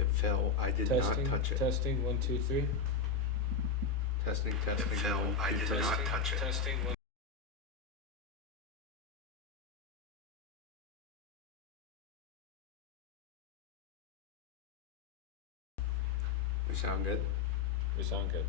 It fell. I did not Testing, touch it. testing, 1, 2, 3. Testing, testing. It fell. I did not touch it. Testing, 1. We sound good? We sound good.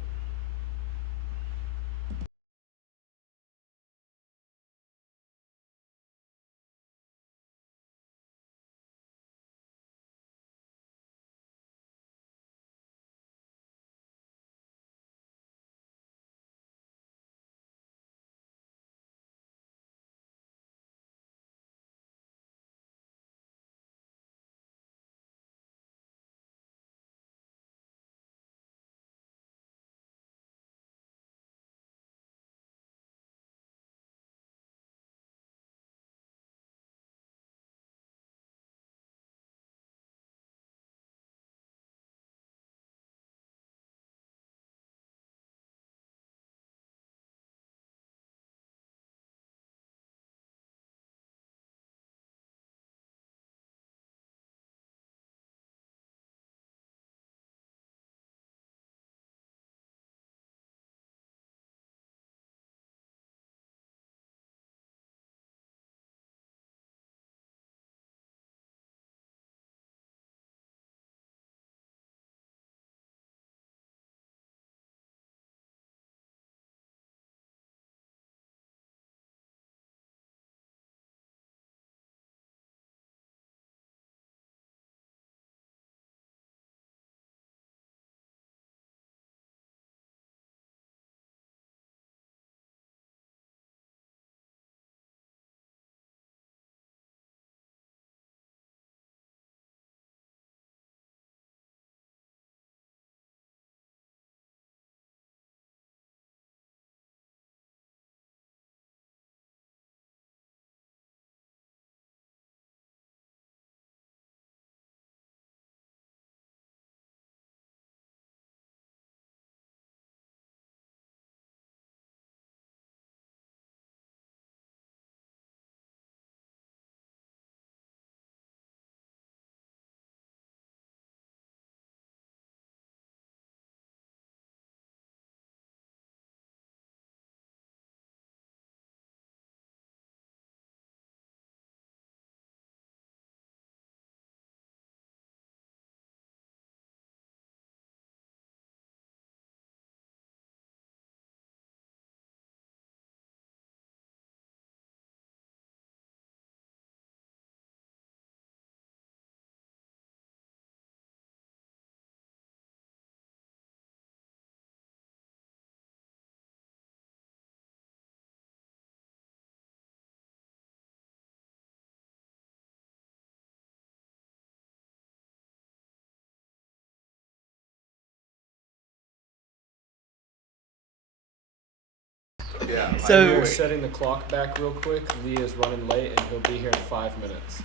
Yeah. So- We are wait. setting the clock back real quick. Lee is running late and he'll be here in 5 minutes.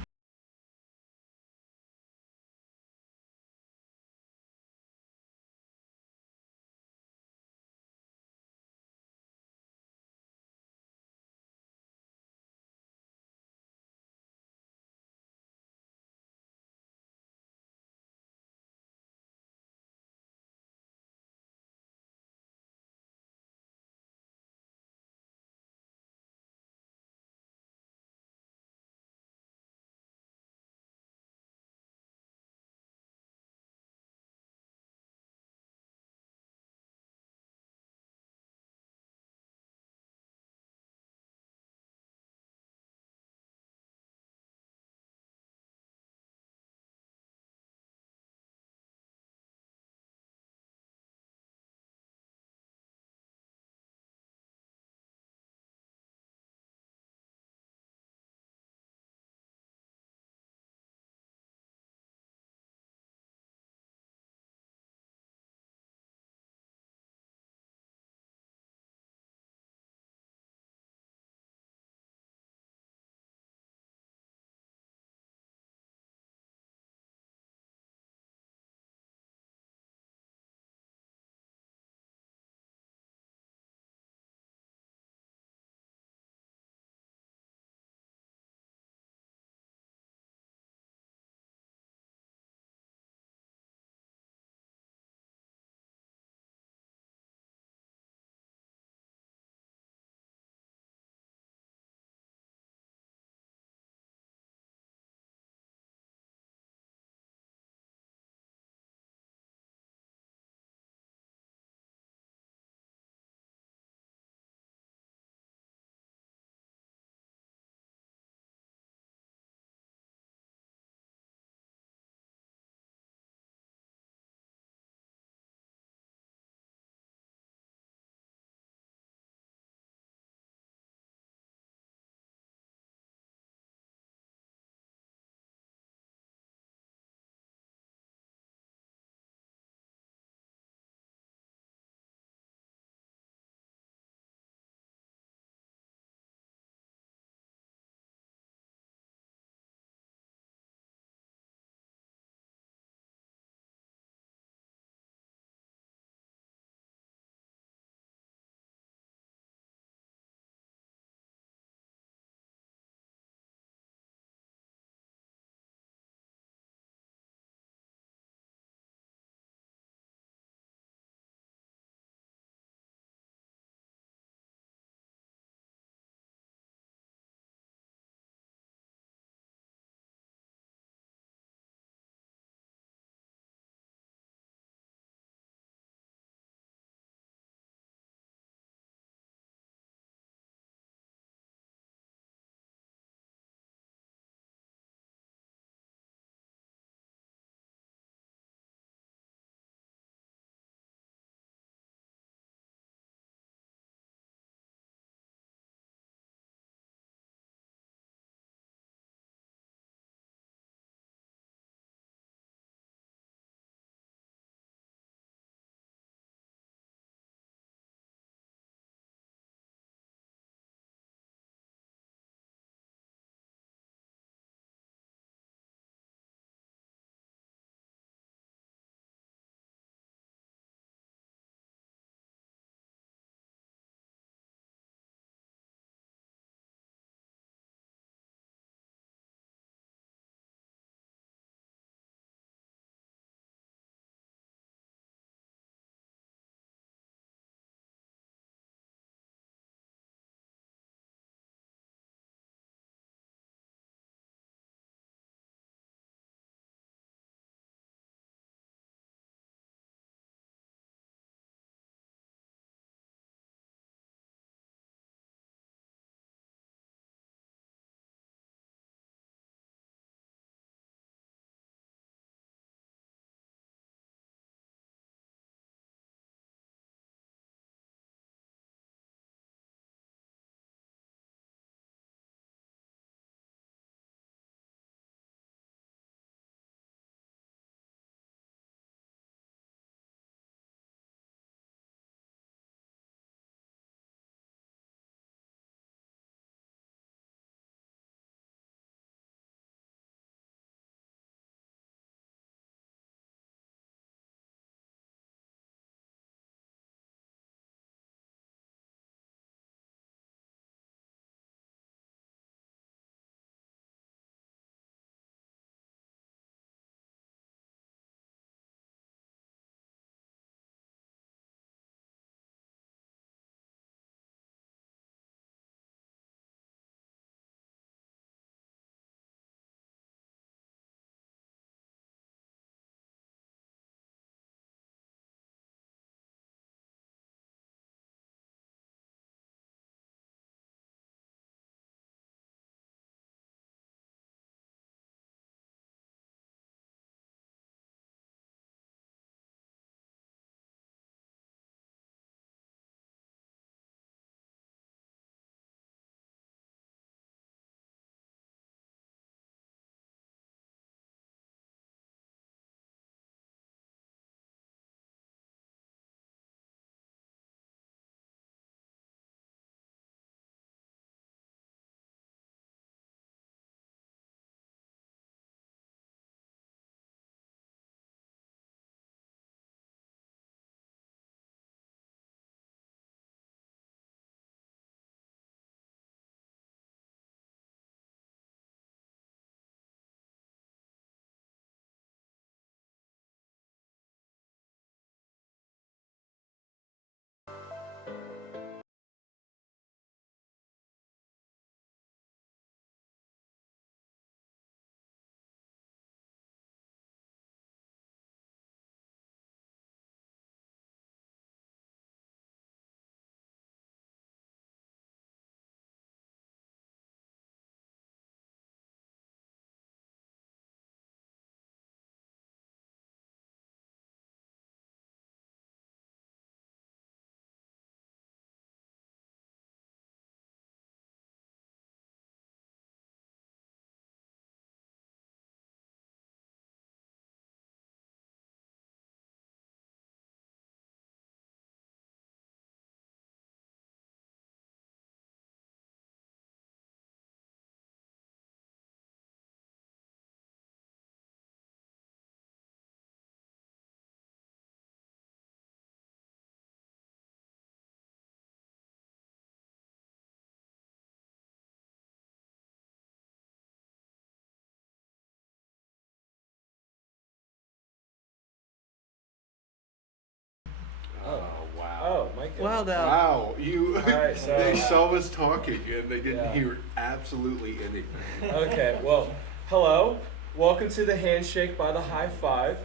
Wild out. Wow, you Alright, so- they saw us talking and they didn't Yeah. hear absolutely anything. Okay, well, hello. Welcome to the Handshake by the High Five.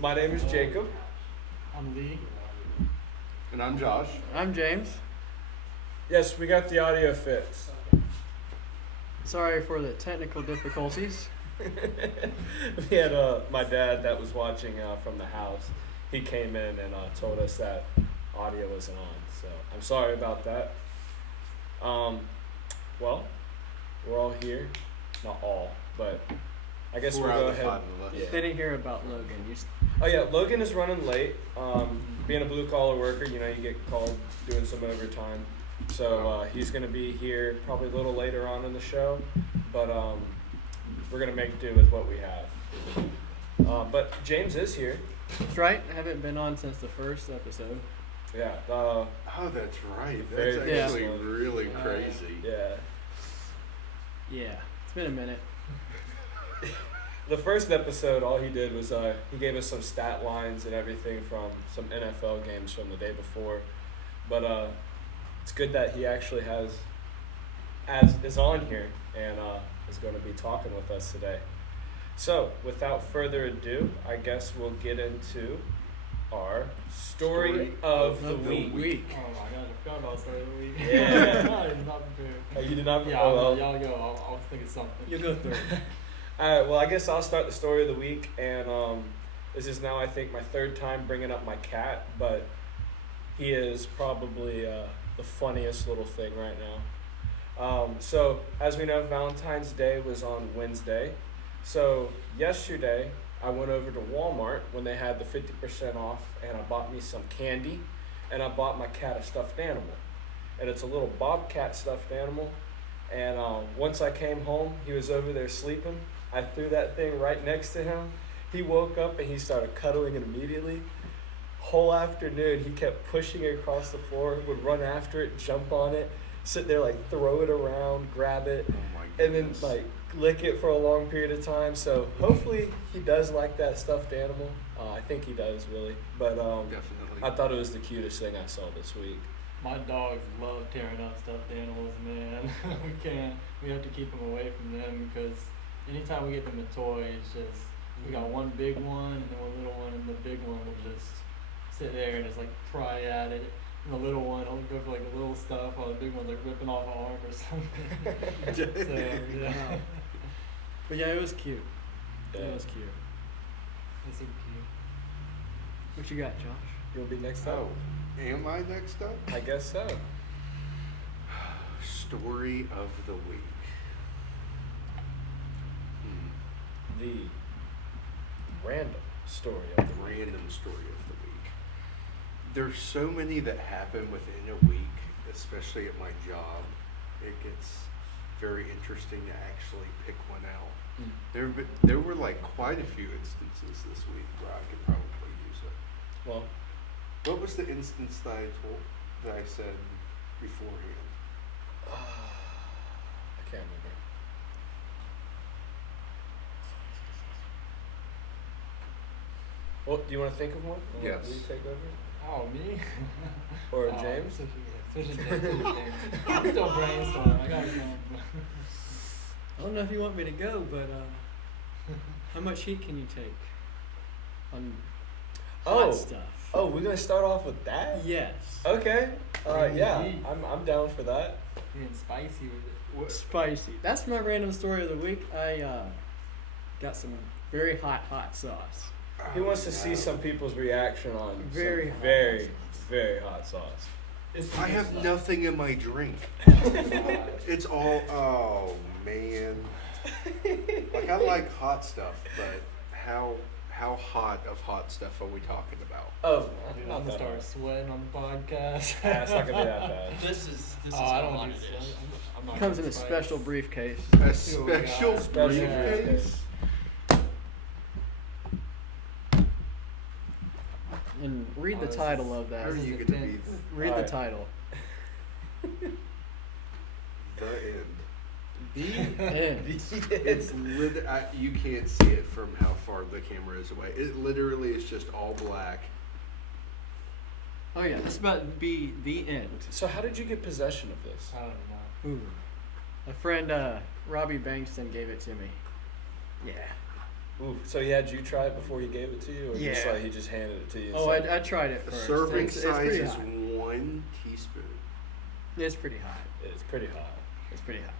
My name is Jacob. I'm Lee. And I'm Josh. I'm James. Yes, we got the audio fixed. Sorry for the technical difficulties. We had my dad that was watching from the house. He came in and told us that audio wasn't on. So I'm sorry about that. Well, we're all here. Not all, but I guess Four we'll out go of the ahead. 5 of us. Yeah. They didn't hear about Logan. Oh yeah, Logan is running late. Being a blue collar worker, you get called doing some overtime. So he's gonna be here probably a little later on in the show, but we're gonna make do with what we have. But James is here. That's right. I haven't been on since the first episode. Yeah. Oh, that's right. That's Very actually first one. really crazy. Yeah. Yeah, it's been a minute. The first episode, all he did was he gave us some stat lines and everything from some NFL games from the day before. But it's good that he actually is on here and is going to be talking with us today. So, without further ado, I guess we'll get into our story of the week. Oh my god, I forgot about story of the week. Yeah. I did not prepare. Oh, you did not? Yeah, oh, well. y'all go. I'll think of something. You go through. Alright, well, I guess I'll start the story of the week, and this is now, I think, my third time bringing up my cat, but he is probably the funniest little thing right now. So, as we know, Valentine's Day was on Wednesday. So, yesterday, I went over to Walmart when they had the 50% off, and I bought me some candy, and I bought my cat a stuffed animal. And it's a little bobcat stuffed animal, and once I came home, he was over there sleeping. I threw that thing right next to him. He woke up and he started cuddling it immediately. Whole afternoon, he kept pushing it across the floor, would run after it, jump on it, sit there, throw it around, grab it, Oh my and then, goodness. lick it for a long period of time. So hopefully he does like that stuffed animal. I think he does, really. But Definitely. I thought it was the cutest thing I saw this week. My dogs love tearing up stuffed animals, man. We have to keep them away from them because anytime we get them a toy, it's just, we got one big one and then one little one, and the big one will just sit there and just pry at it. And the little one will go for the little stuff while the big one's ripping off an arm or something. So, yeah. But yeah, it was cute. Yeah. It was cute. It's so cute. What you got, Josh? You'll be next up? Oh, am I next up? I guess so. Story of the week. The random story of the week. Random story of the week. There's so many that happen within a week, especially at my job. It gets very interesting to actually pick one out. There were quite a few instances this week where I could probably use it. Well, What was the instance that I said beforehand? I can't remember. Well, do you want to think of one? Or Yes. will you take over? Oh, me? Or Oh, James? Switch it James. I'm still brainstorming. I got some. I don't know if you want me to go, but how much heat can you take on hot stuff? Oh, we're gonna start off with that? Yes. Okay. Bring the Yeah, heat. I'm down for that. Getting spicy with it. What? Spicy. That's my random story of the week. I got some very hot sauce. He wants to Oh, see no. some people's reaction on Very some hot very, sauce. very hot sauce. I have nothing in my drink. It's all, oh man. I like hot stuff, but how hot of hot stuff are we talking about? Oh, Dude, not I'm gonna that start hot. sweating on the podcast. Yeah, it's not gonna be that bad. This is Oh, how I don't hot do it sweat. is. I'm not Comes in gonna a spice. special briefcase. A special Special briefcase? briefcase. And read the this title is- of that. How are This you is gonna be intense. Read the Alright. title. the end? The end. It's you can't see it from how far the camera is away. It literally is just all black. Oh yeah, this is about to be the end. So how did you get possession of this? I don't know. Ooh. A friend, Robbie Bankston gave it to me. Yeah. Ooh, so he had you try it before he gave it to you, or just Yeah. like he just handed it to you? and Oh, said- I tried it The first. serving It's size pretty is hot. 1 teaspoon. It's pretty hot. It's pretty hot. It's pretty hot.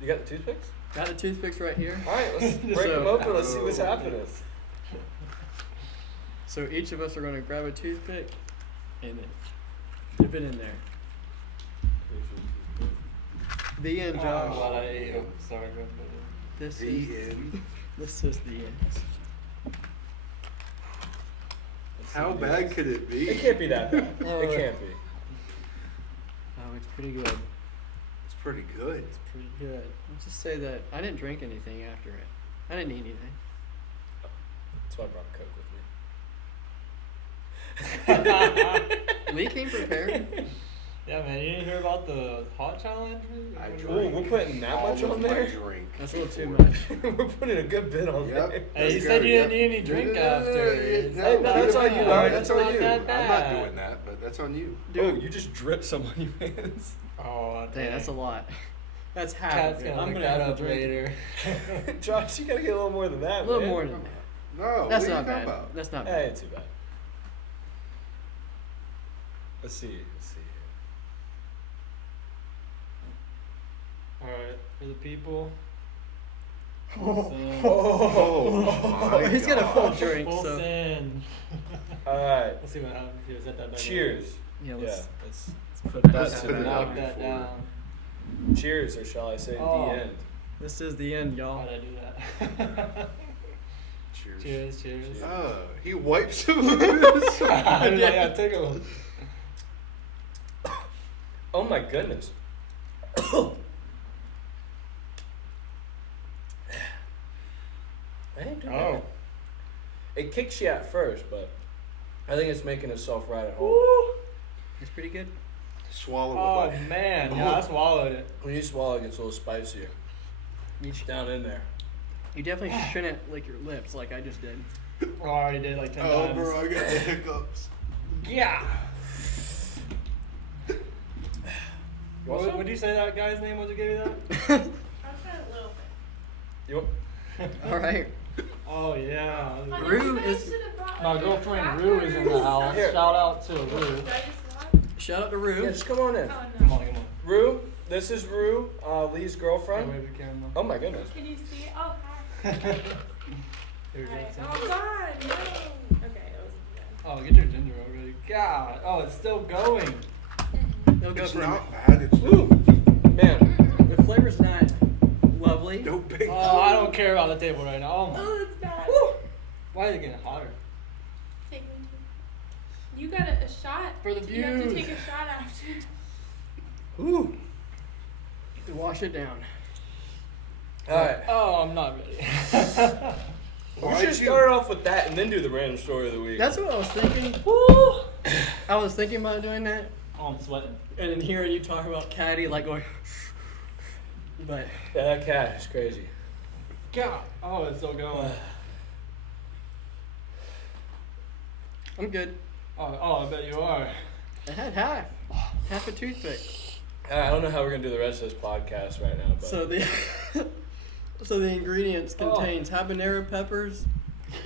You got the toothpicks? Got the toothpicks right here. All right, let's break So- them open. Let's see what's Oh. happening. So each of us are going to grab a toothpick and then dip it in there. The end, Oh, Josh. glad I ate. Oh, sorry, go ahead. This The is end. this is the end. How bad could it be? It can't be that bad. Oh, It can't be. Oh, it's pretty good. It's pretty good. It's pretty good. Let's just say that I didn't drink anything after it. I didn't eat anything. That's why I brought Coke with me. Lee came prepared. Yeah, man, you didn't hear about the hot challenge? I Ooh, drank we're putting that all much of on my there? drink That's a little too before. much. We're putting a good bit on Yep. there. Hey, you Let's said go, you didn't yep. need any drink after. It's Hey, no, that's on you, bad. dog. It's That's on not you. that I'm not bad. doing that, but that's on you. Dude, you just dripped some on your hands. Oh, Dang, that's a lot. That's half Cat's of it. gonna I'm look gonna that have up to drink it. later. Josh, you gotta get a little more than that, A little man. more than that. No, That's what are not you talking bad. about? That's not Hey, bad. ain't too bad. Let's see. Alright, for the people. Oh, my He's got a full gosh. drink, Full so send. Alright. We'll see what happens here. Set that back. Cheers. yeah, Yeah, let's let's put that Let's to put it the out. Knock that before. down. cheers, or shall I say Oh. the end? This is the end, y'all. Why'd I do that? Cheers. Cheers, cheers. He wipes him. Yeah, take a look. Oh my goodness. I ain't doing Oh. that. It kicks you at first, but I think it's making itself right at home. Woo. It's pretty good. Swallow Oh it. man, yeah, I swallowed it. When you swallow, it gets a little spicier. You, Down in there. you definitely shouldn't lick your lips like I just did. Oh, I already did like 10 Oh, times. bro, I got the hiccups. Yeah. You want some? Would you say that guy's name was who gave you that? I'll try a little bit. You want? All right. Oh yeah. Honey, Rue you guys is- should've brought, My like, girlfriend Rue is in the house. Here. Shout out to Rue. Did I just walk? Shout out to Rue. Yeah, just come on in. Oh Come no. on, come on. Rue, this is Rue, Lee's Go girlfriend. away with the camera. Oh my goodness. Can you see it? Oh, hi. Here we go. Alright. Oh God, no. Okay, that was Oh, get your ginger already. God. Oh, it's still going. It'll go It's for not bad. It's Ooh, man. The flavor's not lovely. no big. Oh, I don't care about the table right now. Oh my. Oh, it's bad. Why is it getting hotter? Take me. You got a shot. For the You have to views. take a shot after. Ooh. Wash it down. Alright. Oh, I'm not ready. We Why'd should you- start off with that and then do the random story of the week. That's what I was thinking. Woo! I was thinking about doing that, Oh, I'm sweating. and then hearing you talk about Caddy, like going. But Yeah, that cat is crazy. God. Oh, it's still going. I'm good. Oh, I bet you are. I had half a toothpick. I don't know how we're gonna do the rest of this podcast right now, but So the so the ingredients Oh. contains habanero peppers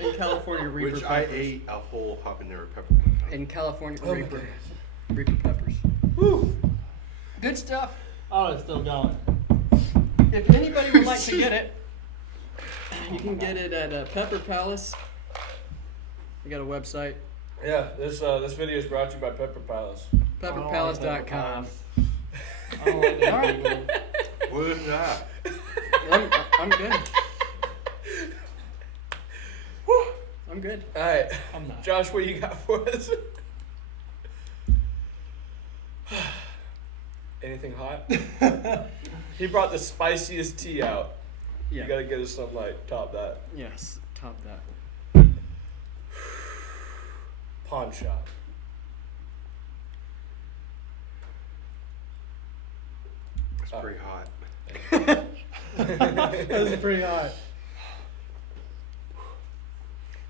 and California Reaper Which peppers. I ate a whole habanero pepper one time. And California oh my Reaper, goodness. Reaper peppers. Woo. Good stuff. Oh, it's still going. If anybody would like to get it, you can get it at Pepper Palace. We got a website, Yeah, this video is brought to you by Pepper Palace. pepperpalace.com. I don't like that. Alright. Google. What is that? I'm good. I'm good. Alright, I'm not. Josh, what you got for us? Anything hot? He brought the spiciest tea out. Yeah. You gotta get us some like top that. Yes. Top that. Pawn shop. It's Oh. pretty hot. That was pretty hot.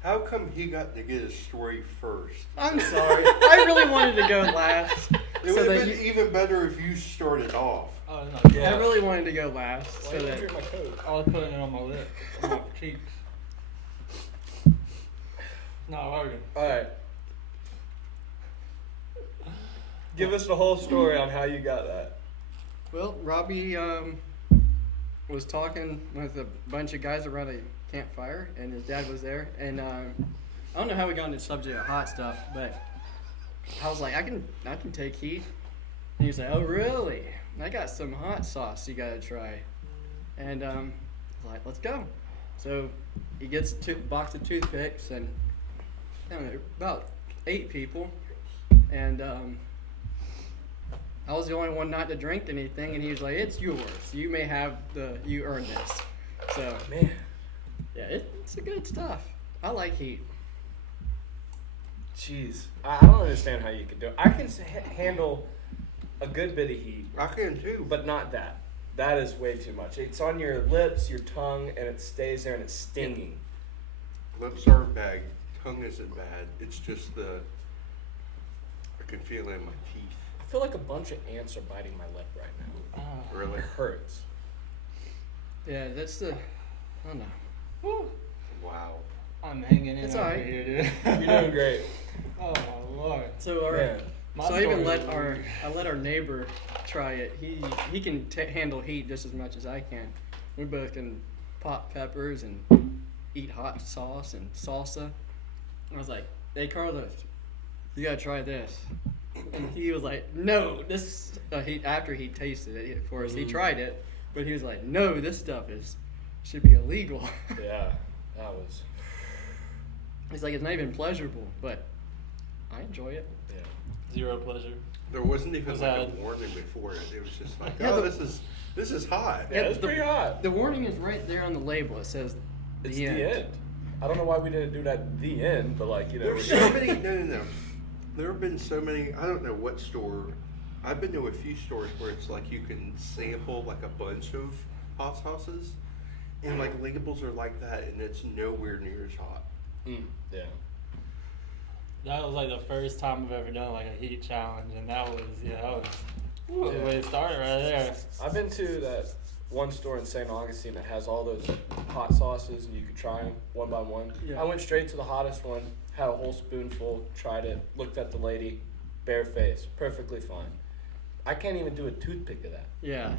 How come he got to get his story first? I'm sorry. I really wanted to go last. It so would that have been even better if you started off. Oh, no. Yeah. I really wanted to go last. Why So you that drink my Coke? I was putting it on my lip, on my cheeks. Not working. All right. Give us the whole story on how you got that. Well, Robbie was talking with a bunch of guys around a campfire, and his dad was there. And I don't know how we got into the subject of hot stuff, but I was like, I can take heat. And he was like, oh really? I got some hot sauce you gotta try. And I was like, let's go. So he gets a box of toothpicks, and I don't know, about 8 people, and I was the only one not to drink anything, and he was like, it's yours. You may have you earned this. So, Man. yeah, it's a good stuff. I like heat. Jeez. I don't understand how you can do it. I can handle a good bit of heat, I can too. but not that. That is way too much. It's on your lips, your tongue, and it stays there and it's stinging. Lips aren't bad. Tongue isn't bad. It's just I can feel it in my teeth. I feel like a bunch of ants are biting my lip right now. Really? It hurts. Yeah, that's I don't know. Woo. Wow. I'm hanging in It's over alright. here, dude. You're doing great. Oh my lord. So all Man. right. My So I even story let is our weird. neighbor try it. He can handle heat just as much as I can. We both can pop peppers and eat hot sauce and salsa. I was like, hey Carlos, you gotta try this. And he was like, no, this. After he tasted it, of course, he tried it, but he was like, no, this stuff should be illegal. Yeah, that was. He's like, it's not even pleasurable, but I enjoy it. Yeah. Zero pleasure. There wasn't even Was like that- a warning before it. It was just like, Yeah, oh, the- this is hot. Yeah, it's the- pretty hot. The warning is right there on the label. It says It's the end. I don't know why we didn't do that at the end, but like, you know. There's so many. No. There have been so many. I don't know what store. I've been to a few stores where it's like you can sample like a bunch of hot sauces, and like labels are like that, and it's nowhere near as hot. Yeah. That was like the first time I've ever done like a heat challenge, and that was the Yeah. way it started right there. I've been to that one store in St. Augustine that has all those hot sauces, and you could try them one by one. Yeah. I went straight to the hottest one, had a whole spoonful, tried it, looked at the lady, bare face, perfectly fine. I can't even do a toothpick of that. Yeah.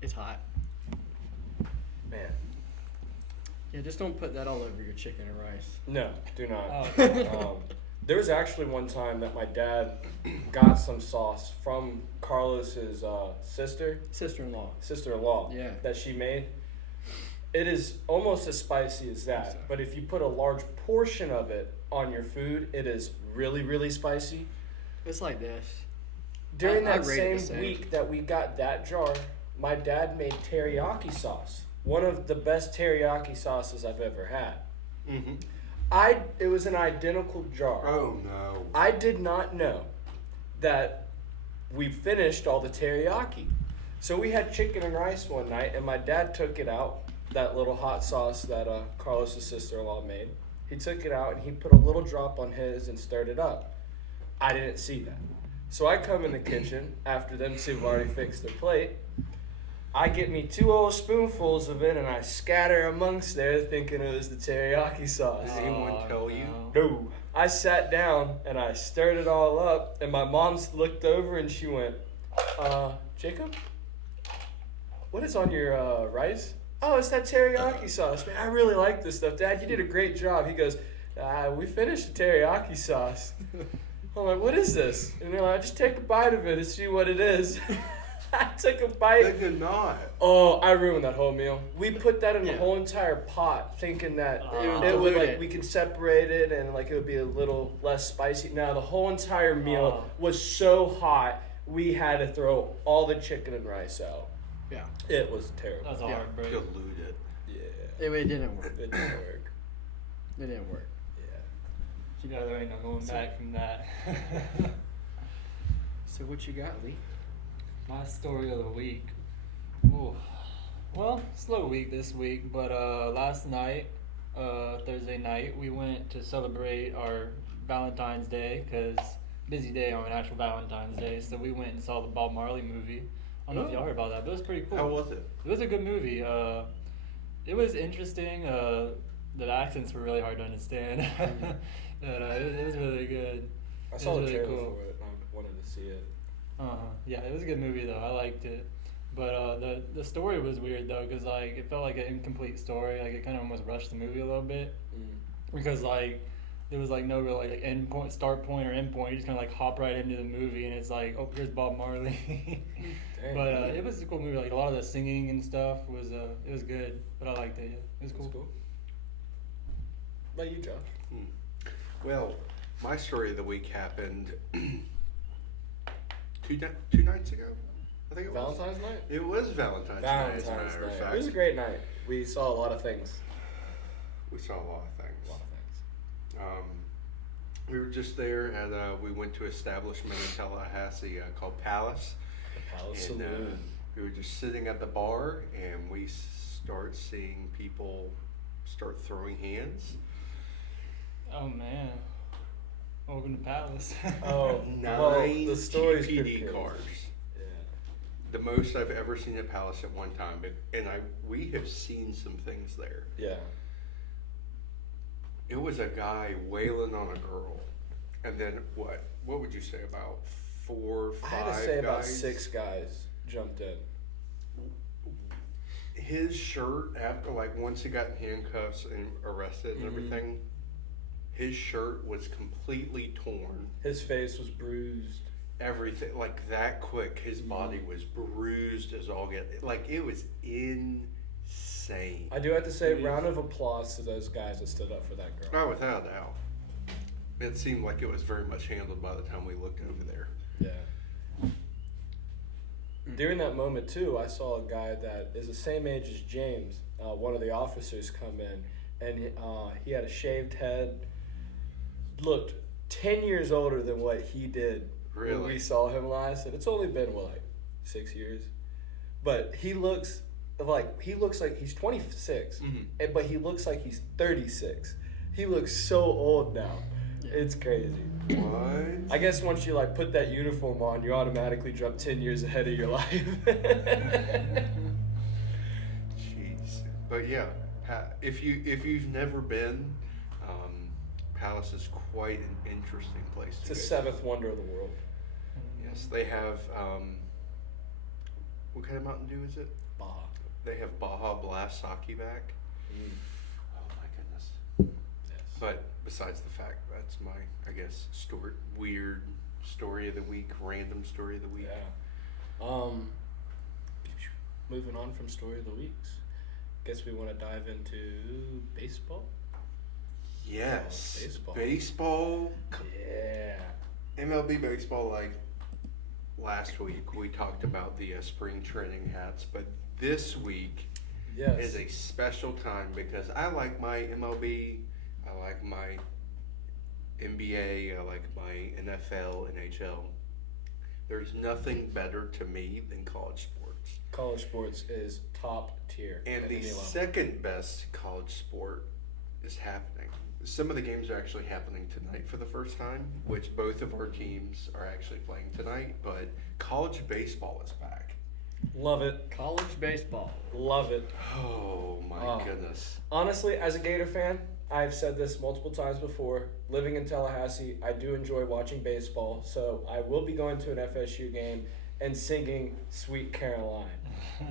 It's hot. Man. Yeah, just don't put that all over your chicken and rice. No, do not. Oh. There was actually one time that my dad got some sauce from Carlos's Sister-in-law. sister-in-law Yeah. that she made. It is almost as spicy as that, but if you put a large portion of it on your food, it is really, really spicy. It's like this. During I that rate it the same same. week that we got that jar, my dad made teriyaki sauce. One of the best teriyaki sauces I've ever had. Mm-hmm. It was an identical jar. Oh no. I did not know that we finished all the teriyaki. So we had chicken and rice one night, and my dad took it out, that little hot sauce that Carlos's sister-in-law made. He took it out and he put a little drop on his and stirred it up. I didn't see that. So I come in the kitchen after them two have already fixed their plate. I get me 2 old spoonfuls of it and I scatter amongst there thinking it was the teriyaki sauce. Did anyone tell you? No. I sat down and I stirred it all up, and my mom looked over and she went, Jacob, what is on your rice? Oh, it's that teriyaki sauce. Man, I really like this stuff. Dad, you did a great job. He goes, we finished the teriyaki sauce. I'm like, what is this? And they're like, just take a bite of it and see what it is. I took a bite. They did not. Oh, I ruined that whole meal. We put that in the Yeah. whole entire pot, thinking that would it would dilute like it. we could separate it and like it would be a little less spicy. Now the whole entire meal was so hot, we had to throw all the chicken and rice out. Yeah. It was terrible. That's a Yeah. heartbreak. Dilute it. Yeah, It didn't work. it didn't work. It didn't work. Yeah. You guys ain't no going back from that. So what you got, Lee? My story of the week. Ooh. Well, slow week this week, but last night, Thursday night, we went to celebrate our Valentine's Day, because busy day on an actual Valentine's Day. So we went and saw the Bob Marley movie. I don't know if y'all heard about that, but it was pretty cool. How was it? It was a good movie. It was interesting. The accents were really hard to understand. But it was really good. I It saw was the really trailer cool. for it. And I wanted to see it. Yeah, it was a good movie though. I liked it. But the story was weird though, because like it felt like an incomplete story. Like it kind of almost rushed the movie a little bit, because like there was like no real like end point, start point, or end point. You just kind of like hop right into the movie, and it's like, oh, here's Bob Marley. Dang. But it was a cool movie. Like a lot of the singing and stuff was it was good. But I liked it. Yeah, it was cool. That's cool. What about you, Josh? Well, my story of the week happened two nights ago. I think it was. Valentine's night? It was Valentine's night, as a Valentine's matter of night. fact. It was a great night. We saw a lot of things. We saw a lot of things. A lot of things. We were just there, and we went to an establishment in Tallahassee called Palace. The Palace And Saloon. we were just sitting at the bar, and we start seeing people start throwing hands. Oh man, welcome to Palace. Oh, 9 well, the story's pretty TPD crazy. cars. Yeah. The most I've ever seen at Palace at one time, and we have seen some things there. Yeah. It was a guy wailing on a girl, and then what would you say, about 4, 5 I had to say guys? about 6 guys jumped in. His shirt, after like once he got in handcuffs and arrested and everything, his shirt was completely torn. His face was bruised. Everything, like that quick, his body was bruised as all get. Like it was insane. I do have to say, round of applause to those guys that stood up for that girl. Oh, without a doubt. It seemed like it was very much handled by the time we looked over there. Yeah. During that moment too, I saw a guy that is the same age as James. One of the officers come in, and he had a shaved head. Looked 10 years older than what he did when Really? we saw him last, and it's only been like 6 years. But he looks like he's 26, but he looks like he's 36. He looks so old now. It's crazy. What? I guess once you like put that uniform on, you automatically jump 10 years ahead of your life. Jeez. But yeah, if you've never been, Palace is quite an interesting place It's to the go. seventh wonder of the world. Yes, they have. What kind of Mountain Dew is it? Baja. They have Baja Blast Sake back. Oh my goodness. Yes. But besides the fact, that's my, I guess, weird story of the week, random story of the week. Yeah. Moving on from story of the weeks. Guess we want to dive into baseball. Yes. Oh, baseball. Baseball. Yeah. MLB baseball, like last week, we talked about the spring training hats, but this week Yes. is a special time because I like my MLB, I like my NBA, I like my NFL, NHL. There's nothing better to me than college sports. College sports is top tier. And at the any level. second best college sport is happening. Some of the games are actually happening tonight for the first time, which both of our teams are actually playing tonight, but college baseball is back. Love it. College baseball. Love it. Oh my Oh. goodness. Honestly, as a Gator fan, I've said this multiple times before. Living in Tallahassee, I do enjoy watching baseball, so I will be going to an FSU game and singing "Sweet Caroline."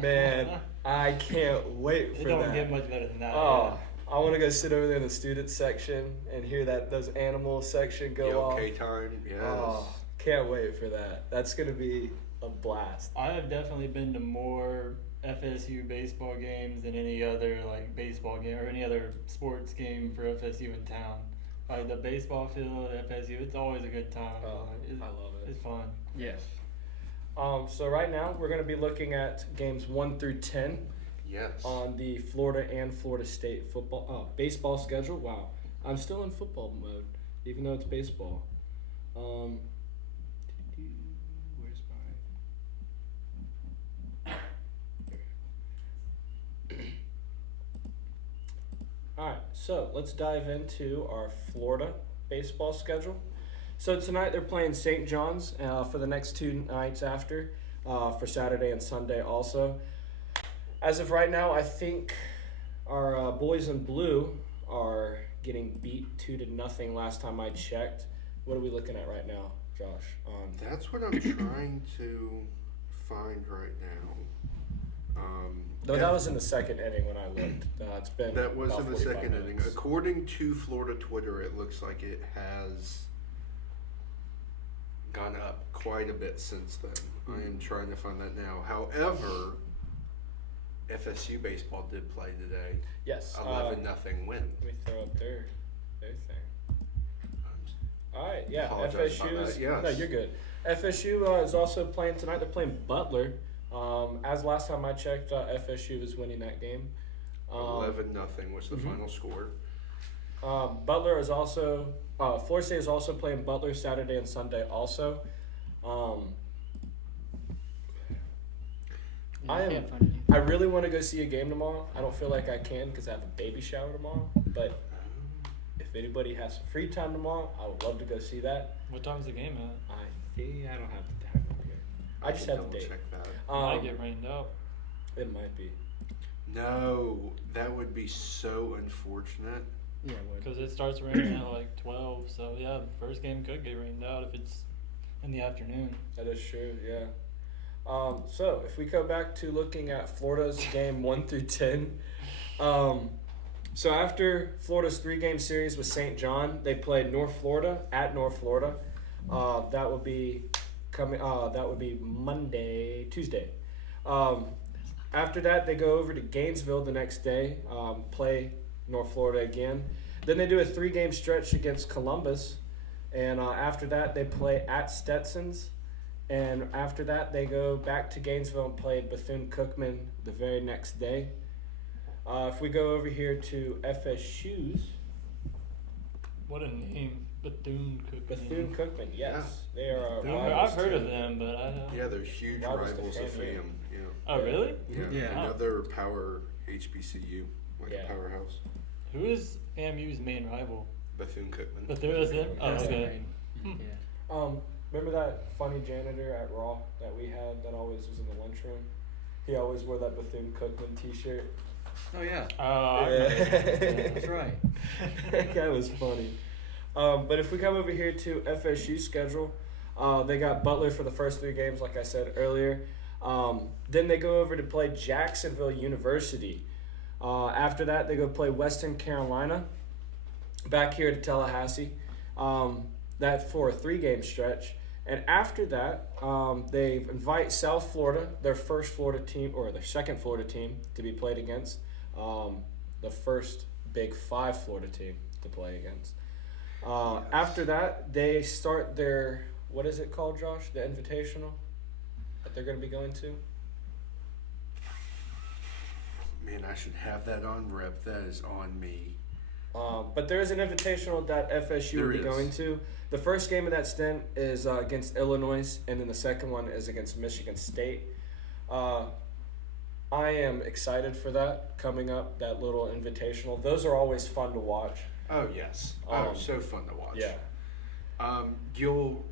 Man, I can't wait It for don't that. get much better than that. Oh, I want to go sit over there in the student section and hear those animal section go The off. okay time, yes. Oh, can't wait for that. That's gonna be a blast. I have definitely been to more FSU baseball games than any other like baseball game or any other sports game for FSU in town. Like the baseball field at FSU, it's always a good time. Oh, Like, I love it. It's fun. Yes. So right now we're gonna be looking at games 1 through 10 Yes. on the Florida and Florida State baseball schedule. Wow, I'm still in football mode, even though it's baseball. Where's my? All right, so let's dive into our Florida baseball schedule. So tonight they're playing St. John's for the next 2 nights after, for Saturday and Sunday also. As of right now, I think our boys in blue are getting beat 2-0 last time I checked. What are we looking at right now, Josh? That's what I'm trying to find right now. Though that was in the second inning when I looked. It's been That was about in the 45 second inning. minutes. According to Florida Twitter, it looks like it has gone up quite a bit since then. I am trying to find that now. However, FSU baseball did play today. Yes. 11-0 win. Let me throw up their thing. All right, yeah. Apologize about FSU is that, yes. no, you're good. FSU is also playing tonight. They're playing Butler. As last time I checked, FSU was winning that game. 11-0 was the mhm. final score. Butler is also Florida State is also playing Butler Saturday and Sunday also. I really want to go see a game tomorrow. I don't feel like I can because I have a baby shower tomorrow. But if anybody has some free time tomorrow, I would love to go see that. What time's the game at? I don't have the time over here. I just can have the double date. check that. Might get rained out. It might be. No, that would be so unfortunate. Yeah, it would. Because it starts raining at like 12, so yeah, the first game could get rained out if it's in the afternoon. That is true, yeah. So if we go back to looking at Florida's game 1 through 10, so after Florida's 3-game series with St. John, they played North Florida at North Florida. That would be Tuesday. After that, they go over to Gainesville the next day, play North Florida again. Then they do a 3-game stretch against Columbus, and after that, they play at Stetson's. And after that, they go back to Gainesville and play Bethune-Cookman the very next day. If we go over here to FSU's. What a name, Bethune-Cookman. Bethune-Cookman, yes. They are I've heard of them, but I don't. Yeah, they're huge Rivals to rivals of FAMU. FAM. Yeah. Oh, really? Yeah. Another power HBCU, like Yeah. a powerhouse. Who is FAMU's main rival? Bethune-Cookman. But there is them? Oh, That's okay. right. Hmm. Yeah. Remember that funny janitor at Raw that we had that always was in the lunchroom? He always wore that Bethune-Cookman t-shirt. Oh yeah, Oh, I remember that. that's right. That guy was funny. But if we come over here to FSU's schedule, they got Butler for the first 3 games, like I said earlier. Then they go over to play Jacksonville University. After that, they go play Western Carolina. Back here to Tallahassee. That for a 3-game stretch. And after that, they invite South Florida, their first Florida team, or their second Florida team to be played against. The first Big 5 Florida team to play against. Yes. After that, they start their, what is it called, Josh? The Invitational that they're going to be going to? Man, I should have that on rep. That is on me. But there is an invitational that FSU There will be is. going to. The first game of that stint is against Illinois, and then the second one is against Michigan State. I am excited for that coming up, that little invitational. Those are always fun to watch. Oh, yes. So fun to watch. Yeah. You'll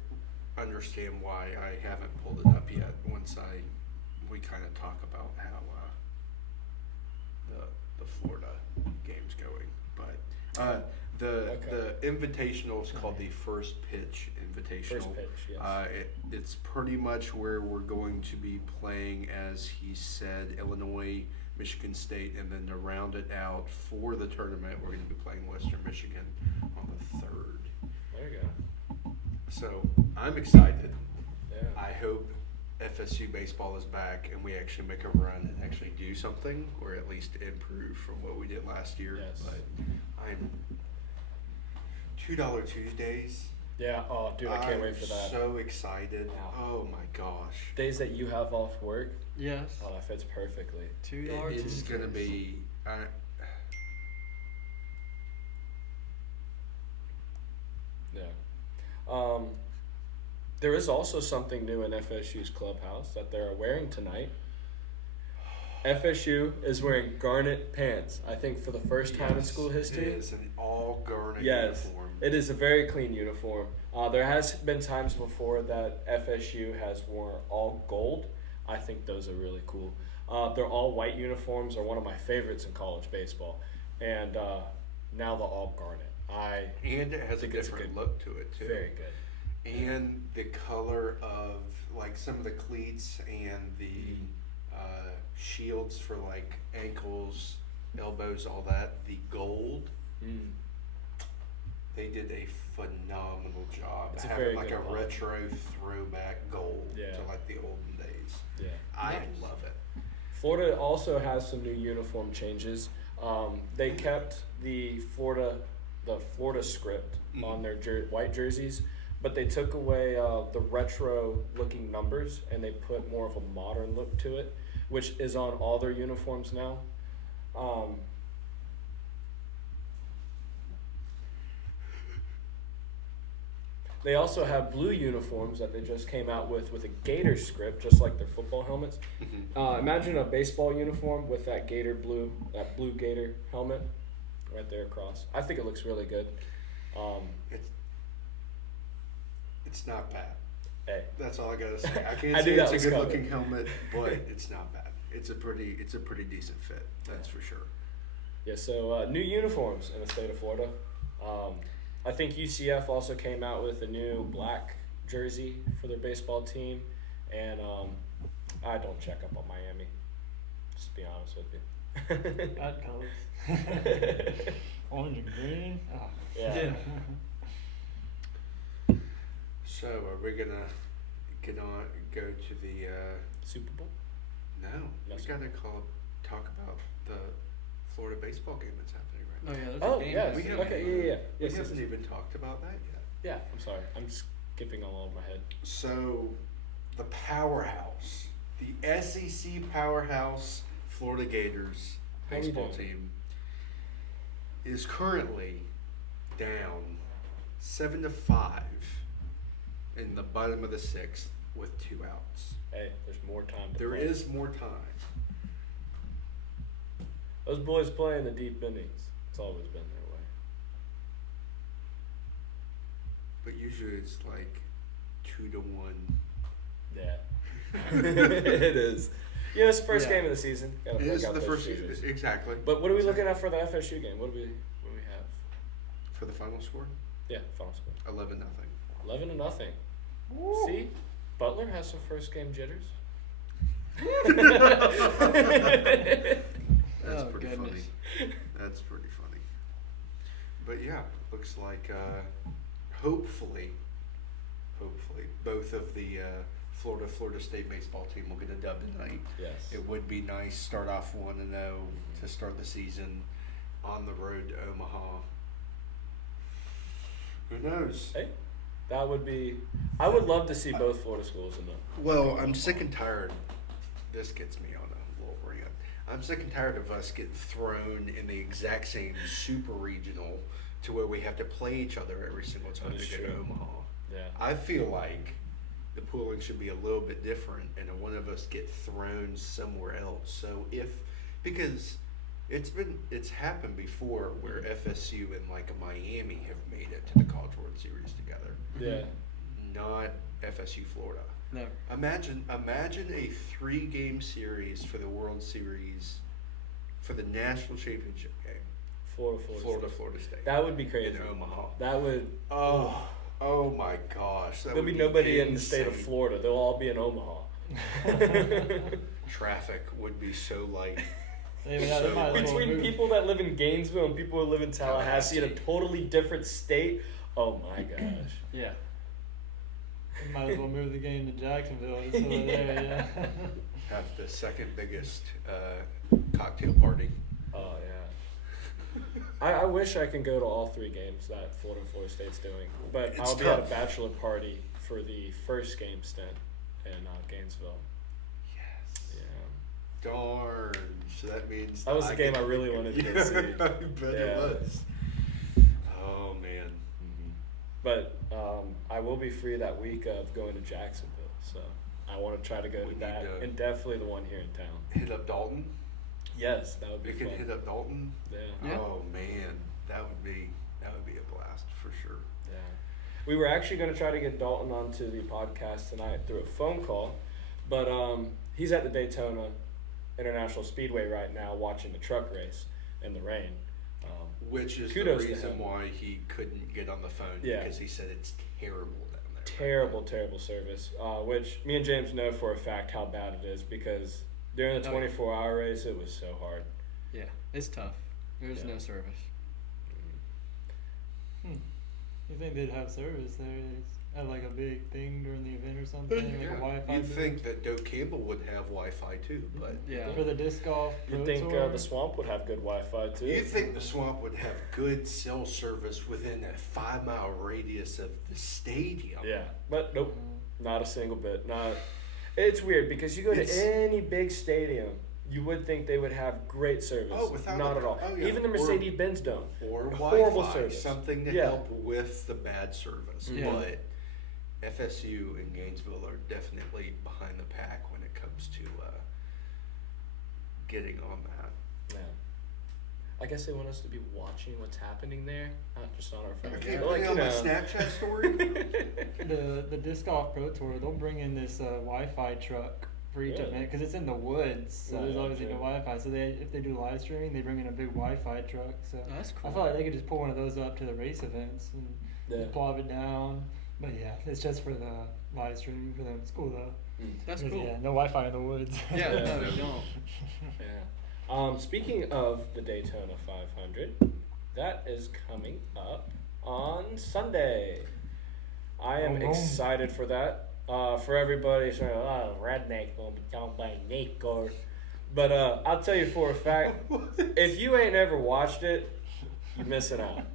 understand why I haven't pulled it up yet once we kind of talk about how the Florida game's going. But the invitational is called the First Pitch Invitational. First pitch, yes. It's pretty much where we're going to be playing, as he said, Illinois, Michigan State, and then to round it out for the tournament, we're going to be playing Western Michigan on the 3rd. There you go. So I'm excited. Yeah. I hope FSU baseball is back and we actually make a run and actually do something, or at least improve from what we did last year. Yes. But I'm $2 Tuesdays. Yeah. Oh, dude, I can't wait for that. I'm so excited. Wow. Oh my gosh. Days that you have off work, Yes. oh, that fits perfectly. $2. It's going to be. Yeah. There is also something new in FSU's clubhouse that they're wearing tonight. FSU is wearing garnet pants. I think for the first time in school history. It is an all garnet Yes. uniform. It is a very clean uniform. There has been times before that FSU has worn all gold. I think those are really cool. They're all white uniforms are one of my favorites in college baseball, and now the all garnet. And it has a think it's different good. look to it too. Very good. And the color of like some of the cleats and the shields for like ankles, elbows, all that. The gold. Mm. They did a phenomenal job. It's a having very like good a color. retro throwback gold Yeah. to like the olden days. Yeah. I Nice. love it. Florida also has some new uniform changes. They kept the Florida script on their white jerseys, but they took away the retro looking numbers and they put more of a modern look to it, which is on all their uniforms now. They also have blue uniforms that they just came out with a gator script, just like their football helmets. Imagine a baseball uniform with that blue gator helmet right there across. I think it looks really good. It's not bad. Hey, That's all I gotta say. I can't I say knew it's that a was good coming. looking helmet, but it's not bad. It's a pretty decent fit. That's for sure. yeah. So new uniforms in the state of Florida. I think UCF also came out with a new black jersey for their baseball team, and I don't check up on Miami. Just to be honest with you. Bad colors. Orange and green. Oh. Yeah. So are we gonna go to the Super Bowl. no, No, we sir. gotta talk about the Florida baseball game that's happening right now. Oh yeah, there's Oh a game. yes. We have- Okay. Yeah. We Yes. Yes, haven't yes. even talked about that yet. Yeah. I'm sorry. I'm skipping all over my head. So, the powerhouse, the SEC powerhouse, Florida Gators How we baseball doing? team is currently down 7-5 in the bottom of the sixth with 2 outs. Hey, there's more time. To There play. is more time. Those boys play in the deep innings. It's always been their way. But usually it's like 2-1. Yeah. it is. Yeah, it's the first Yeah. game of the season. Gotta It plug is out the those first, cheaters. exactly. But what are we looking at for the FSU game? What do we have? For the final score, Yeah, final score. 11-0. 11-0. See, Butler has some first game jitters. That's Oh, pretty goodness. funny. That's pretty funny. But yeah, looks like hopefully both of the Florida State baseball team will get a dub tonight. Yes. It would be nice start off 1-0 to start the season on the road to Omaha. Who knows? Hey, that would be. I would love to see both Florida schools in the. Well, I'm sick and tired. This gets me on a little rant. I'm sick and tired of us getting thrown in the exact same super regional to where we have to play each other every single time That we is go to true. Omaha. Yeah. I feel like the pooling should be a little bit different and one of us get thrown somewhere else. So because it's happened before where FSU and like Miami have made it to the College World Series together. Yeah. Not FSU Florida. No. Imagine a 3-game series for the World Series for the national championship game. Florida. Florida State. That would be crazy. In Omaha. That would. Oh my gosh. That There'll be would nobody in the state of insane. Florida. They'll all be in Omaha. Traffic would be so light. Yeah, they might as well Between move. people that live in Gainesville and people who live in Tallahassee in a Tallahassee. totally different state. Oh my gosh. Yeah. We might as well move the game to Jacksonville. It's over there, yeah. Have the second biggest cocktail party. Oh yeah. I wish I can go to all 3 games that Florida State's doing, but It's I'll be at a tough. bachelor party for the first game stint in Gainesville. Yes. Yeah. Darn. So that means That was the game get- I really wanted to go Yeah, see. I bet Yeah. it was. Oh man. But I will be free that week of going to Jacksonville, so I want to try to go We to need that, to- and definitely the one here in town. Hit up Dalton. Yes, that would be We can fun. hit up Dalton. Yeah. Yeah. Oh man, that would be That would be a blast for sure. Yeah. We were actually going to try to get Dalton onto the podcast tonight through a phone call, but he's at the Daytona International Speedway right now watching the truck race in the rain. Which is the kudos to reason him. why he couldn't get on the phone, Yeah. because he said it's terrible down there. Terrible, terrible service, which me and James know for a fact how bad it is, because during the Oh, yeah. 24-hour race, it was so hard. Yeah, it's tough. There's Yeah. no service. You think they'd have service there? They'd have like a big thing during the event or something, like a Wi-Fi. You'd booth? think that Doak Campbell would have Wi-Fi too, but Yeah. For the disc golf pro You'd think tour. the Swamp would have good Wi-Fi too. you think the Swamp would have good cell service within a 5-mile radius of the stadium. Yeah, but nope, not a single bit. Not. It's weird because you go to It's- any big stadium, you would think they would have great service. Oh, without not a at all. doubt. Oh, yeah. Even the Or- Mercedes-Benz Dome. Or Horrible Wi-Fi, service. something to Yeah. help with the bad service. Yeah. But FSU and Gainesville are definitely behind the pack when it comes to getting on that. Yeah. I guess they want us to be watching what's happening there, not just on our phones. Okay, But, like, on my Snapchat story. The disc golf pro tour, they'll bring in this Wi-Fi truck for each Really? event because it's in the woods, so Oh, there's yeah, obviously no true. Wi-Fi. So if they do live streaming, they bring in a big Wi-Fi truck. So That's cool. I feel like they could just pull one of those up to the race events and Yeah. just plop it down. But yeah, it's just for the live streaming for them. It's cool though. That's 'Cause, cool. Yeah, no Wi-Fi in the woods. Yeah, Yeah. no, you don't. Yeah. Speaking of the Daytona 500, that is coming up on Sunday. I am Oh, no. excited for that. For everybody saying, "Oh, redneck gonna be talking about NASCAR," but I'll tell you for a fact, if you ain't ever watched it, you're missing out.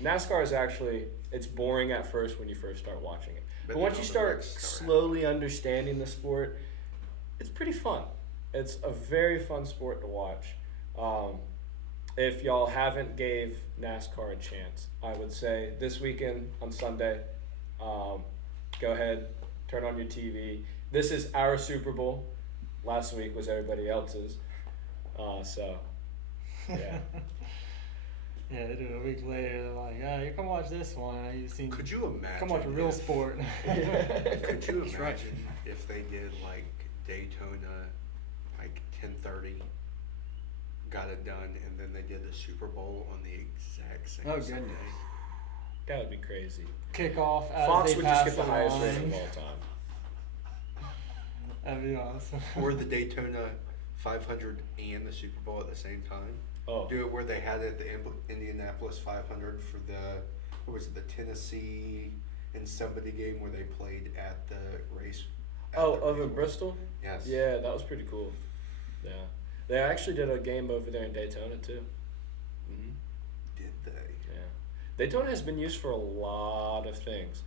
NASCAR is actually, it's boring at first when you first start watching it, but But once then you all the start wrecks start slowly understanding the sport, it's pretty fun. It's a very fun sport to watch. If y'all haven't gave NASCAR a chance, I would say this weekend on Sunday, go ahead, turn on your TV. This is our Super Bowl. Last week was everybody else's. So, yeah. Yeah, they do it a week later. They're like, "Yeah, you come watch this one. You've seen. Could you imagine? Come watch a real if- sport." Could you That's right. imagine if they did like Daytona, like 10:30, got it done, and then they did the Super Bowl on the exact same Oh, Sunday? goodness. That would be crazy. Kick off as Fox they would pass just get the the highest line. rating of all time. That'd be awesome. Or the Daytona 500 and the Super Bowl at the same time. Oh, Do it where they had it at the Indianapolis 500 for the, what was it, the Tennessee and somebody game where they played at the race. at oh, the over resort. Bristol? Yes. Yeah, that was pretty cool. Yeah. They actually did a game over there in Daytona, too. Mm-hmm. Did they? Yeah. Daytona has been used for a lot of things.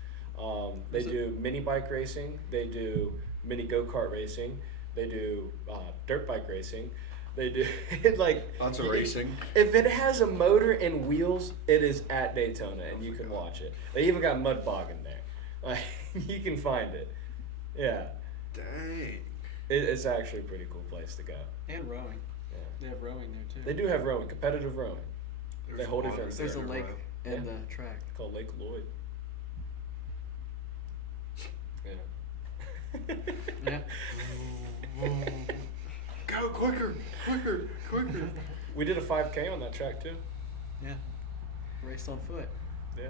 They Is it- do mini bike racing, they do mini go-kart racing, they do dirt bike racing, they do like Lots of y- racing. If it has a motor and wheels, it is at Daytona, and you can watch it. They even got mud bog in there. Like you can find it. Yeah, Dang. it's actually a pretty cool place to go. And rowing. Yeah. They have rowing there too. They do have rowing, competitive rowing, There's hold water events. There's a there, lake bro. and Yeah. the track. called Lake Lloyd. Yeah. Yeah. Go quicker, quicker, quicker. We did a 5K on that track too. Yeah. Race on foot. Yeah.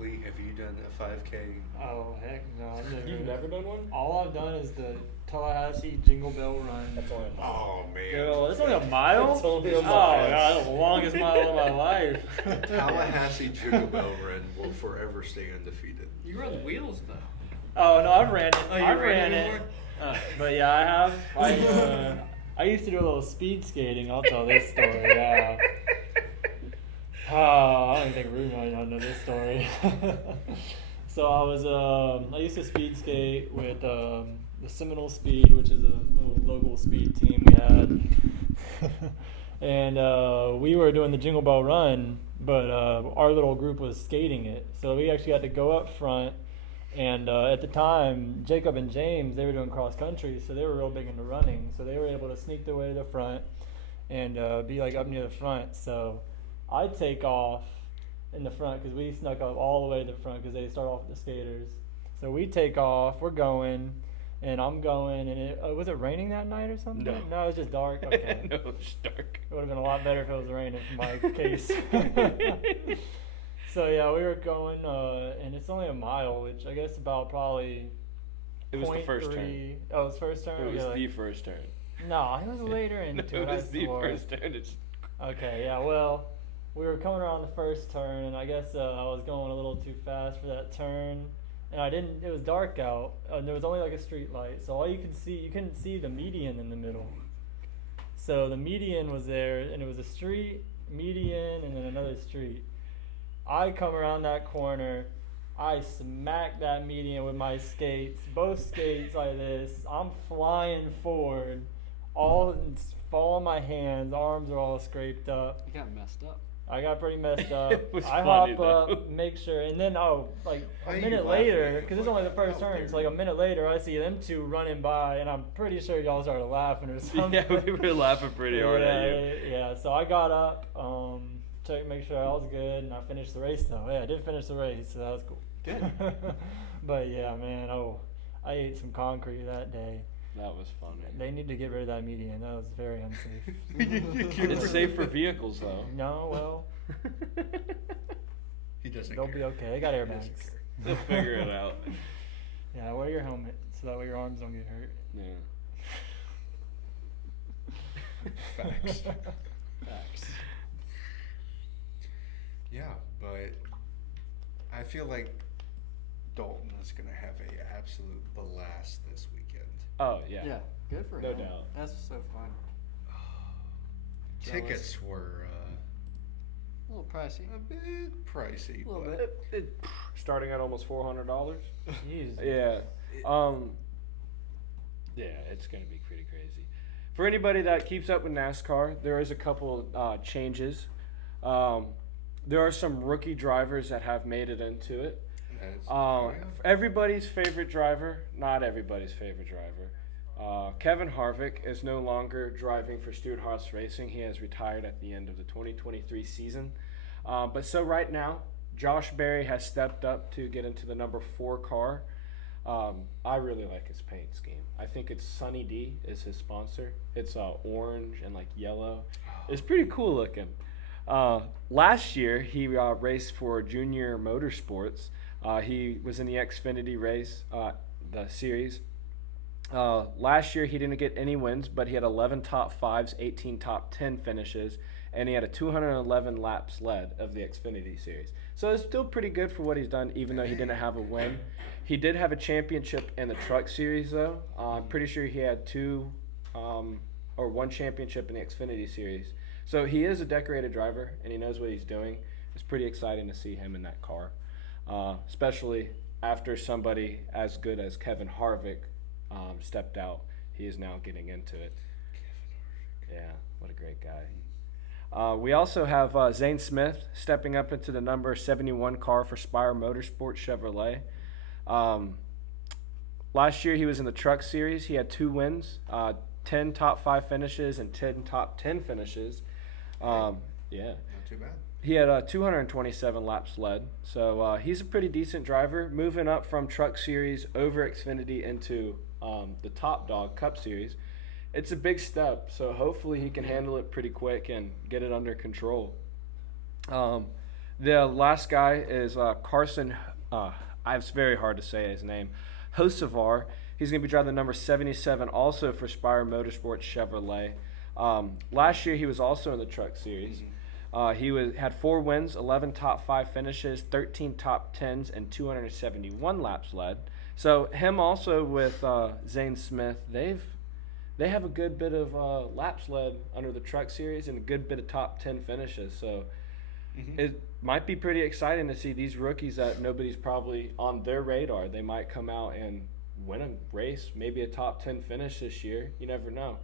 Lee, have you done a 5K? Oh heck no! I've never. You've never done one? All I've done is the Tallahassee Jingle Bell Run. That's only a mile. Oh man. Yo, that's only a mile. It's only a Oh mile. god, that's the longest mile of my life. Tallahassee Jingle Bell Run will forever stay undefeated. You run the wheels though. Oh no, I've ran it. Oh, you I've ran ran it it. before? But yeah, I have. I used to do a little speed skating. I'll tell this story. Yeah. Oh, I don't even think Rue might not know this story. So I used to speed skate with the Seminole Speed, which is a little local speed team we had. And we were doing the Jingle Bell Run, but our little group was skating it. So we actually had to go up front. And at the time, Jacob and James, they were doing cross country, so they were real big into running. So they were able to sneak their way to the front and be like up near the front. So I take off in the front because we snuck up all the way to the front because they start off with the skaters. So we take off, we're going, and I'm going, and was it raining that night or something? No, it was just dark. Okay. No, it was dark. It would have been a lot better if it was raining for my case. So yeah, we were going, and it's only a mile, which I guess about probably. It was the 0.3. first turn. Oh, it was first turn. It was Okay, the first turn. No, it was later into No, it. it was I the swore. first turn. It's Okay, yeah, well, we were coming around the first turn, and I guess I was going a little too fast for that turn, and it was dark out, and there was only like a street light, so all you couldn't see the median in the middle. So the median was there, and it was a street, median, and then another street. I come around that corner, I smack that median with my skates, both skates like this. I'm flying forward, it's fall on my hands, arms are all scraped up. You got messed up. I got pretty messed up. It was I funny, hop though. up, make sure, and then like Why a are you minute laughing later, at because it's what only the first out turn. So there? like a minute later, I see them two running by, and I'm pretty sure y'all started laughing or something. yeah, we were laughing pretty hard at you. Yeah. So I got up, checked, make sure I was good, and I finished the race though. Yeah, I did finish the race, so that was cool. Good. But yeah, man, I ate some concrete that day. That was funny. They need to get rid of that median. That was very unsafe. It's safe for vehicles, though. No, well, He doesn't they'll care. be okay. They got He airbags. doesn't care. They'll figure it out. Yeah, wear your helmet so that way your arms don't get hurt. Yeah. Facts. Facts. Yeah, but I feel like Dalton is going to have a absolute blast this weekend. Oh yeah. Yeah, good for No him. doubt. That's so fun. Tickets were A little pricey. a bit pricey, A little but bit. Starting at almost $400. Jeez. Yeah. Yeah, it's gonna be pretty crazy. For anybody that keeps up with NASCAR, there is a couple changes. There are some rookie drivers that have made it into it. Everybody's favorite driver, not everybody's favorite driver. Kevin Harvick is no longer driving for Stewart-Haas Racing. He has retired at the end of the 2023 season. But so right now, Josh Berry has stepped up to get into the number 4 car. I really like his paint scheme. I think it's Sunny D is his sponsor. It's orange and like yellow. It's pretty cool looking. Last year, he raced for Junior Motorsports. He was in the Xfinity race, the series. Last year, he didn't get any wins, but he had 11 top 5s, 18 top 10 finishes, and he had a 211 laps led of the Xfinity series. So it's still pretty good for what he's done, even though he didn't have a win. He did have a championship in the truck series, though. I'm pretty sure he had 2 or 1 championship in the Xfinity series. So he is a decorated driver, and he knows what he's doing. It's pretty exciting to see him in that car, especially after somebody as good as Kevin Harvick stepped out. He is now getting into it. Yeah, what a great guy. We also have Zane Smith stepping up into the number 71 car for Spire Motorsports Chevrolet. Last year he was in the truck series. He had 2 wins, 10 top 5 finishes, and 10 top 10 finishes. Yeah. not too bad. He had 227 laps led, so he's a pretty decent driver. Moving up from Truck Series over Xfinity into the Top Dog Cup Series, it's a big step. So hopefully he can handle it pretty quick and get it under control. The last guy is Carson. It's very hard to say his name. Hocevar. He's going to be driving the number 77, also for Spire Motorsports Chevrolet. Last year he was also in the Truck Series. He had 4 wins, 11 top 5 finishes, 13 top 10s, and 271 laps led. So him also with Zane Smith, they have a good bit of laps led under the Truck Series and a good bit of top 10 finishes. So it might be pretty exciting to see these rookies that nobody's probably on their radar. They might come out and win a race, maybe a top 10 finish this year. You never know.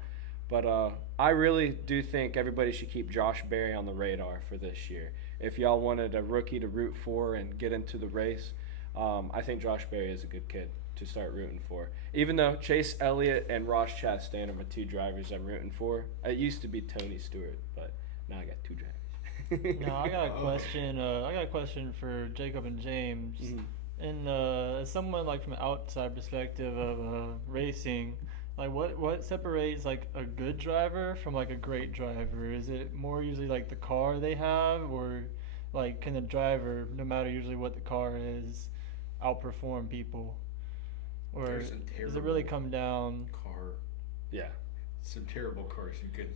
But I really do think everybody should keep Josh Berry on the radar for this year. If y'all wanted a rookie to root for and get into the race, I think Josh Berry is a good kid to start rooting for. Even though Chase Elliott and Ross Chastain are my 2 drivers I'm rooting for. It used to be Tony Stewart, but now I got 2 drivers. No, I got a question. I got a question for Jacob and James. Mhm. And as someone like from an outside perspective of racing, like what separates like a good driver from like a great driver? Is it more usually like the car they have, or like can the driver, no matter usually what the car is, outperform people? Or There's some does it really terrible come down? car, Yeah. some terrible cars you could.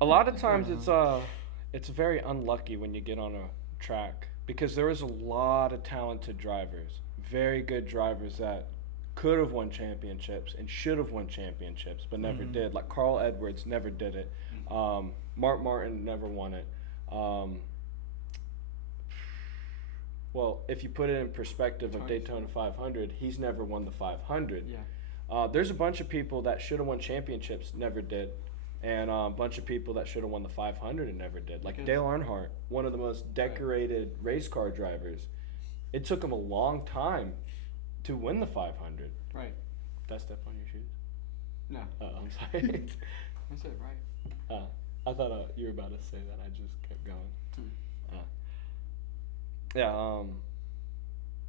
A lot of times it's very unlucky when you get on a track because there is a lot of talented drivers, very good drivers that could have won championships and should have won championships but never Mhm. did. Like Carl Edwards never did it. Mark Martin never won it. Well, if you put it in perspective of Daytona 500, he's never won the 500. Yeah. There's a bunch of people that should have won championships, never did, and a bunch of people that should have won the 500 and never did. Like Because- Dale Earnhardt, one of the most decorated race car drivers. It took him a long time to win the 500. Right. Did I step on your shoes? No. I'm sorry. I said right. I thought you were about to say that. I just kept going. Hmm. Yeah.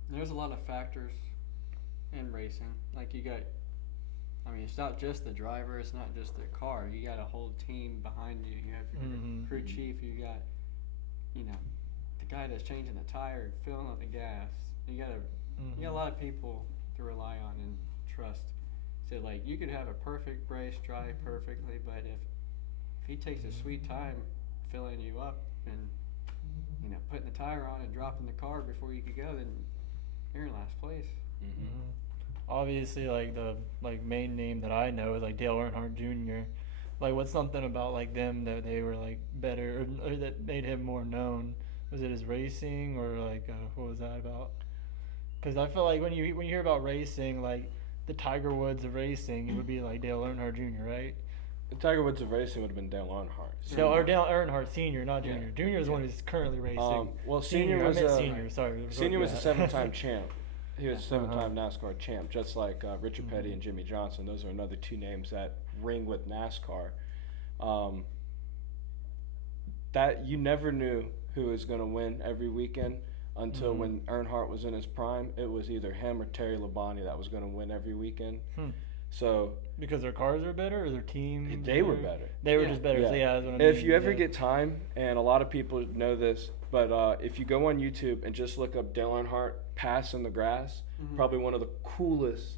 There's a lot of factors in racing. Like you got, I mean, it's not just the driver. It's not just the car. You got a whole team behind you. You have your Mhm. crew chief. You got, you know, the guy that's changing the tire, and filling up the gas. You got Mhm. a lot of people to rely on and trust. So like you could have a perfect race, drive perfectly, but if he takes a sweet time filling you up and putting the tire on and dropping the car before you could go, then you're in last place. Mm-hmm. Mhm. Obviously, like the main name that I know is like Dale Earnhardt Jr. Like, what's something about like them that they were like better, or that made him more known? Was it his racing, or like what was that about? Because I feel like when you hear about racing, like the Tiger Woods of racing, it would be like Dale Earnhardt Jr., right? Tiger Woods of racing would have been Dale Earnhardt. No, or Dale Earnhardt Sr., not Jr. Yeah. Jr. is the one who's currently racing. Well, Senior was I meant a Senior. Sorry, Senior was a yeah. 7-time champ. He was a 7-time Uh-huh. NASCAR champ, just like Richard Petty Mhm. and Jimmy Johnson. Those are another two names that ring with NASCAR. That you never knew who was going to win every weekend until Mhm. when Earnhardt was in his prime. It was either him or Terry Labonte that was going to win every weekend. So Because their cars are better, or their team? they were better. They were Yeah. just better. Yeah. So yeah, that's what I mean. If you ever yeah. get time, and a lot of people know this, but if you go on YouTube and just look up Dale Earnhardt pass in the grass, Mhm. probably one of the coolest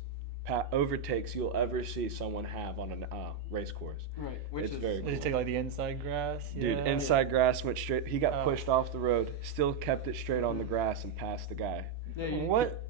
overtakes you'll ever see someone have on a race course. Right. Which It's is very Did you take like the inside grass? Dude, Yeah. inside grass went straight. He got Oh. pushed off the road, still kept it straight on the grass and passed the guy. Yeah, you-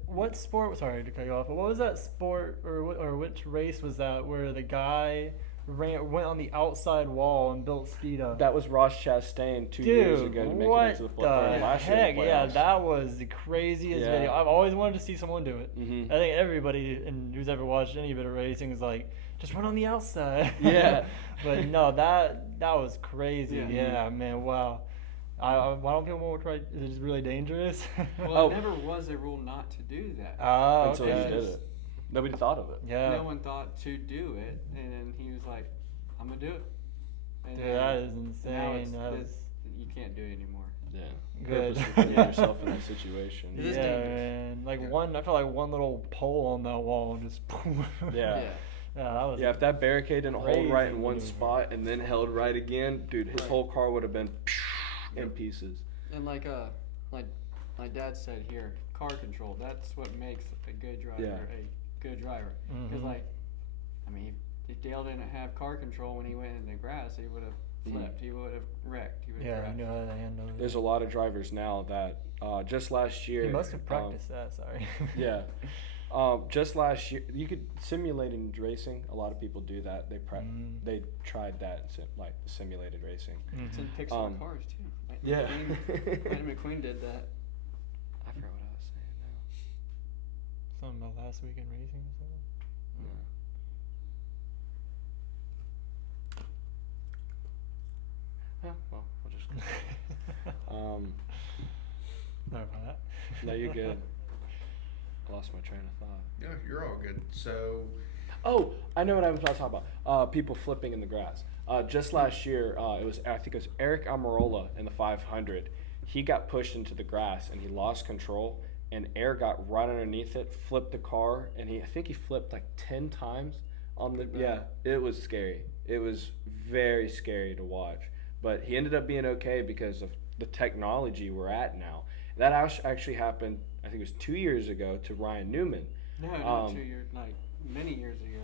What sport? Sorry to cut you off. But what was that sport, or which race was that where the guy went on the outside wall and built speed up? That was Ross Chastain 2 years Dude, ago to make what it into the the last year in heck? the Yeah, playoffs. that was the craziest Yeah. video. I've always wanted to see someone do it. Mhm. I think everybody who's ever watched any bit of racing is like, just run on the outside. Yeah. But no, that was crazy. Yeah. Yeah, man. Wow. Why don't people want to try? Is it just really dangerous? Well, Oh. it never was a rule not to do that. Oh, Until okay. he did it. Nobody thought of it. Yeah. No one thought to do it, and then he was like, "I'm gonna do it." And Dude, then- that is and insane. now it's, That it's- was you can't do it anymore. Yeah. good. Purposely putting yourself in that situation. It Yeah, is dangerous. man. Like Yeah. I feel like one little pole on that wall just. Yeah. Yeah, that was. Yeah, if that barricade didn't hold right in one Crazy. spot and then held right again, dude, his Right. whole car would have been in pieces. And like my dad said here, car control. That's what makes a good driver Yeah. a good driver. Because Mhm. like, I mean, if Dale didn't have car control when he went in the grass, he would have flipped. He would have wrecked. He would have Yeah, you crashed. know how to handle it. There's a lot of drivers now that just last year. He must have practiced that. Sorry. Yeah. Just last year, you could simulating racing. A lot of people do that. They tried that, like simulated racing. It's in Mhm. picture of cars too. Lightning Yeah. McQueen, Lightning McQueen did that. I forgot what I was saying now. Something about last week in racing or something. Yeah, well, we'll just. Sorry Sorry about that. No, you're good. I lost my train of thought. Yeah, you're all good. So, Oh, I know what I was about to talk about. People flipping in the grass. Just last year, I think it was Eric Almirola in the 500. He got pushed into the grass and he lost control, and air got right underneath it, flipped the car, and I think he flipped like 10 times on the. Yeah, it was scary. It was very scary to watch, but he ended up being okay because of the technology we're at now. That actually happened. I think it was 2 years ago to Ryan Newman. No, not 2 years, like many years ago.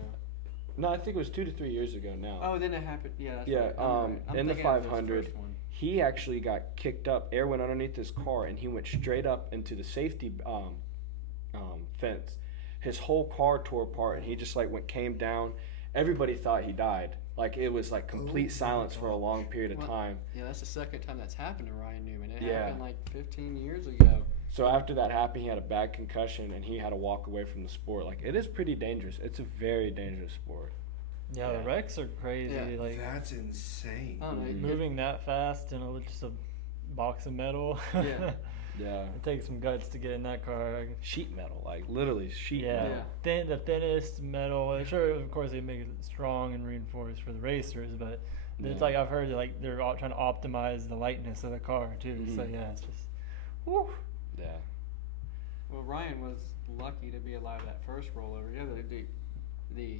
No, I think it was 2 to 3 years ago now. Oh, then it happened. Yeah, that's Yeah, right. I'm right. I'm in the thinking of his 500, first one. he actually got kicked up. Air went underneath his car, and he went straight up into the safety fence. His whole car tore apart, and he just like came down. Everybody thought he died. Like it was like complete silence for a long period of Well, time. Yeah, that's the second time that's happened to Ryan Newman. It Yeah. happened like 15 years ago. So after that happened, he had a bad concussion, and he had to walk away from the sport. Like it is pretty dangerous. It's a very dangerous sport. Yeah, the wrecks are crazy. Yeah. Like that's insane. I don't know. moving that fast in just a box of metal. Yeah. Yeah. It takes some guts to get in that car. Sheet metal, like literally sheet Yeah, metal. the thinnest metal. Sure, of course they make it strong and reinforced for the racers, but Yeah. it's like I've heard that, like they're all trying to optimize the lightness of the car too. So Mhm. yeah, it's just, whew. Yeah. Well, Ryan was lucky to be alive that first rollover. Yeah, the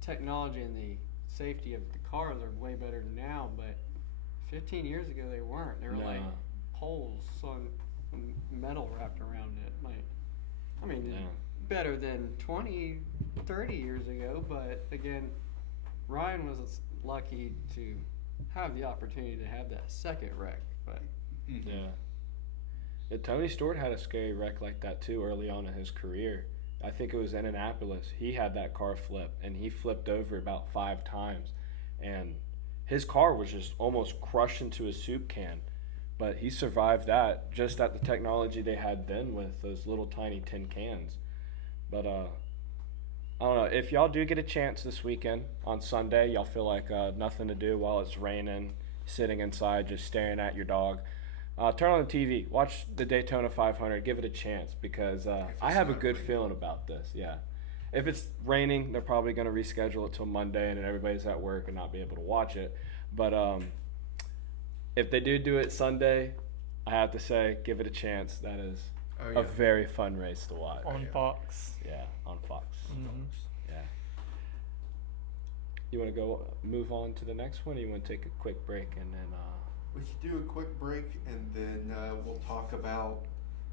technology and the safety of the cars are way better now, but 15 years ago they weren't. They were like No. poles on metal wrapped around it. Like, I mean, Yeah. better than 20, 30 years ago, but again, Ryan was lucky to have the opportunity to have that second wreck. But Yeah. Yeah, Tony Stewart had a scary wreck like that too early on in his career. I think it was in Indianapolis. He had that car flip, and he flipped over about 5 times, and his car was just almost crushed into a soup can. But he survived that just at the technology they had then with those little tiny tin cans. But I don't know, if y'all do get a chance this weekend on Sunday, y'all feel like nothing to do while it's raining, sitting inside just staring at your dog, turn on the TV, watch the Daytona 500, give it a chance, because I have a good feeling about this. Yeah, if it's raining, they're probably going to reschedule it till Monday, and then everybody's at work and not be able to watch it. But if they do it Sunday, I have to say, give it a chance. That is a very fun race to watch. On Fox. Yeah, on Fox. Mhm. Yeah. You want to go move on to the next one, or you want to take a quick break and then? We could do a quick break, and then we'll talk about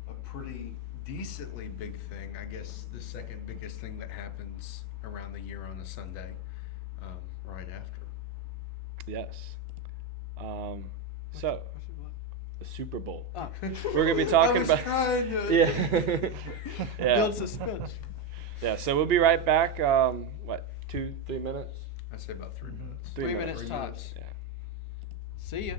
a pretty decently big thing. I guess the second biggest thing that happens around the year on a Sunday, right after. Yes. So the Super Bowl. oh. We're gonna be talking I was about. trying to. Yeah. Yeah. Build suspense. Yeah. So we'll be right back. 2-3 minutes? I'd say about 3 minutes. 3 minutes tops. Yeah. See ya.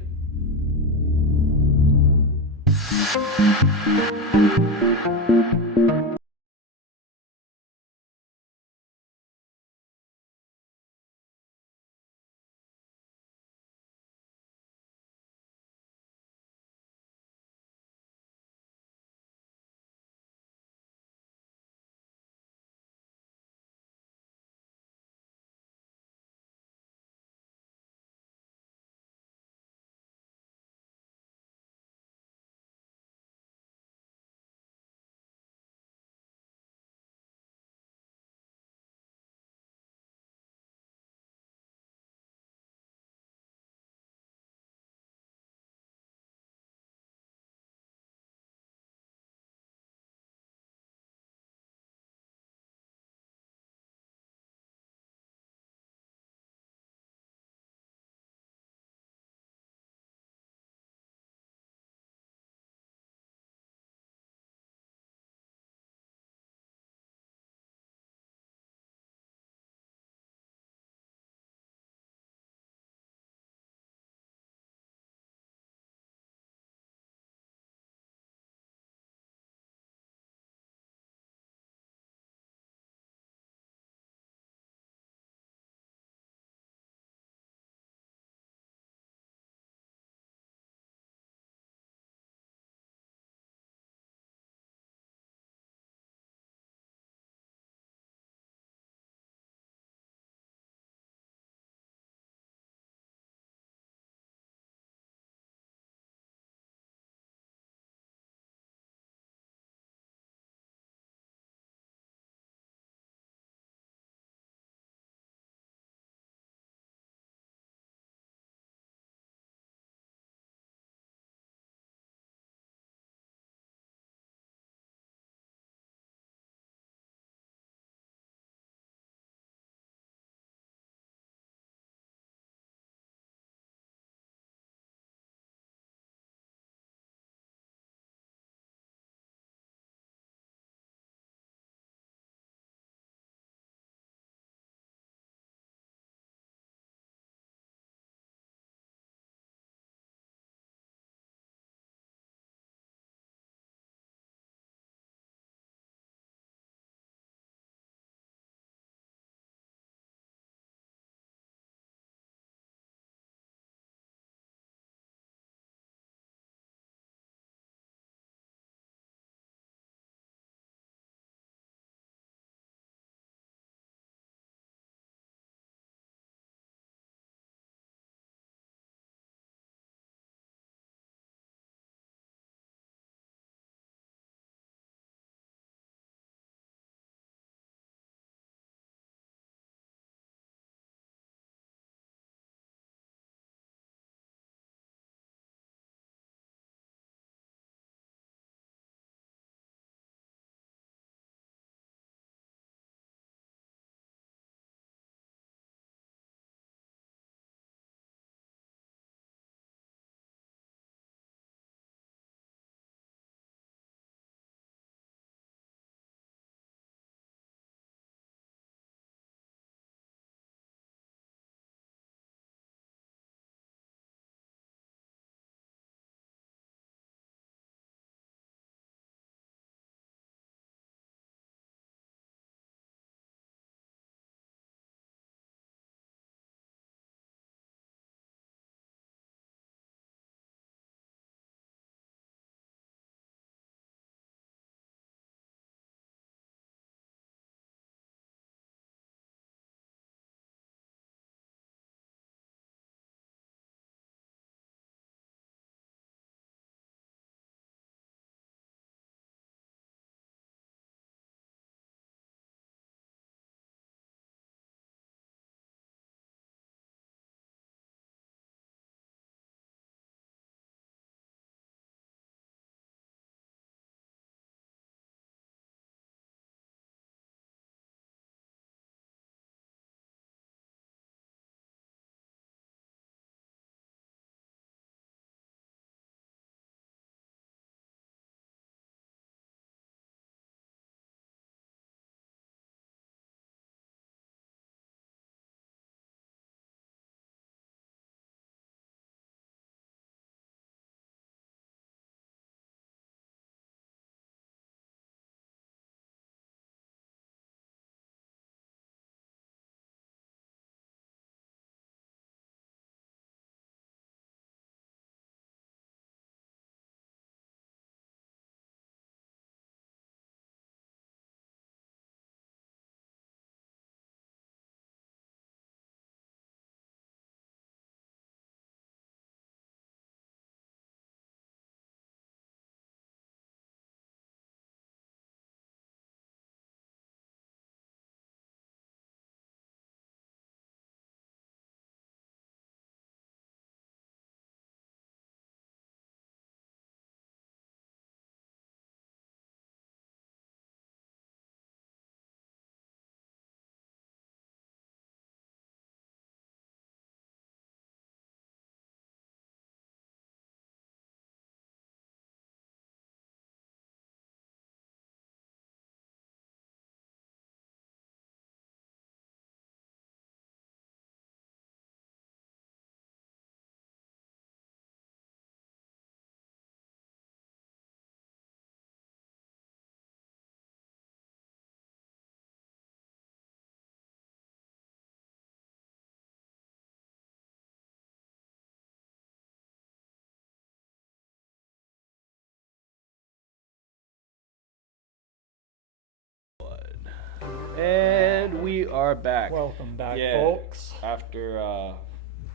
And we are back. Welcome back, Yeah. folks. After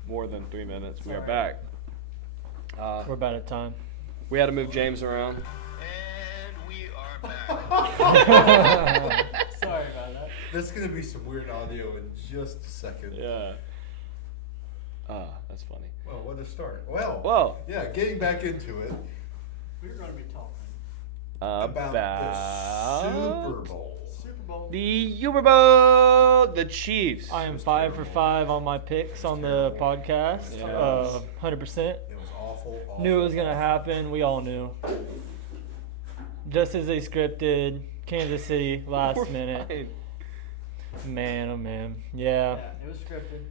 more than 3 minutes, we are Sorry. back. We're about at time. We had to move James around. And we are back. Sorry about that. That's gonna be some weird audio in just a second. Yeah. That's funny. Well, what a start. Well, Well, yeah, getting back into it We were going to be talking. about the Super Bowl. Super Bowl. the Super Bowl, the Chiefs. I am 5 for 5 on my picks on the podcast. Yeah. 100%. It was awful. Knew it was gonna happen. We all knew. Just as they scripted, Kansas City last We're minute. fine. Man, oh man. Yeah. It was scripted.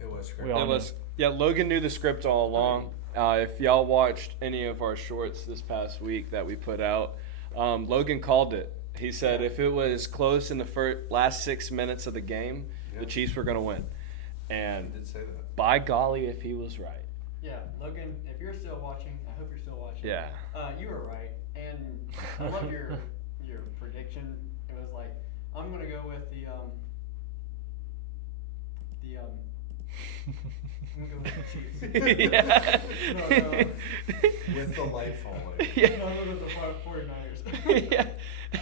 It was We great. all It was, yeah, Logan knew the script all along. If y'all watched any of our shorts this past week that we put out, Logan called it. He said if it was close in the last 6 minutes of the game, the Yeah. Chiefs were going to win. I And did say that. by golly, if he was right. Yeah, Logan, if you're still watching, I hope you're still watching. Yeah. You were right, and I love your prediction. It was like, I'm gonna go with the I'm gonna go with the Chiefs. Yeah. With the light falling. Yeah. No, I'm gonna go with the 49ers. Yeah.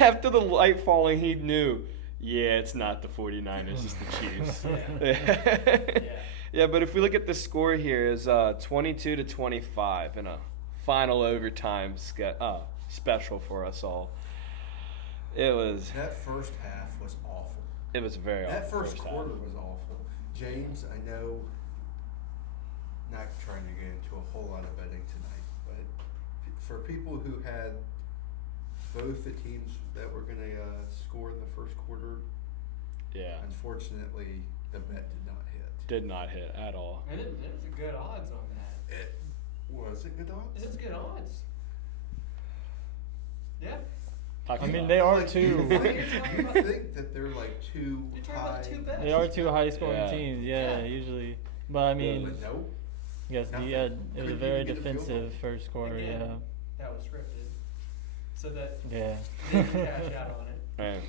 After the light falling, he knew, yeah, it's not the 49ers, it's the Chiefs. Yeah. Yeah, but if we look at the score here, is 22-25 in a final overtime special for us all. It was That first half was awful. very awful. That first half. quarter was awful. James, I know, not trying to get into a whole lot of betting tonight, but for people who had both the teams that were going to score in the first quarter, Yeah, unfortunately, the bet did not hit. did not hit at all. And it was a good odds on that. Was it good odds? It was good odds. Yeah. I mean, they are Like, two. You think that they're like two You're talking high, about two bets. They are two high scoring Yeah. teams. Yeah, Yeah. usually. But I mean, but nope. yes, nothing. it was a Couldn't very even get a field goal. defensive first quarter. Again. That was scripted. So that Yeah. they can cash out on it. Man.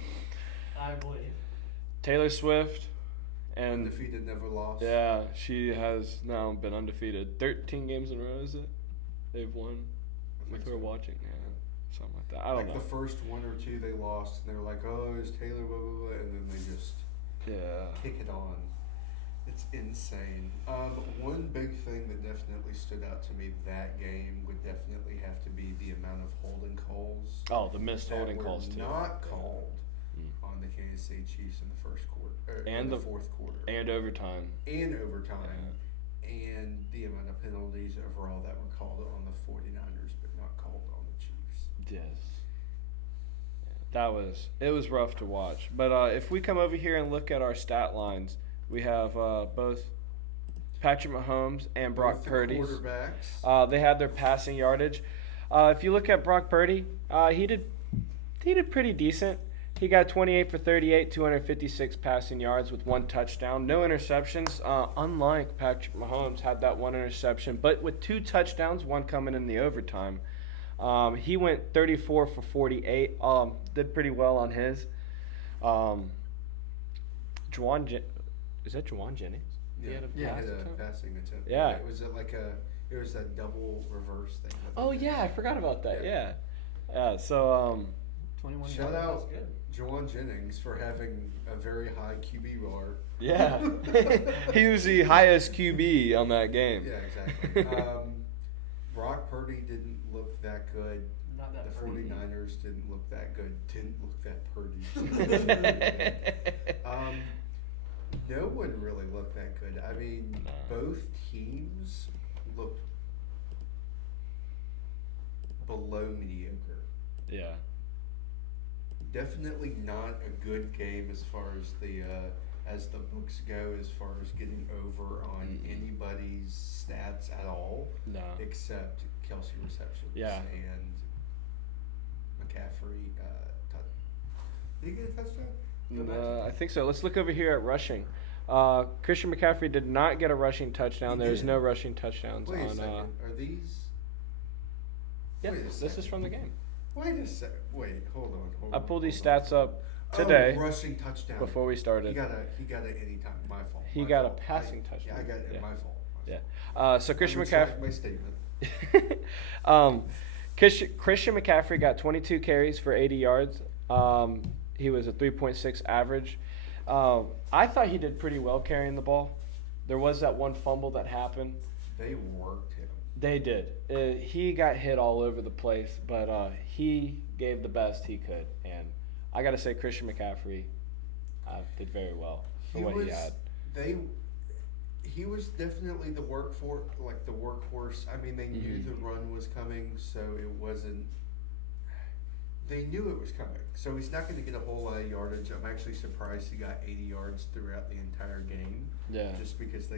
I believe. Taylor Swift, and Undefeated, never lost. yeah, she has now been undefeated. 13 games in a row, is it? They've won I with think her so. watching. Yeah, something like that. I don't Like know. the first one or two they lost, and they were like, "Oh, it's Taylor," blah blah blah, and then they just Yeah. kick it on. It's insane. One big thing that definitely stood out to me that game would definitely have to be the amount of holding calls Oh, the missed that holding were calls too. not Yeah. called Mm. on the Kansas City Chiefs in the first quarter, And in the the- fourth quarter, And overtime. and overtime, and the amount of penalties overall that were called on the 49ers but not called on the Chiefs. Yes. It was rough to watch. But if we come over here and look at our stat lines, we have both Patrick Mahomes and Brock Both the Purdy. quarterbacks. They had their passing yardage. If you look at Brock Purdy, he did pretty decent. He got 28 for 38, 256 passing yards with 1 touchdown, no interceptions. Unlike Patrick Mahomes, had that 1 interception, but with 2 touchdowns, 1 coming in the overtime. He went 34 for 48. Did pretty well on his. Is that Juwan Jennings? He had a Yeah, pass he had a attempt? passing attempt. Yeah. It was it was a double reverse thing. that they Oh did. yeah, I forgot about that. Yeah. Yeah. So 21 Shout yards, out that's good. Juwan Jennings for having a very high QB bar. yeah, he was the highest QB on that game. Yeah, exactly. Brock Purdy didn't look that good. Not that The Purdy. 49ers didn't look that good. Didn't look that Purdy. No one really looked that good. I mean, No. both teams looked below mediocre. Yeah. Definitely not a good game as far as the books go, as far as getting over on anybody's stats at all, No. except Kelsey receptions. Yeah. And McCaffrey. Did he get a touchdown? I think so. Let's look over here at rushing. Christian McCaffrey did not get a rushing touchdown. He There's did. no rushing touchdowns Wait a on. second. Are these? Yeah, Wait a this is second. from the game. Wait a sec. Wait, hold on. I pulled these stats up today. Oh, rushing touchdown. Before we started. He got it anytime. My fault. He My got fault. a passing touchdown. Yeah, I got it. Yeah. My fault. Yeah. So Christian I retract McCaffrey. my statement. Christian McCaffrey got 22 carries for 80 yards. He was a 3.6 average. I thought he did pretty well carrying the ball. There was that one fumble that happened. They worked him. They did. He got hit all over the place, but he gave the best he could. And I got to say, Christian McCaffrey did very well for what he had. He was definitely the workhorse. I mean, they knew the run was coming, so it wasn't. They knew it was coming, so he's not going to get a whole lot of yardage. I'm actually surprised he got 80 yards throughout the entire game. Yeah. Just because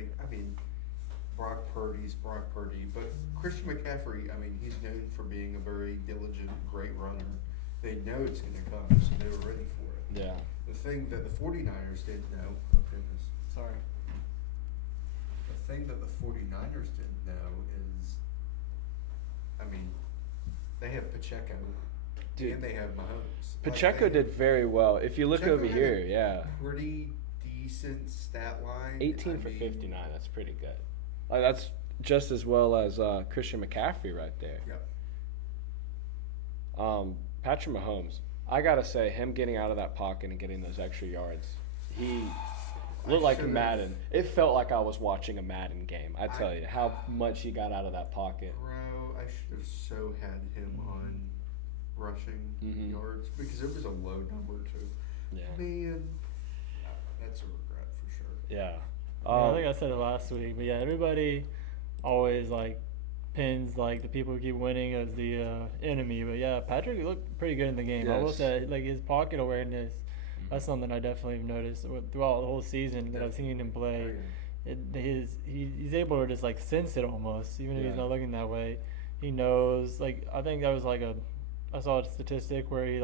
Brock Purdy's Brock Purdy, but Christian McCaffrey, I mean, he's known for being a very diligent, great runner. They know it's going to come, so they were ready for it. Yeah. The thing that the 49ers didn't know, oh goodness, sorry. The thing that the 49ers didn't know is, I mean, they have Pacheco, Dude, and they have Mahomes. Pacheco did very well. If you look Pacheco over had here, a yeah. Pretty decent stat line. 18 for 59. That's pretty good. Like, that's just as well as Christian McCaffrey right there. Yep. Patrick Mahomes, I gotta say, him getting out of that pocket and getting those extra yards, he looked like Madden. It felt like I was watching a Madden game. I tell you how much he got out of that pocket. Bro, I should have so had him on rushing yards because it was a low number too. Yeah. Man, that's a regret for sure. Yeah. I think I said it last week, but yeah, everybody always pins the people who keep winning as the enemy. But yeah, Patrick looked pretty good in the game. I will Yes. say, his pocket awareness, that's something I definitely have noticed throughout the whole season that I've seen him play. He's able to just sense it almost, even if he's not looking that way. He knows. I think that was I saw a statistic where he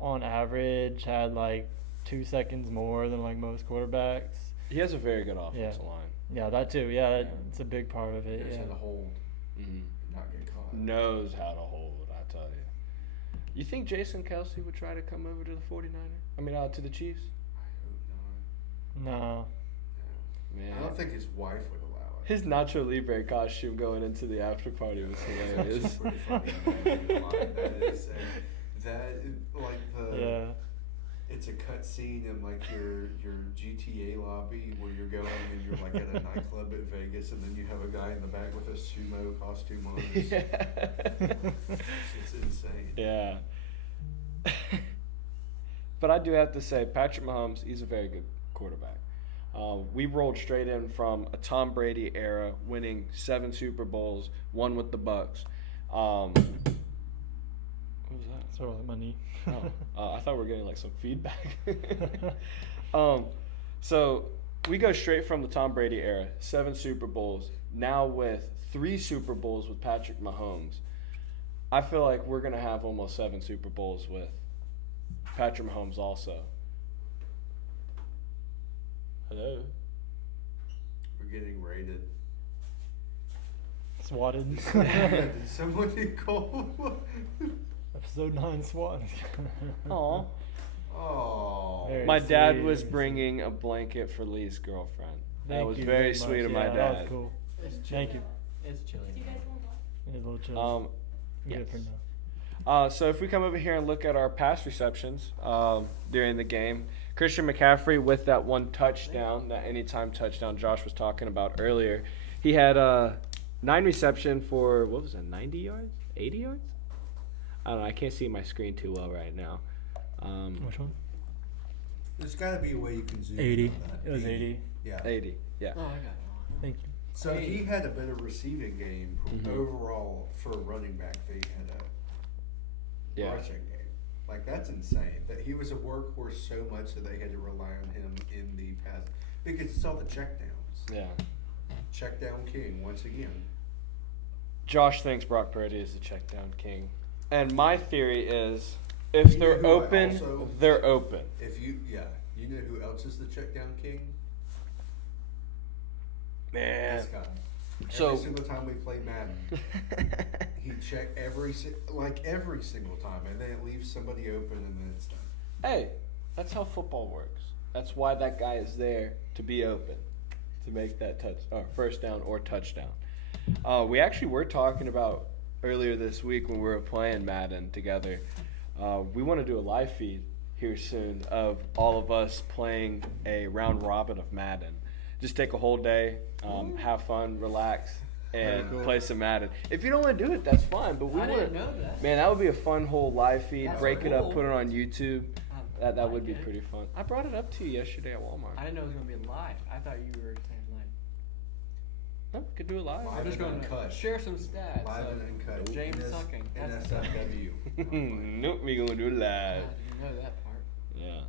on average had 2 seconds more than most quarterbacks. He has a very good offensive line. Yeah, that too. Yeah, it's a big part of it. Knows Yeah. how to hold, not get caught. Knows how to hold, I tell you. You think Jason Kelsey would try to come over to the 49ers? To the Chiefs? I hope not. No. Man. I don't think his wife would allow it. His Nacho Libre costume going into the after party was hilarious. That's pretty funny. That is, Yeah. it's a cut scene in your GTA lobby where you're going and you're at a nightclub at Vegas, and then you have a guy in the back with a sumo costume on. It's insane. Yeah. But I do have to say, Patrick Mahomes, he's a very good quarterback. We rolled straight in from a Tom Brady era, winning 7 Super Bowls, one with the Bucks. What was that? Sort of my knee. I thought we were getting some feedback. So we go straight from the Tom Brady era, 7 Super Bowls, now with 3 Super Bowls with Patrick Mahomes. I feel like we're going to have almost 7 Super Bowls with Patrick Mahomes also. Hello? We're getting raided. Swatted. Did somebody call? Episode 9 SWAT. Aw. Oh. Very My dad sweet. was bringing a blanket for Lee's girlfriend. That Thank was you very much. sweet of Yeah, my That dad. was cool. It's Thank you. It's chilly. Do you guys want one? It was a little chilly. Yes. Good for now. So if we come over here and look at our pass receptions during the game, Christian McCaffrey with that one touchdown, that anytime touchdown Josh was talking about earlier, he had 9 reception for, 90 yards? 80 yards? I don't know. I can't see my screen too well right now. Which one? There's got to be a way you can zoom 80. in on that. It was 80. Yeah. 80, yeah. Oh, I got it. Thank you. So he had a better receiving game Mhm. overall for a running back. They had a Yeah. rushing game. That's insane. That he was a workhorse so much that they had to rely on him in the pass because it's all the checkdowns. Yeah. Check down king once again. Josh thinks Brock Purdy is the check down king. And my theory is if You know they're who I open, also- they're open. You know who else is the check down king? Man. This guy. So- Every single time we play Madden, he check every single time, and then it leaves somebody open, and then it's done. hey, that's how football works. That's why that guy is there, to be open, to make that first down or touchdown. We actually were talking about earlier this week when we were playing Madden together. We want to do a live feed here soon of all of us playing a round robin of Madden. Just take a whole day, have fun, relax, and play some Madden. If you don't want to do it, that's fine. But we I want didn't know that. Man, that would be a fun whole live feed. That's break it up, cool. put it on YouTube. That like would be it. pretty fun. I brought it up to you yesterday at Walmart. I didn't know it was gonna be live. I thought you were saying like. No, could do it live. Live I'm just and gonna uncut. share some stats. Live of and uncut. James sucking. That's NSFW. Nope, we gonna do it I live. didn't know that part. Yeah.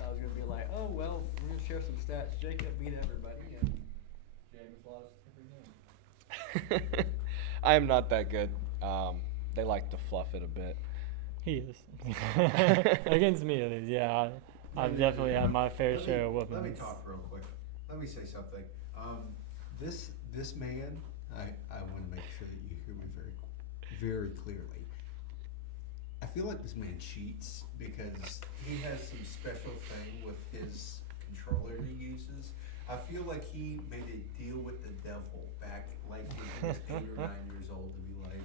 I was gonna be like, oh well, we're gonna share some stats. Jacob beat everybody, and James lost every game. I am not that good. They like to fluff it a bit. He is. Against me, at least. Yeah, I've definitely had my fair share of weapons. Let me talk real quick. Let me say something. This man, I want to make sure that you hear me very clearly. I feel like this man cheats because he has some special thing with his controller he uses. I feel like he made a deal with the devil back like when he was 8 or 9 years old to be like,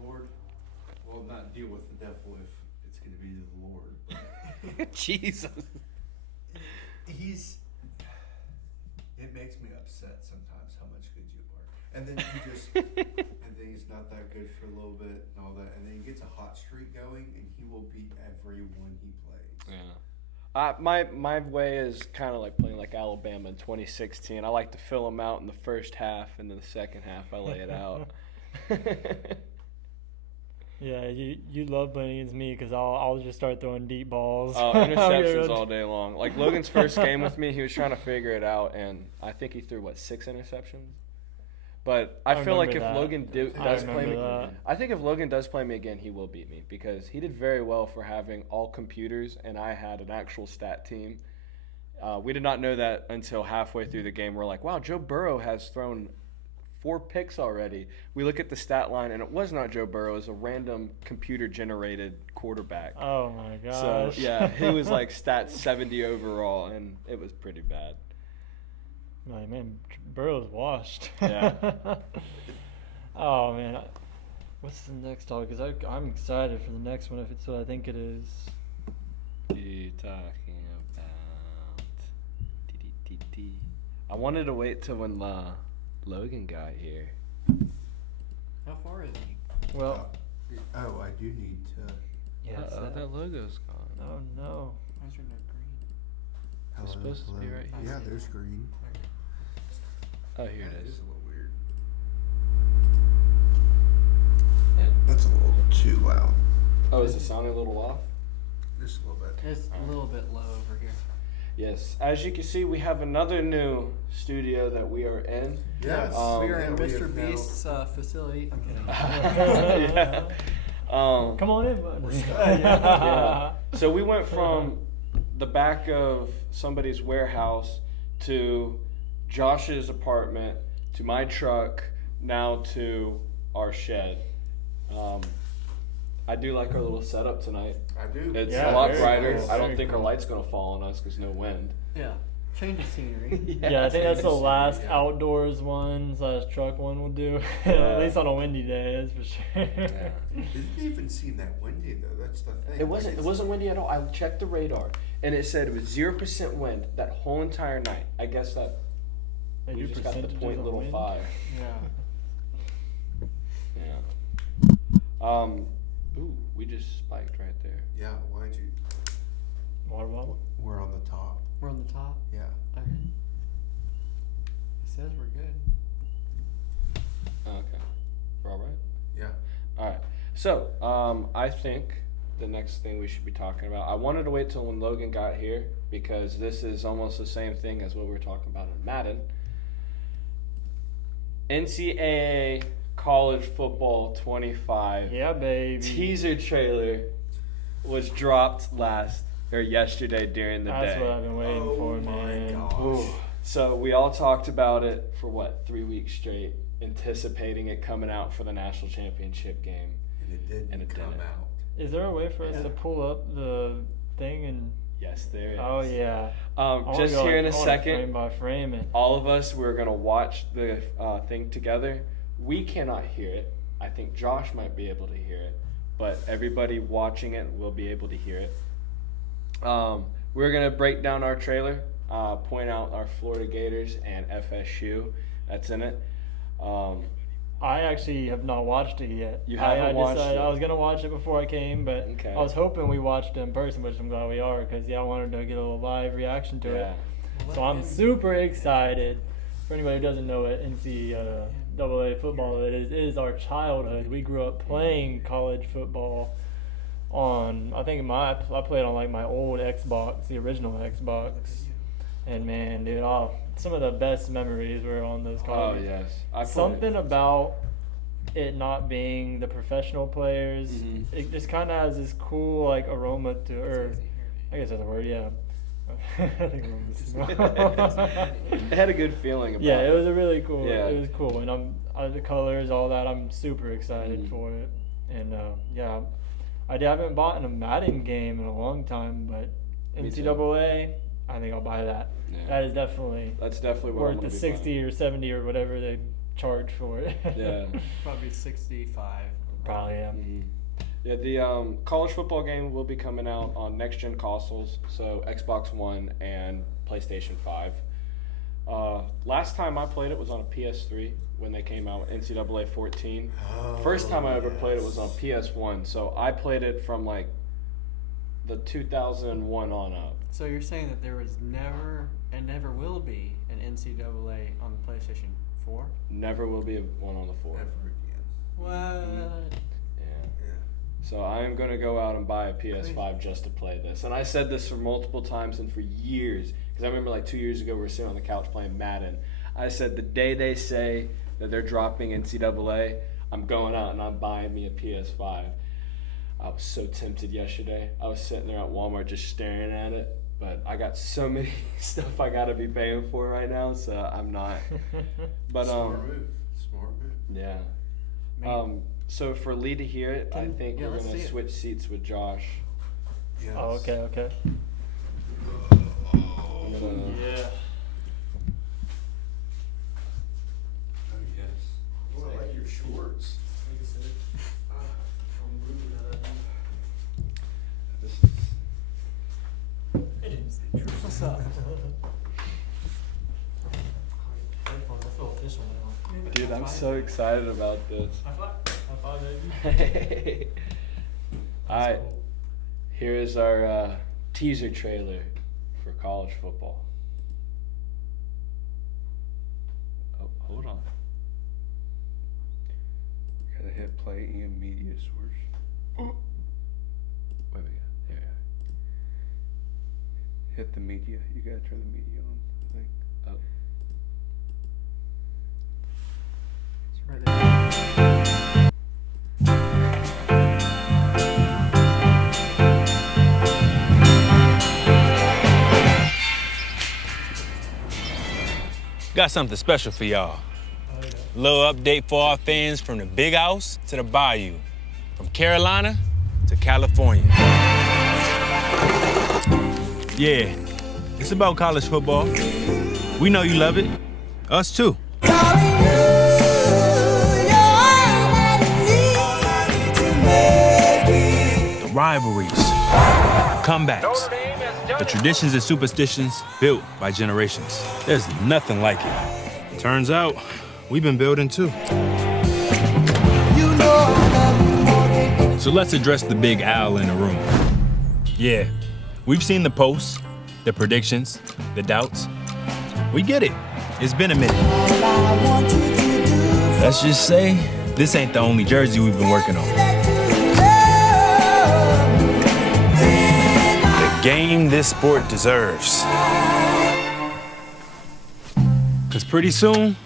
Lord, well, not deal with the devil if it's going to be the Lord. But Jesus. it makes me upset sometimes how much good you are. And then and then he's not that good for a little bit and all that. And then he gets a hot streak going and he will beat everyone he plays. Yeah. My way is kind of like playing like Alabama in 2016. I like to fill them out in the first half, and then the second half I lay it out. Yeah, you love playing against me because I'll just start throwing deep balls. Oh, interceptions all day long. Like Logan's first game with me, he was trying to figure it out, and I think he threw 6 interceptions. But I feel like if remember that. Logan does play me, that. I think if Logan does play me again, he will beat me because he did very well for having all computers, and I had an actual stat team. We did not know that until halfway through the game. We're like, wow, Joe Burrow has thrown 4 picks already. We look at the stat line, and it was not Joe Burrow. It was a random computer-generated quarterback. Oh my gosh. So, yeah, he was like stat 70 overall, and it was pretty bad. Like, man, Burrow's washed. Yeah. Oh man, what's the next topic? Because I'm excited for the next one if it's what I think it is. What are you talking about? I wanted to wait till when Logan got here. How far is he? Well, Oh, I do need to. yeah. That logo's gone. Oh no. Why is there no green? It's supposed to be right here. Yeah, there's green. Oh, here it That is. is a little weird. That's a little too loud. Oh, is it sounding a little off? Just a little bit. It's a little bit low over here. Yes. As you can see, we have another new studio that we are in. Yes. We are in we Mr. have now- Beast's facility. I'm kidding. Yeah. Come on in, bud. Yeah. So we went from the back of somebody's warehouse to Josh's apartment to my truck, now to our shed. I do like our little setup tonight. I do. It's Yeah, a lot very brighter. cool, I don't very think our cool. light's gonna fall on us because no wind. Yeah. Change of scenery. Yeah, I think that's the last Yeah. outdoors one / truck one we'll do. Yeah. At least on a windy day, that's for sure. Yeah. It didn't even seem that windy though. That's the thing. It wasn't windy at all. I checked the radar and it said it was 0% wind that whole entire night. I guess that They we do just got the percentages point on little wind? 5. Yeah. Yeah. Ooh, we just spiked right there. Yeah. Why'd you? Water bottle. We're on the top. We're on the top. Yeah. Okay. It says we're good. Okay. We're all right? Yeah. All right. So, I think the next thing we should be talking about, I wanted to wait till when Logan got here because this is almost the same thing as what we were talking about in Madden. NCAA College Football 25 Yeah, baby. teaser trailer was dropped yesterday during the That's day. what I've been waiting for, Oh my man. gosh. Ooh. So we all talked about it for 3 weeks straight, anticipating it coming out for the national championship game. And it didn't And it come didn't. out. Is there a way for us to pull up the thing and? Yes, there is. Oh yeah. I wanna Just go, here in like, a I wanna second, frame by frame it. all of us, we're going to watch the thing together. We cannot hear it. I think Josh might be able to hear it, but everybody watching it will be able to hear it. We're going to break down our trailer, point out our Florida Gators and FSU that's in it. I actually have not watched it yet. You haven't I watched decided it? I was gonna watch it before I came, but Okay. I was hoping we watched it in person, which I'm glad we are, because I wanted to get a little live reaction to Yeah. it. So I'm super excited. For anybody who doesn't know it, NCAA football is our childhood. We grew up playing college football on. I think I played on like my old Xbox, the original Xbox. And man, dude, some of the best memories were on those Oh, college. yes. Something about it not being the professional players, Mhm. it just kind of has this cool like aroma to, or I guess that's a word, yeah. I think aroma's- It had a good feeling about yeah, it. it was a really cool. Yeah. It was cool, and the colors, all that. I'm super excited Mhm. for it, and yeah, I haven't bought a Madden game in a long time, but Me too. NCAA, I think I'll buy that. Yeah. That is definitely That's definitely what I'm worth gonna the be 60 or 70 or whatever they charge for it. Yeah. Probably 65. Probably, yeah. buying. Yeah, the college football game will be coming out on next-gen consoles, so Xbox One and PlayStation 5. Last time I played it was on a PS3 when they came out with NCAA 14. First time I ever played it was on PS1, so I played it from like the 2001 on up. So you're saying that there was never and never will be an NCAA on the PlayStation 4? Never will be one on the 4. Never again. What? Yeah. Yeah. So I am going to go out and buy a PS5 just to play this. And I said this for multiple times and for years, because I remember like 2 years ago we were sitting on the couch playing Madden. I said the day they say that they're dropping NCAA, I'm going out and I'm buying me a PS5. I was so tempted yesterday. I was sitting there at Walmart just staring at it, but I got so many stuff I got to be paying for right now, so I'm not. But Smart move. Smart move. yeah. Man. So for Lee to hear it, I think we're let's gonna see it. switch seats with Josh. Yes. Oh, okay. I'm gonna- Yeah. Oh, yes. Oh, I like your shorts. This is What's up? Dude, I'm so excited about this. Alright, here is our teaser trailer for college football. Oh, hold on. Gotta hit play and media source. Where we go? There. Hit the media. You gotta turn the media on, I think. Oh. It's right there. Got something special for y'all. Little update for our fans from the big house to the bayou, from Carolina to California. Yeah, it's about college football. We know you love it. Us too. The rivalries, comebacks, the traditions and superstitions built by generations. There's nothing like it. Turns out, we've been building too. So let's address the big owl in the room. Yeah, we've seen the posts, the predictions, the doubts. We get it. It's been a minute. Let's just say, this ain't the only jersey we've been working on. The game this sport deserves. 'Cause pretty soon,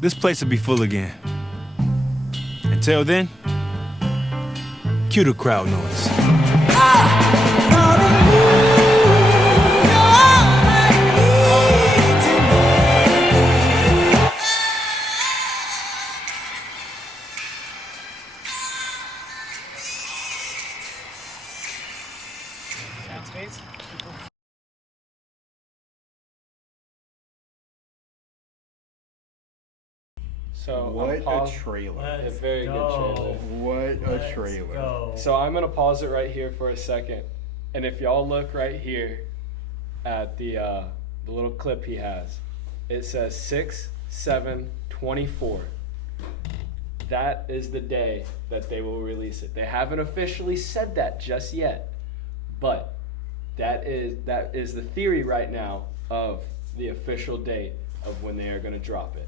this place will be full again. Until then, cue the crowd noise. Spades? So What I'm pause- a trailer. A very good trailer. What a trailer. Go. So I'm gonna pause it right here for a second, and if y'all look right here at the little clip he has, it says 6/7/24. That is the day that they will release it. They haven't officially said that just yet, but that is the theory right now of the official date of when they are going to drop it.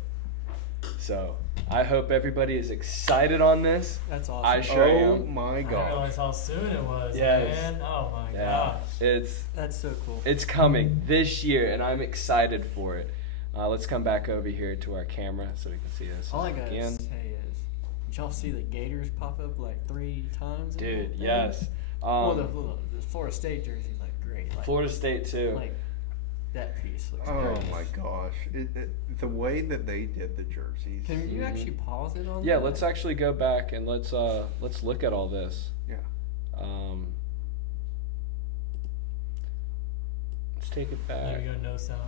So I hope everybody is excited on this. That's awesome. I sure Oh am. my I didn't god. realize how soon it was, Yes. man. Oh my Yeah, gosh. That's so cool. it's coming this year, and I'm excited for it. Let's come back over here to our camera so we can see this All I gotta again. say is, did y'all see the Gators pop up like 3 times? in Dude, that thing? yes. Well, the Florida State jersey look great. Like, Florida State too. Like that piece looks Oh great. my gosh. The way that they did the jerseys. Can you actually pause it on? Yeah, that? let's actually go back and let's look at all this. Yeah. Let's take it back. There we go, no sound.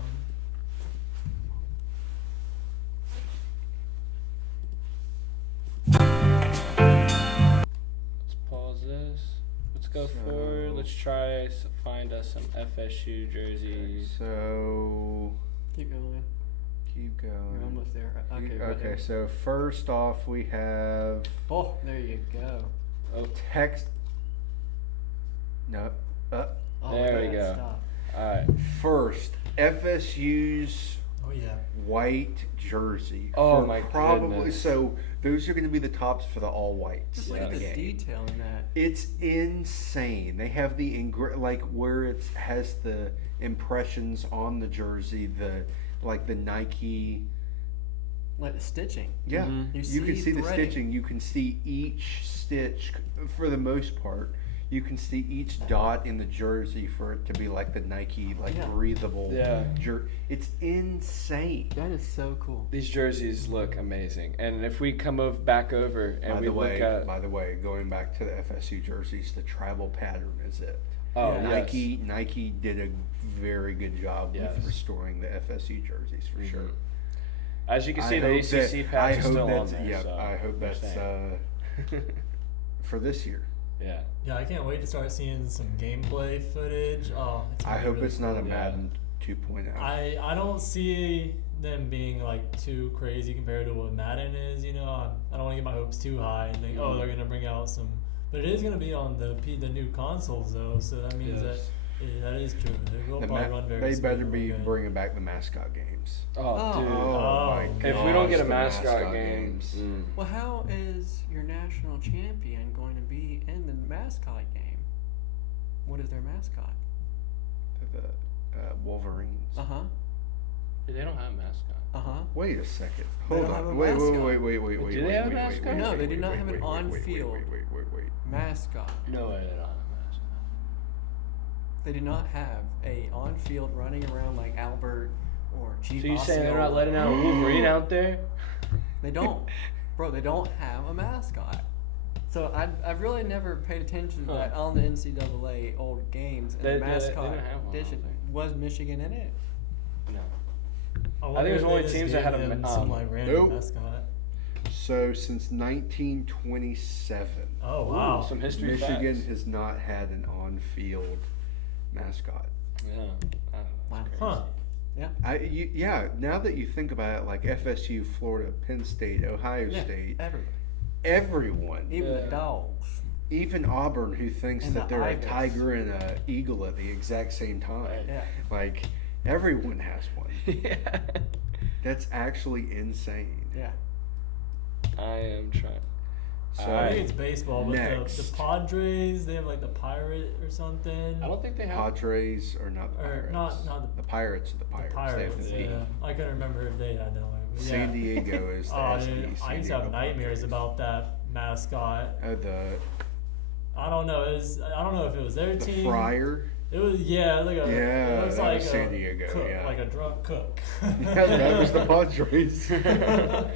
Let's pause this. Let's go forward. Let's try find us some FSU jerseys. So Keep going. keep You're going. almost there. Okay. Right Okay, there. so first off we have Oh, there you go. text. No. Oh, There we that go. stuff. All right. First, FSU's Oh yeah. white jersey. Oh, for my probably goodness. so those are going to be the tops for the all whites. Just Yeah. look at in the game. detail in that. It's insane. They have the like where it has the impressions on the jersey, the like the Nike. Like the stitching. Yeah, Mhm. you can see see the threading. stitching. You can see each stitch for the most part. You can see each dot in the jersey for it to be like the Nike, like Yeah. breathable. Yeah. It's insane. That is so cool. These jerseys look amazing, and if we come back over and By we the look way, at going back to the FSU jerseys, the tribal pattern is it. oh Yeah. yes. Nike did a very good job Yes. with restoring the FSU jerseys for sure. Mhm. As you can see, I the hope ACC that- patch I is hope still on that's- there. Yeah, so I hope we're that's staying. for this year. Yeah. Yeah, I can't wait to start seeing some gameplay footage. Oh, it's I gonna be hope really it's not a cool. Yeah. Madden 2.0. I don't see them being like too crazy compared to what Madden is. You know, I don't want to get my hopes too high and think, oh, they're gonna bring out some. But it is gonna be on the new consoles though, so that means Yes. that is true. They will probably run very. They better smoothly be again. bringing back the mascot games. Oh, dude. Oh my Oh. god! If we don't get a mascot game, Well, how is your national champion going to be in the mascot game? What is their mascot? the Wolverines. Uh huh. they don't have a mascot. Uh huh. Wait a second. They Hold don't have a on. Wait. Do they have a wait, mascot? wait, No, wait, they do wait, not wait, have an wait, on-field. Wait. Mascot. No way they don't have a mascot. They do not have a on-field running around like Albert or Chief. So you saying they're Osceola. not letting out a Wolverine out there? They don't, bro. They don't have a mascot. So I've really never paid attention to that on the NCAA old games. And They the don't mascot have one, I don't edition think. was Michigan in it. No. I think wonder it was if only they just teams that gave had a them ma- some like random Nope. mascot. So since 1927, Oh wow. Some history Michigan facts. has not had an on-field mascot. Yeah. Wow. Huh. Yeah. Now that you think about it, like FSU, Florida, Penn State, Ohio Yeah, State, everybody, everyone, even Yeah. the dogs. even Auburn, who thinks And that the they're Ibis. a tiger and a eagle at the exact same time. Yeah. Like everyone has one. Yeah. That's actually insane. Yeah. I am trying. So I think it's baseball, but Next. the Padres, they have like the pirate or something. I don't think they have. Padres are not the Or Pirates. not The Pirates are the Pirates. They have Pirates. the Yeah. D. I couldn't remember if they had that one. but San yeah. Diego is the Oh, SD. dude, San I used to have Diego nightmares Padres. about that mascot. Oh, the I don't know. I don't know if it was their team. Friar. It was like a Yeah, it was that like was San Diego, cook, yeah. like a drunk cook. Yeah, that was the Padres. The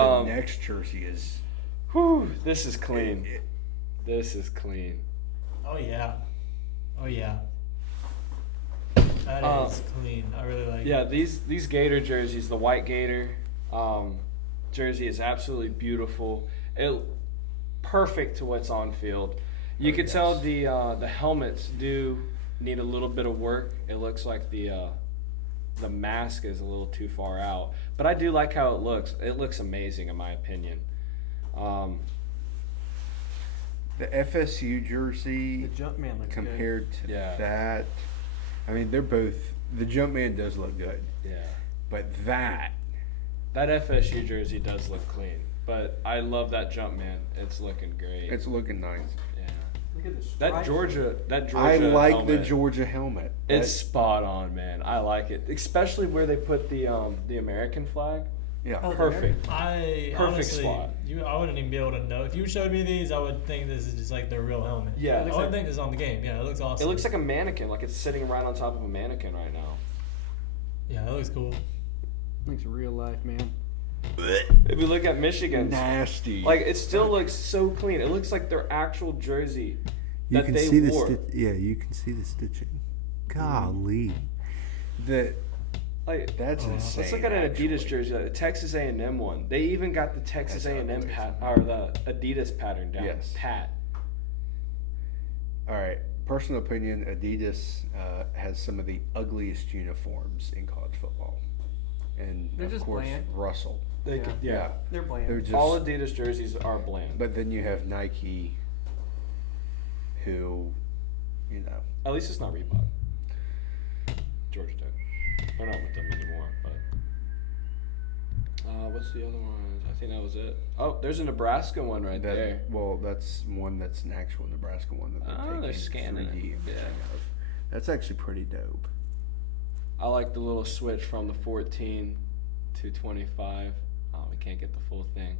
Um, next jersey is. Whew, this is clean. it- This is clean. Oh yeah. Oh yeah. That is clean. I really like Yeah, it. these Gator jerseys, the white Gator jersey is absolutely beautiful. It perfect to what's on field. You could tell the helmets do need a little bit of work. It looks like the mask is a little too far out, but I do like how it looks. It looks amazing in my opinion. The FSU jersey The Jumpman looks compared to Yeah. that, I mean, they're both. The Jumpman does look good, Yeah, but that that FSU jersey does look clean, but I love that Jumpman. It's looking great. it's looking nice. Yeah. Look at this. That Georgia I like the helmet, Georgia helmet. It's spot on, man. I like it, especially where they put the American flag. Yeah. Oh, the Perfect. I Perfect honestly, spot. I wouldn't even be able to know. If you showed me these, I would think this is just like the real helmet. Yeah, I it looks wouldn't like- think this is on the game. Yeah, it looks awesome. It looks like a mannequin, like it's sitting right on top of a mannequin right now. Yeah, it looks cool. Looks real life, man. If we look at Michigan's, Nasty. like it still looks so clean. It looks like their actual jersey You that can they see the wore. yeah, you can see the stitching. Golly. the Like, that's insane. let's look at an Adidas actually. jersey, like the Texas A&M one. They even got the Texas That's A&M ugly. or the Adidas pattern down Yes. pat. All right, personal opinion: Adidas has some of the ugliest uniforms in college football, and They're of just course bland. Russell. They Yeah. could, Yeah, They're bland. they're just. all Adidas jerseys are bland. but then you have Nike, who, you know, At least it's not Reebok. Georgia Tech. They're not with them anymore, but. What's the other ones? I think that was it. Oh, there's a Nebraska one right there. that's one that's an actual Nebraska one that they're Oh, taking they're scanning 3D it. imaging Yeah. of. That's actually pretty dope. I like the little switch from the 14 to 25. We can't get the full thing.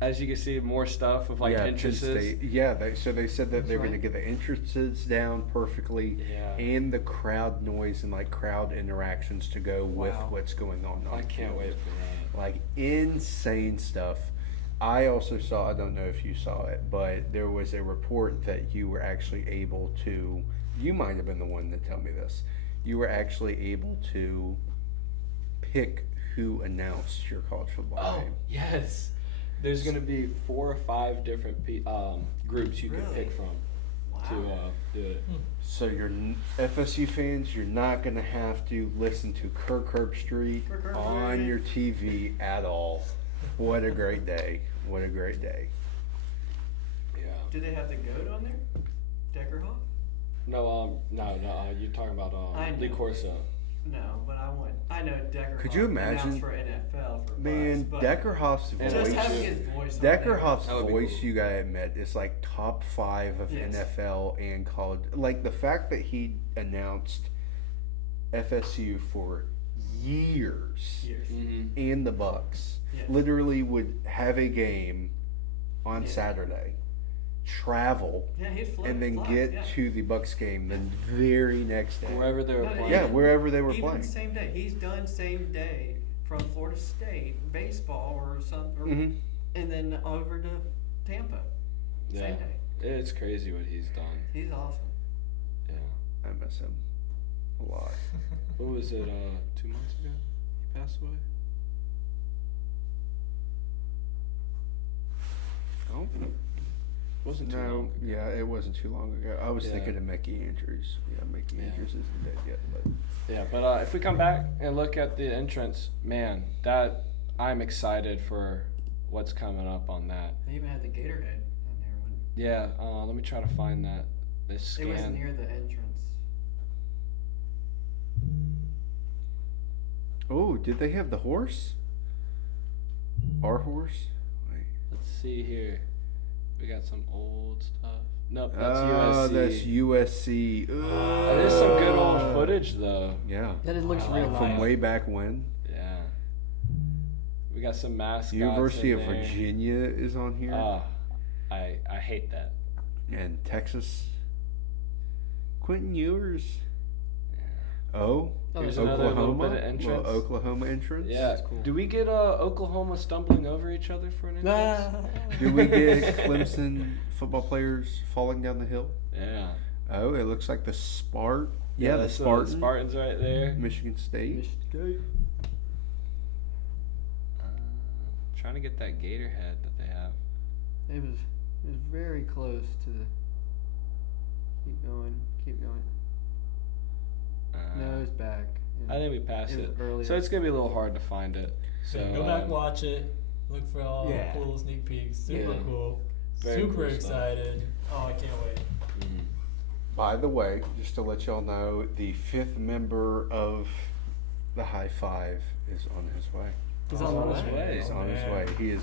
As you can see, more stuff with like yeah, Penn entrances. State. Yeah, so they said that they're right. going to get the entrances down perfectly, Yeah. and the crowd noise and like crowd interactions to go with Wow. what's going on. I the can't field. wait for that. Like insane stuff. I also saw. I don't know if you saw it, but there was a report that you were actually able to. You might have been the one to tell me this. You were actually able to pick who announced your college football Oh, game. yes. There's going to be 4 or 5 different groups you can Really? pick from to do it. So you're FSU fans, you're not gonna have to listen to Kirk Herbstreit Kirk on Herbstreit. your TV at all. What a great day! What a great day! Yeah. Do they have the goat on there? Deckerhoff? No, you're talking about I Lee know. Corso. No, but I know Deckerhoff. Could you announced imagine- for NFL for Man, Bucks, but Deckerhoff's And just voice. having his voice. on there. Deckerhoff's That would be voice, cool. you gotta admit, is like top 5 of Yes. NFL and college. Like the fact that he announced FSU for years. Years. Mm-hmm. And the Bucks Yeah. literally would have a game on Yeah. Saturday, travel, Yeah, he's fly, and then flies, get yeah. to the Bucks game the very next day. Wherever they were No, playing. Yeah, wherever they were Even playing. same day. He's done same day from Florida State baseball or something, Mhm. and then over to Tampa. Yeah. Same day. It's crazy what he's done. He's awesome. Yeah. I miss him a lot. What was it, 2 months ago? He passed away? Oh, Wasn't too no, long ago. yeah, it wasn't too long ago. I was Yeah. thinking of Mickey Andrews. Yeah, Mickey Yeah. Andrews isn't dead yet, but Yeah, but if we come back and look at the entrance, man, that I'm excited for what's coming up on that. They even had the Gatorhead on there when Yeah, let me try to find that. This it was scan. near the entrance. oh, did they have the horse? Our horse? Wait. Let's see here. We got some old stuff. Nope, that's Oh, USC. that's USC. That is some good old footage, though. Yeah. That it looks Wow. real From From life. way back when. Yeah. We got some mascots. University in of there. Virginia is on here. I hate that. And Texas. Quentin Ewers. Oh, Here's another little Oklahoma. bit of entrance. Little Oklahoma entrance. Yeah. cool. Do we get Oklahoma stumbling over each other for an entrance? Do we get Clemson football players falling down the hill? Yeah. Oh, it looks like the Yeah, the that's Spartans. right there. Michigan State. Trying to get that gator head that they have. It was very close to the. Keep going. No, it's back. I think we passed It was it. earlier. So it's gonna be a little hard to find it. So Go back, watch it. Look for all Yeah. the cool sneak peeks. Super Yeah. cool. Very Super cool stuff. excited. Oh, I can't wait. By the way, just to let y'all know, the 5th member of the High Five is on his way. He's Oh, on his way. He's Oh, on his man. way.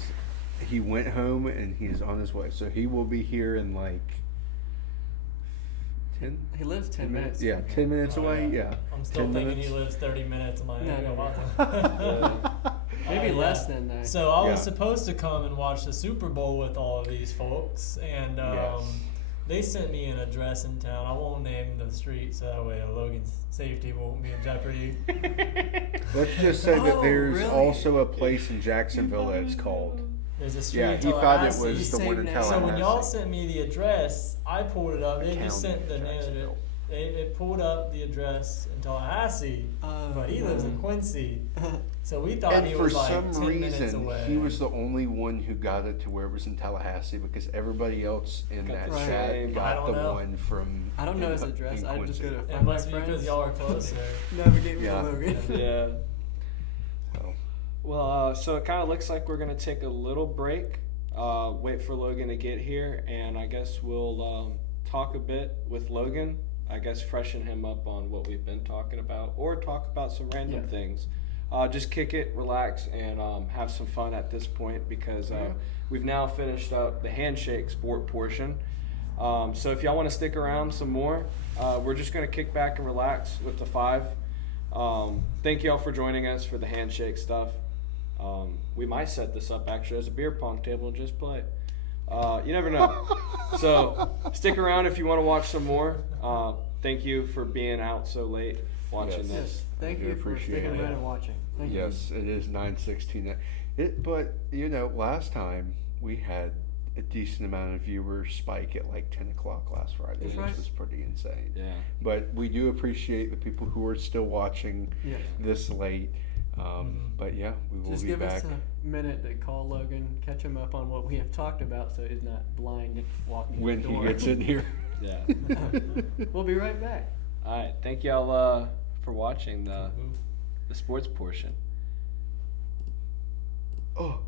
He went home and he is on his way. So he will be here in like 10 He lives 10 minutes. Yeah, 10 minutes Oh, away. yeah. Yeah. I'm still 10 thinking minutes. he lives 30 minutes. I'm like, No, I no, got Maybe yeah. less than that. So I was Yeah. supposed to come and watch the Super Bowl with all of these folks, and Yes. they sent me an address in town. I won't name the street, so that way Logan's safety won't be in jeopardy. Let's just say that Oh, there's really? also a place in Jacksonville that it's called. There's a street Yeah, in he thought it Tallahassee. was the one in Saved Tallahassee. So when y'all sent me the address, I pulled it up. They just County, sent the name of it. Jacksonville. It pulled up the address in Tallahassee, but he lives in Quincy. So we thought And he for was like some 10 minutes reason, away. he was the only one who got it to where it was in Tallahassee because everybody else in Got that the chat same. I got don't the know. one from. I don't know his in address. I just Quincy. go to It find my must be because friends. y'all are closer. Navigate me Yeah. to Logan. Yeah. So, Well, so it kind of looks like we're gonna take a little break, wait for Logan to get here, and I guess we'll talk a bit with Logan. I guess freshen him up on what we've been talking about, or talk about some random Yeah. things. Just kick it, relax, and have some fun at this point because we've now finished up the handshake sport portion. So if y'all want to stick around some more, we're just gonna kick back and relax with the 5. Thank y'all for joining us for the handshake stuff. We might set this up actually as a beer pong table and just play. You never know. So stick around if you want to watch some more. Thank you for being out so late watching Yes. this. Thank I do you for appreciate sticking it. around and watching. Thank you. yes, it is 9:16. But last time we had a decent amount of viewers spike at like 10 o'clock last Friday, That's which right. was pretty insane. Yeah. But we do appreciate the people who are still watching Yeah. this late. But yeah, we will Just be give back. us a minute to call Logan, catch him up on what we have talked about so he's not blind walking when in the he door. gets in here. Yeah. We'll be right back. All right. Thank y'all for watching the sports portion. Oh.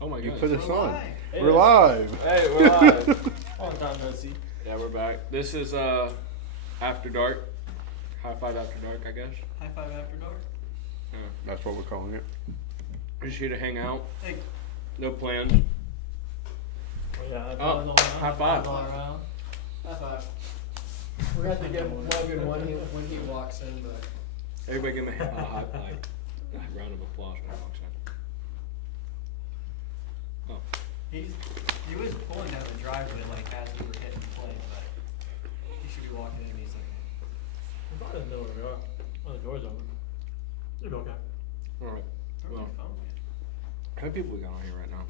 Oh my You gosh. put us on. Hey, We're live. Hey, we're live. Long time no see. Yeah, we're back. This is After Dark. High Five After Dark, I guess. High five after dark. That's what we're calling it. We're just here to hang out. Hey. No plans. Well, yeah, Oh, high five. All around. High five. We have to give Logan one when he walks in, but Everybody give him a high round of applause when he walks in. Oh. he was pulling down the driveway like as we were hitting play, but he should be walking in. He's like, I thought I didn't know where we are. Oh, the door's open. You'll be okay. All right. "Where's Well, your phone?" how many people we got on here right now?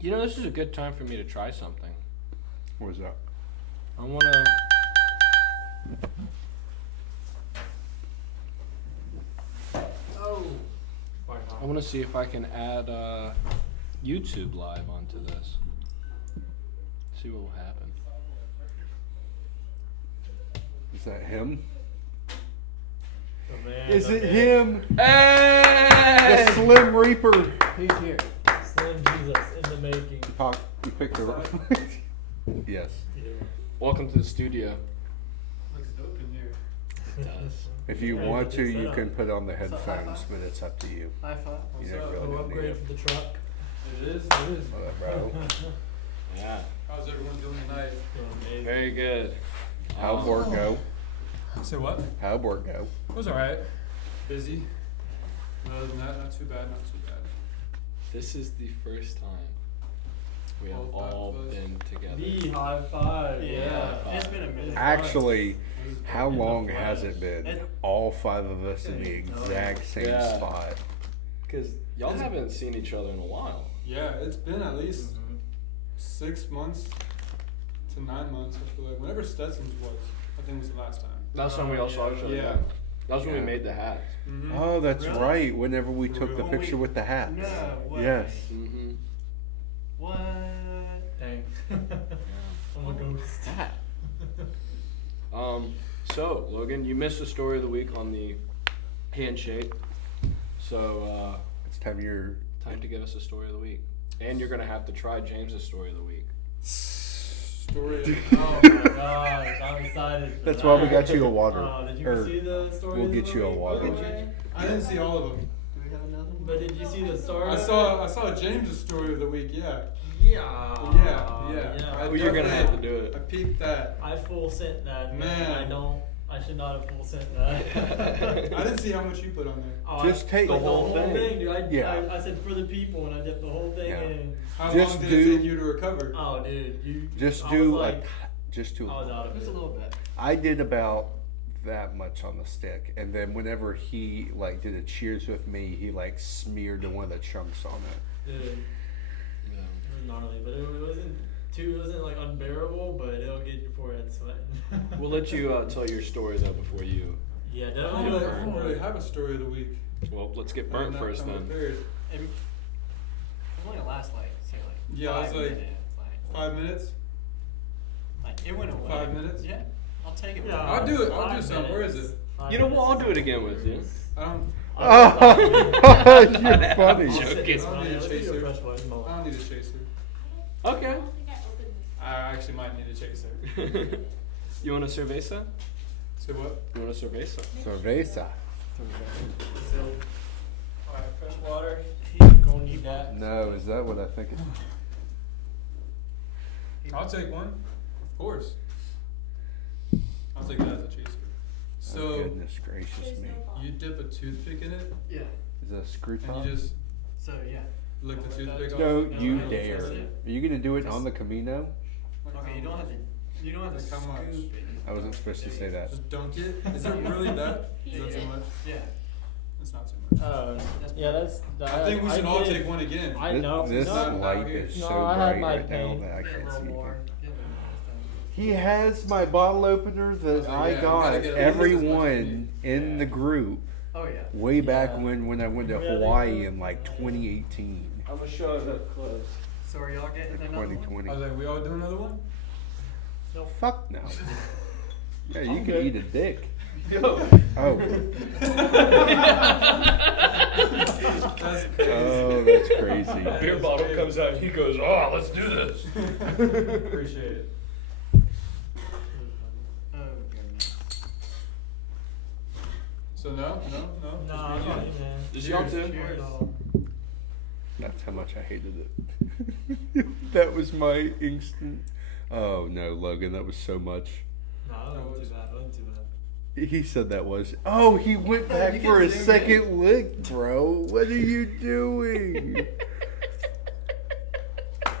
You know, this is a good time for me to try something. What was that? I wanna. Oh. I wanna see if I can add YouTube live onto this. See what will happen. Is that him? The man, Is the it myth, him? Hey! The Slim Reaper. He's here. Slim Jesus in the making. You picked her up. Yes. Yeah. Welcome to the studio. Looks dope in here. It does. If you Yeah, want to, it's you set can up. put on the What's up, headphones, high-five? but it's up to you. High five. You What's don't up? really No don't need upgrade it. for the truck. It is. What up, bro? Yeah. How's everyone doing tonight? Amazing. Very good. How'd work go? Say what? How'd work go? It was alright. Busy. But other than that, not too bad, not too bad. This is the first time we have All five all of us. been together. The high five. Yeah. five. It's been a minute. Actually, how In the long flesh. has it been? It- All five of us in the exact same Yeah. spot. Because y'all haven't seen each other in a while. Yeah, it's been at least 6 months to 9 months, I feel like. Whenever Stetson's was, I think was the last time. Last time we all saw each other. Yeah. That was when Yeah. we made the hats. Mm-hmm. Oh, that's Really? right. Whenever we took the When picture we- with the hats. No way. Yes. Mm-hmm. What? Dang. I'm a ghost. So Logan, you missed the story of the week on the handshake. So It's time you're. time to give us a story of the week, and you're gonna have to try James's story of the week. Story of Oh my gosh, I'm excited. For That's that. why we got you a water. Oh, did you Or see the story? we'll get you a water. I didn't see all of them. Do we have another one? But did you see the story? I saw James's story of the week, yeah. Yeah. Yeah. Well, you're gonna have to do I it. peeped that. I full sent that. Man. I should not have full sent that. I didn't see how much you put on there. Oh, Just take the the whole whole thing, dude. Yeah. I said for the people, and I dipped the whole thing Yeah. in. How Just long did do- it take you to recover? Oh, dude, you. Just I do was a. like, Just do. I was out of Just it. a little bit. I did about that much on the stick, and then whenever he like did a cheers with me, he like smeared one of the chunks on it. Dude, it was gnarly, but it wasn't too. It wasn't like unbearable, but it'll get your forehead sweating. We'll let you tell your story though before you. Yeah, I definitely. don't really have a story of the week. Well, let's get I'm burnt not- first I'm then. prepared. It's only gonna last like, say like Yeah, I was 5 like- minutes. 5 minutes? Like it went away. 5 minutes? Yeah, I'll take it. Yeah. I'll do it. I'll do 5 some. Where is minutes. it? 5 You know what? I'll minutes. do it again with you. I don't. You're funny. I'll Joking. sit- I don't need a Let's do a chaser. fresh one. Come I on. don't need a chaser. Okay. I actually might need a chaser. You want a cerveza? Say what? You want a cerveza? Cerveza. Alright, fresh water. Gonna need that. No, is that what I think? I'll take one. Of course. I'll take that as a chaser. Oh, So goodness gracious me. you dip a toothpick in it Yeah. Is that a screw top? and you just So yeah. lick the toothpick off. No, and you then dare. press Are it. you gonna do it on the Camino? Okay, you don't have to. You don't have to Like how much? scoop it. I wasn't supposed to say that. Just dunk it. Is it really that? Is that too much? Yeah. It's not too much. Yeah, that's. I think we should all gave- take one again. I know. This no, light is no, so I bright had my right now pain. that I Get a can't little see more. anything. Get a little more. He has my bottle opener that Oh, I yeah, you got gotta get at least as much as me. everyone in the group Oh yeah. way back Yeah. when I went to Yeah, they Hawaii do. in like 2018. I'm gonna show it up close. So are y'all getting another one? 2020. I was like, we all do another one? Fuck no. Yeah, you I'm can good. eat a dick. Yo. Oh. That's Oh, that's crazy. Beer bottle comes out and he goes, oh, let's do this. Appreciate it. Oh goodness. So no? No, Just me not and you? man. Just y'all Cheers. two? Cheers. That's how much I hated it. That was my instant. Oh no, Logan, that was so much. No, it wasn't too bad. It wasn't too bad. He said that was. Oh, he went back You for can a zoom second lick, bro. What are you doing?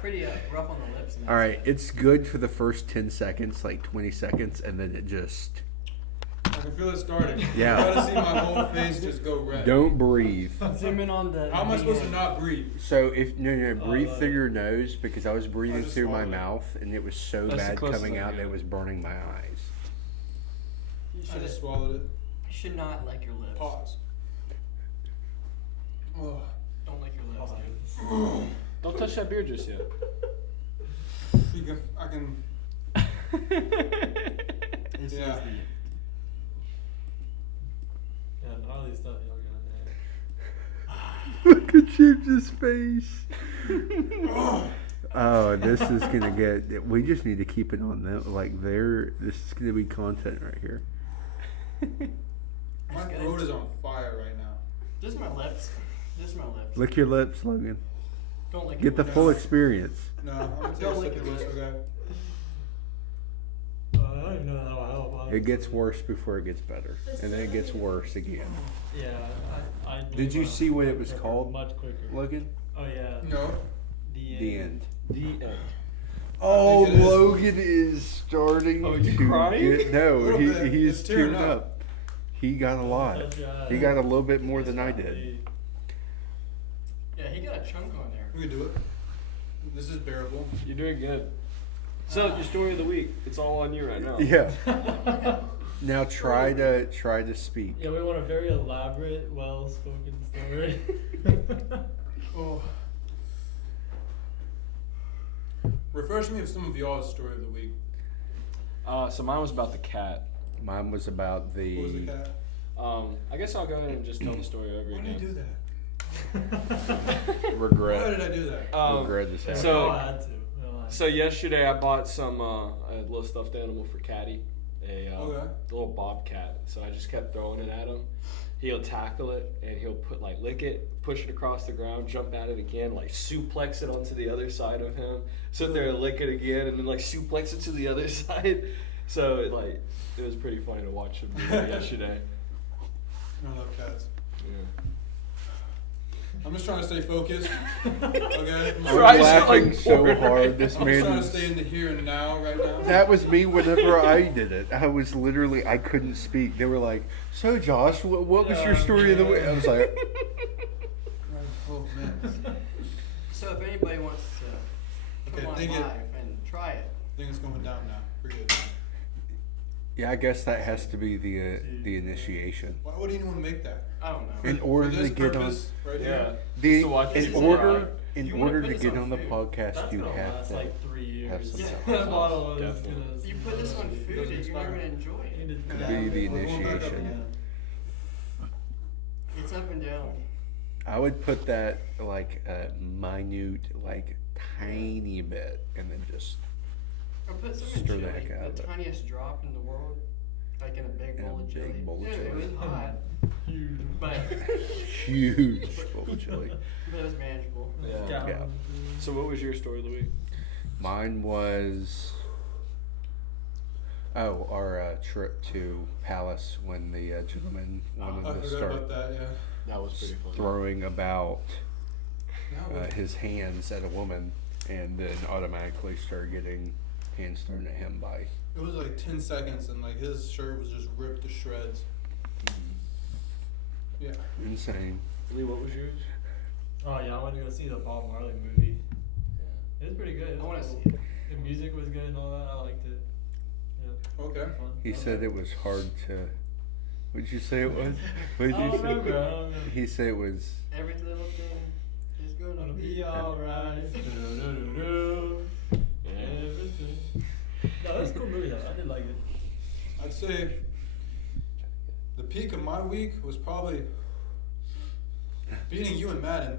Pretty rough on the lips. And All right, it's good for the first 10 seconds, like 20 seconds, and then it just. I can feel it starting. Yeah. You gotta see my whole face just go red. Don't breathe. Zoom in on the. How am I supposed to not breathe? So if no, breathe through your nose because I was breathing just through my swallowed it. mouth and it was so That's the bad closest coming I out can that get. it was burning my eyes. I just swallowed it. You should not lick your lips. Pause. Ugh. Don't lick your lips. Dude. Don't touch that beer just yet. I can. It's Yeah. just yeah, gnarly stuff y'all got there. Look at James' face. Oh, this is gonna get. We just need to keep it on them. Like there, this is gonna be content right here. My throat is on fire right now. Just my lips. Just my lips. Lick your lips, Logan. Don't lick Get the your full lips. experience. No, I'm gonna take Don't a lick sip your of this, lips. okay? I don't even know how I help. It gets worse before it gets better, and then it gets worse again. Yeah, I do Did you wanna see what it was quicker, called, Much quicker. Logan? Oh yeah. No. The end. The end. Oh, think it is. Logan is starting Oh, you to crying? get. A No, little bit. he's It's tearing tearing up. He got a lot. He got a little bit more than I did. Yeah, he got a chunk on there. We can do it. This is bearable. You're doing good. So, your story of the week. It's all on you right now. Yeah. Now try to speak. Yeah, we want a very elaborate, well-spoken story. Oh. Refresh me of some of y'all's story of the week. So mine was about the cat. Mine was about What was the cat? I guess I'll go ahead and just tell the story over Why did you again. do that? Why regret. did I do that? Regret this. We happening. So- all had to. We all had So yesterday I bought some a little stuffed animal for Caddy, a Okay. little bobcat. So I just kept throwing it at him. He'll tackle it and he'll lick it, push it across the ground, jump at it again, like suplex it onto the other side of him, sit there and lick it again, and then like suplex it to the other side. So it was pretty funny to watch him do that yesterday. I love cats. Yeah. I'm just trying to stay focused. Okay? I'm Tries to, laughing like, so pour it. hard. This I'm just trying man. to stay in the here and now right now. That was me whenever I did it. I was literally, I couldn't speak. They were like, "So Josh, what was your story of the week?" I was like, Oh man. So if anybody wants to Okay, come on think it- live and try it, I think it's going down now. We're good. "Yeah, I guess that has to be the initiation." Why would anyone make that? I don't know. In order For this to get on, purpose, right Yeah. here. the to watch in people order cry. in You wanna order put to this get on on the food. podcast, That's you gonna have last to. like 3 years. have some Yeah, sauce. that bottle is Definitely. gonna. You put this on food, doesn't you're not expire. gonna enjoy it. You need to- Be the We're going back up initiation. again. It's up and down. I would put that like a minute, like tiny bit, and then just Or put some in Stir the chili, heck out of the it. tiniest drop in the world, like in a big In a bowl of big chili. bowl of Yeah, chili. It was hot, Huge. but huge bowl of chili. it was manageable. Yeah. Yeah. So what was your story of the week? Mine was our trip to Palace when the gentleman I wanted to forgot start about that, yeah. That was pretty funny. throwing about That was, his hands at a woman, and then automatically started getting hands thrown at him by. it was like 10 seconds and like his shirt was just ripped to shreds. Yeah. Insane. Lee, what was yours? Oh yeah, I went to go see the Bob Marley movie. It was pretty good. It was I want to cool. see it. The music was good and all that. I liked it. Yeah. Okay. Fun. He Okay. said it was hard to. What did you say it was? What did I you don't say? remember. I don't remember. He said it was. Every little thing is gonna Gonna be be alright. Everything. No, that's a cool movie though. I did like it. I'd say the peak of my week was probably beating you in Madden.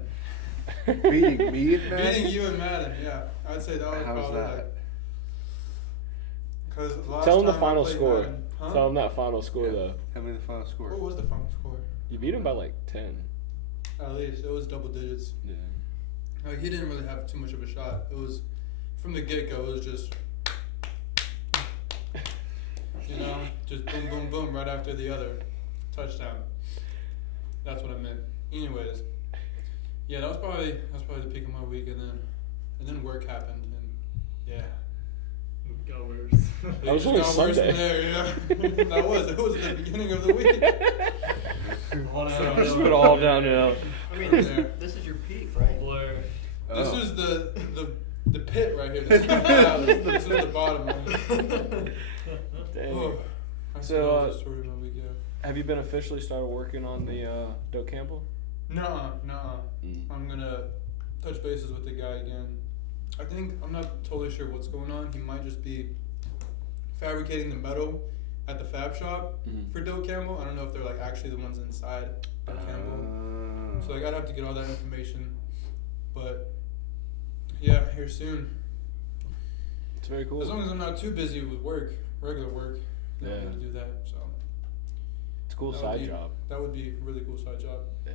Beating me in Madden? Beating you in Madden, yeah. I'd say that was How's probably that? like. Because last Tell him the time I final played score. Madden, huh? Tell him that final score though. Tell me the final score. What was the final score? You beat him by like 10. At least it was double digits. Yeah. Like he didn't really have too much of a shot. It was from the get go. It was just, just boom, boom, boom, right after the other touchdown. That's what I meant. Anyways, yeah, that was probably the peak of my week, and then work happened, and yeah. It got worse. That was It only got worse Sunday. from there, yeah. It was the beginning of the week. Just went all downhill. I mean, Yeah. this is your peak, right? Blur. This Oh. is the pit right here. This is the valley. This is the bottom. Dang. Oh, I So, that was the story of my week, yeah. Have you been officially started working on the Doe Campbell? Nuh-uh. I'm gonna touch bases with the guy again. I'm not totally sure what's going on. He might just be fabricating the metal at the fab shop for Doe Campbell. I don't know if they're like actually the ones inside Doe Campbell. So like I'd have to get all that information. But yeah, here soon. It's very cool. As long as I'm not too busy with work, regular work, then I'm Yeah. gonna do that. So It's a cool that would side be- job. That would be a really cool side job. Yeah.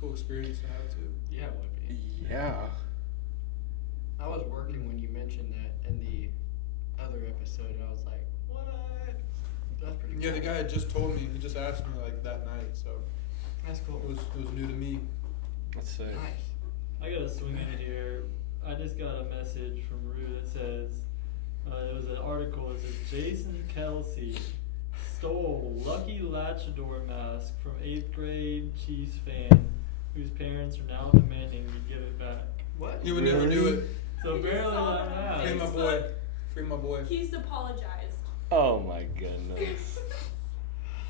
Cool experience to have too. Yeah, it would be. Yeah. I was working when you mentioned that in the other episode, and I was like, what? That's pretty cool. Yeah, the guy had just told me. He just asked me like that night, so That's cool. it was new to me. Let's say. Nice. I gotta swing in here. I just got a message from Rue that says, it was an article that says Jason Kelsey stole Lucky Latchador mask from 8th grade Chiefs fan whose parents are now demanding he give it back. What? He would never do it. So He just apparently saw that it on mask. Free my boy. Free my boy. He's apologized. Oh my goodness.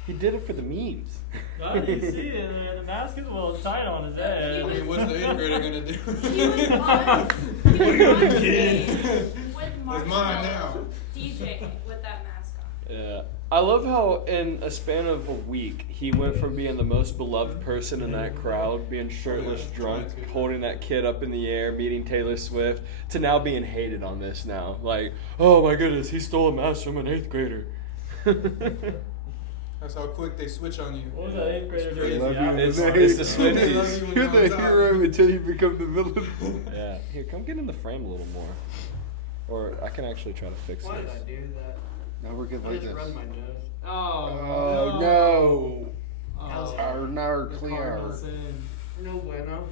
He did it for the memes. I didn't see it, man. The mask is a little tight on his head. I mean, what's the 8th grader gonna do? He was on stage with It's mine now. Marshmallow DJ with that mask on. Yeah. I love how in a span of a week he went from being the most beloved person in that crowd, being shirtless, Yeah, drunk, trying to. holding that kid up in the air, meeting Taylor Swift, to now being hated on this now. Like, oh my goodness, he stole a mask from an 8th grader. That's how quick they switch on you. What was that 8th grader It's doing? crazy. Yeah, It's the They love Swifties. you when You're you're on the top. hero until you become the villain. Yeah. Here, come get in the frame a little more. Or I can actually try to fix Why did this. I do that? Now we're good I like just this. rubbed my nose. Oh no! How's it? Our now The clear. Cardinals in. No bueno.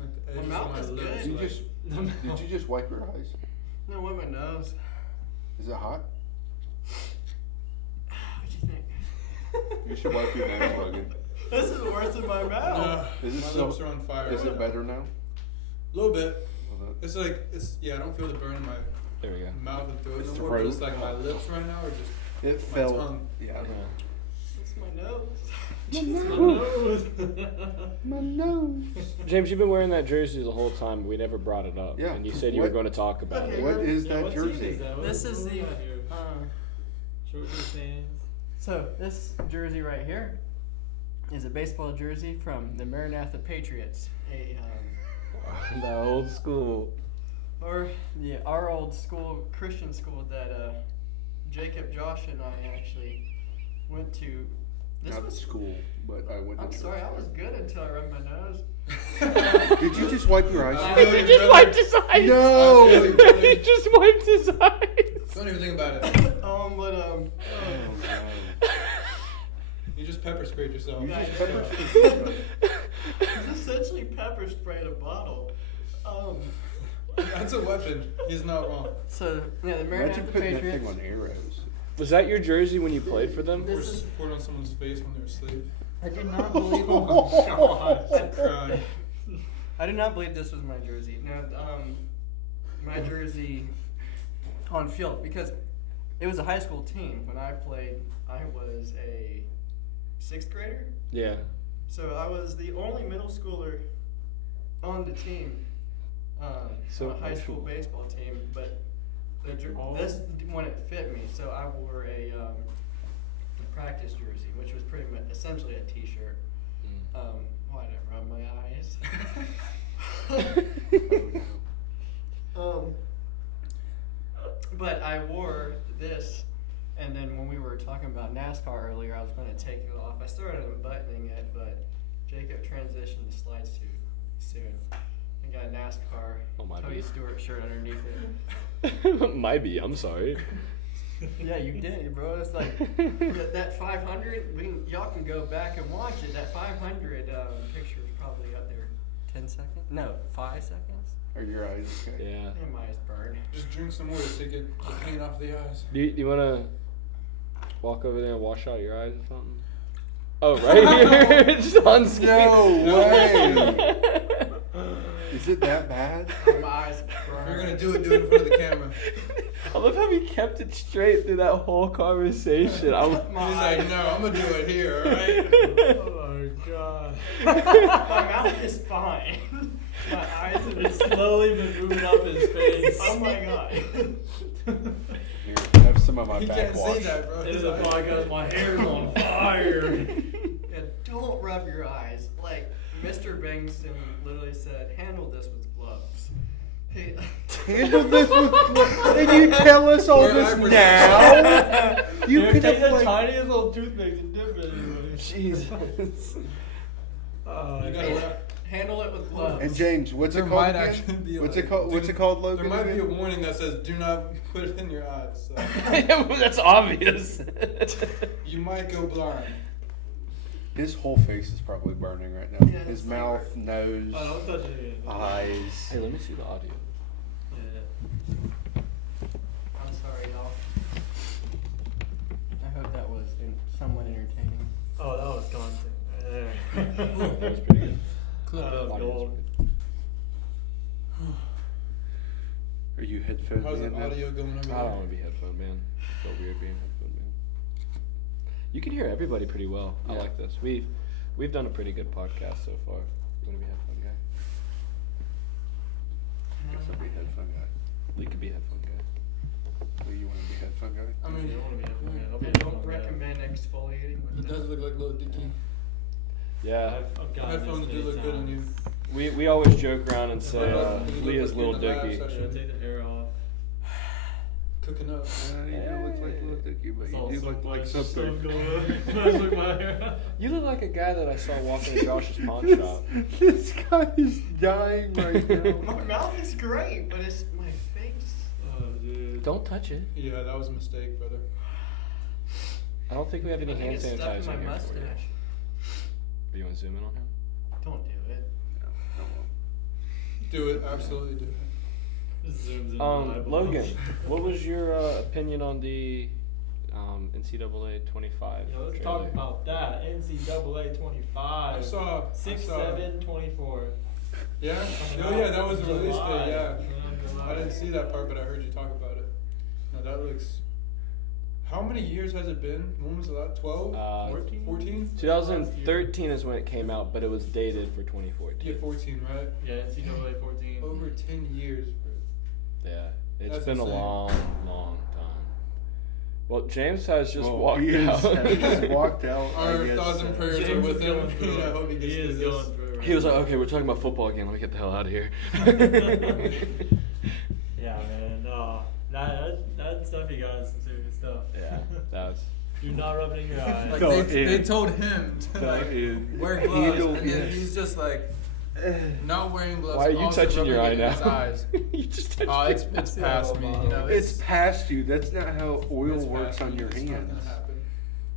Like the edges My of mouth my is lips, good. You like- just did you just wipe your eyes? No, wipe my nose. Is it hot? What'd you think? You should wipe your nose, Logan. This is worse than my mouth. No, Is it my so- lips are on fire. Is it better now? A little bit. It's like I don't feel the burn in my There we go. mouth and throat The no more, but it's throat. like my lips right now are just It my felt. tongue. Yeah. It's my nose. My nose. James, you've been wearing that jersey the whole time. We never brought it up. Yeah. And you said you were What- going to talk about Okay. it. What is Yeah, that what team jersey? is that? What- This is what the. we got here? Short fans. So this jersey right here is a baseball jersey from the Maranatha Patriots, The old school. our old school, Christian school that Jacob, Josh, and I actually went to. This Not was. school, but I went to I'm church. sorry, I was good until I rubbed my nose. Did you just wipe your eyes? He just wiped his eyes. No! He just wiped his eyes. Don't even think about it. But Oh, God. You just pepper sprayed yourself. You just pepper sprayed. He's essentially pepper sprayed a bottle. That's a weapon. He's not wrong. So yeah, the Imagine Maranatha putting that Patriots. thing on arrows. Was that your jersey when you played for them? Pour on someone's face when they're asleep. I did not believe. Cry. I did not believe this was my jersey. No, my jersey on field because it was a high school team. When I played, I was a 6th grader. Yeah. So I was the only middle schooler on the team, So on a high school baseball team. But this wouldn't fit me, so I wore a practice jersey, which was pretty much essentially a T-shirt. Why did I rub my eyes? But I wore this, and then when we were talking about NASCAR earlier, I was going to take it off. I started unbuttoning it, but Jacob transitioned to slide suit soon. I got a NASCAR Tony Stewart shirt underneath it. Might be. I'm sorry. Yeah, you did, bro. It's like that 500. Y'all can go back and watch it. That 500 picture is probably up there. 10 seconds? No, 5 seconds. Are your eyes okay? Yeah. And my eyes burned. Just drink some more to take the paint off the eyes. Do you want to walk over there and wash out your eyes or something? Oh, right here, just on screen. No way. Is it that bad? My eyes If burned. you're gonna do it in front of the camera. I love how he kept it straight through that whole conversation. He's like, no, I'm gonna do it here, alright? Oh god. My mouth is fine. My eyes are It's slowly been moving up his face. Oh my god. Here, have some of my He can't backwash. see that, bro. It is His a eyes- podcast. My hair's on fire. Yeah, don't rub your eyes. Like Mr. Bankston literally said, handle this with gloves. Hey, Handle this with gloves. And you tell us all Wear this eyebrows. now? You Here, could take have the like... tiniest little toothpicks and dip it in it. Jesus. Oh, You gotta wear- handle it with gloves. And James, what's There it called might again? actually be What's like, it called? What's do- it called, Logan? There might be a again? warning that says, "Do not put it in your eyes." So That's obvious. you might go blind. His whole face is probably burning right now. Yeah, His it's mouth, like- nose, Oh, don't touch it. eyes. Hey, let me see the audio. Yeah. I'm sorry, y'all. I hope that was somewhat entertaining. Oh, that was content. That was pretty good. That was Audio was gold. Are you headphone How's the man now? audio going over I there? don't want to be headphone man. I feel weird being headphone man. You can hear everybody pretty well. I Yeah. like this. We've done a pretty good podcast so far. You want to be headphone guy? I guess I'll be headphone guy. Lee could be headphone guy. Well, you want to be headphone guy? I mean, You don't want to be headphone man. I'll be I headphone don't guy. recommend exfoliating he with does look like Lil Dicky. Yeah. I've gotten Headphones this do many look good on you. times. We always joke around and say You look Lee is like Little in the lab Dicky. session. Yeah, take the hair off. Cooking up. You don't look like Lil Dicky, but It's you all do so look like much something. stuff going on. I look my hair. You look like a guy that I saw walking in Josh's pawn shop. This guy is dying right now. My mouth is great, but it's my face. Oh, dude. Don't touch it. Yeah, that was a mistake, brother. I don't think we have any I think hand it's stuck sanitizer in my here for you. mustache. Do you want to zoom in on him? Don't do it. Do it, absolutely do it. Just zooms in on my eyeballs. Logan, what was your opinion on the NCAA 25? Yeah, let's trailer? talk about that. NCAA 25. I saw 6/7/24. Yeah? Coming Oh yeah, out that was the release July. day, yeah. July. I didn't see that part, but I heard you talk about it. No, that looks... How many years has it been? When was that? 12? 14? 2013 is when it came out, but it was dated for 2014. Yeah, 14, right? Yeah, NCAA 14. Over 10 years. Yeah, it's That's been a insane. long, long time. Well, James has just Well, walked he out. has just walked out. I Our guess, thoughts and prayers are James with is him. going through I it. hope he gets He through is this. going through it. He was like, okay, we're talking about football again. Let me get the hell out of here. Yeah, man. No, that stuff you got is some serious stuff. Yeah, that was. Do not rub it in your eyes. Like Felt they in. told him to Felt like in. wear gloves, Handle, and then yes. he's just like not wearing gloves. Why are you also touching your eye rubbing it in now? his eyes. You just touched Oh, your it's eye. past me. You know, It's past you. That's not how oil it's works past on me. your It's not hands. gonna happen.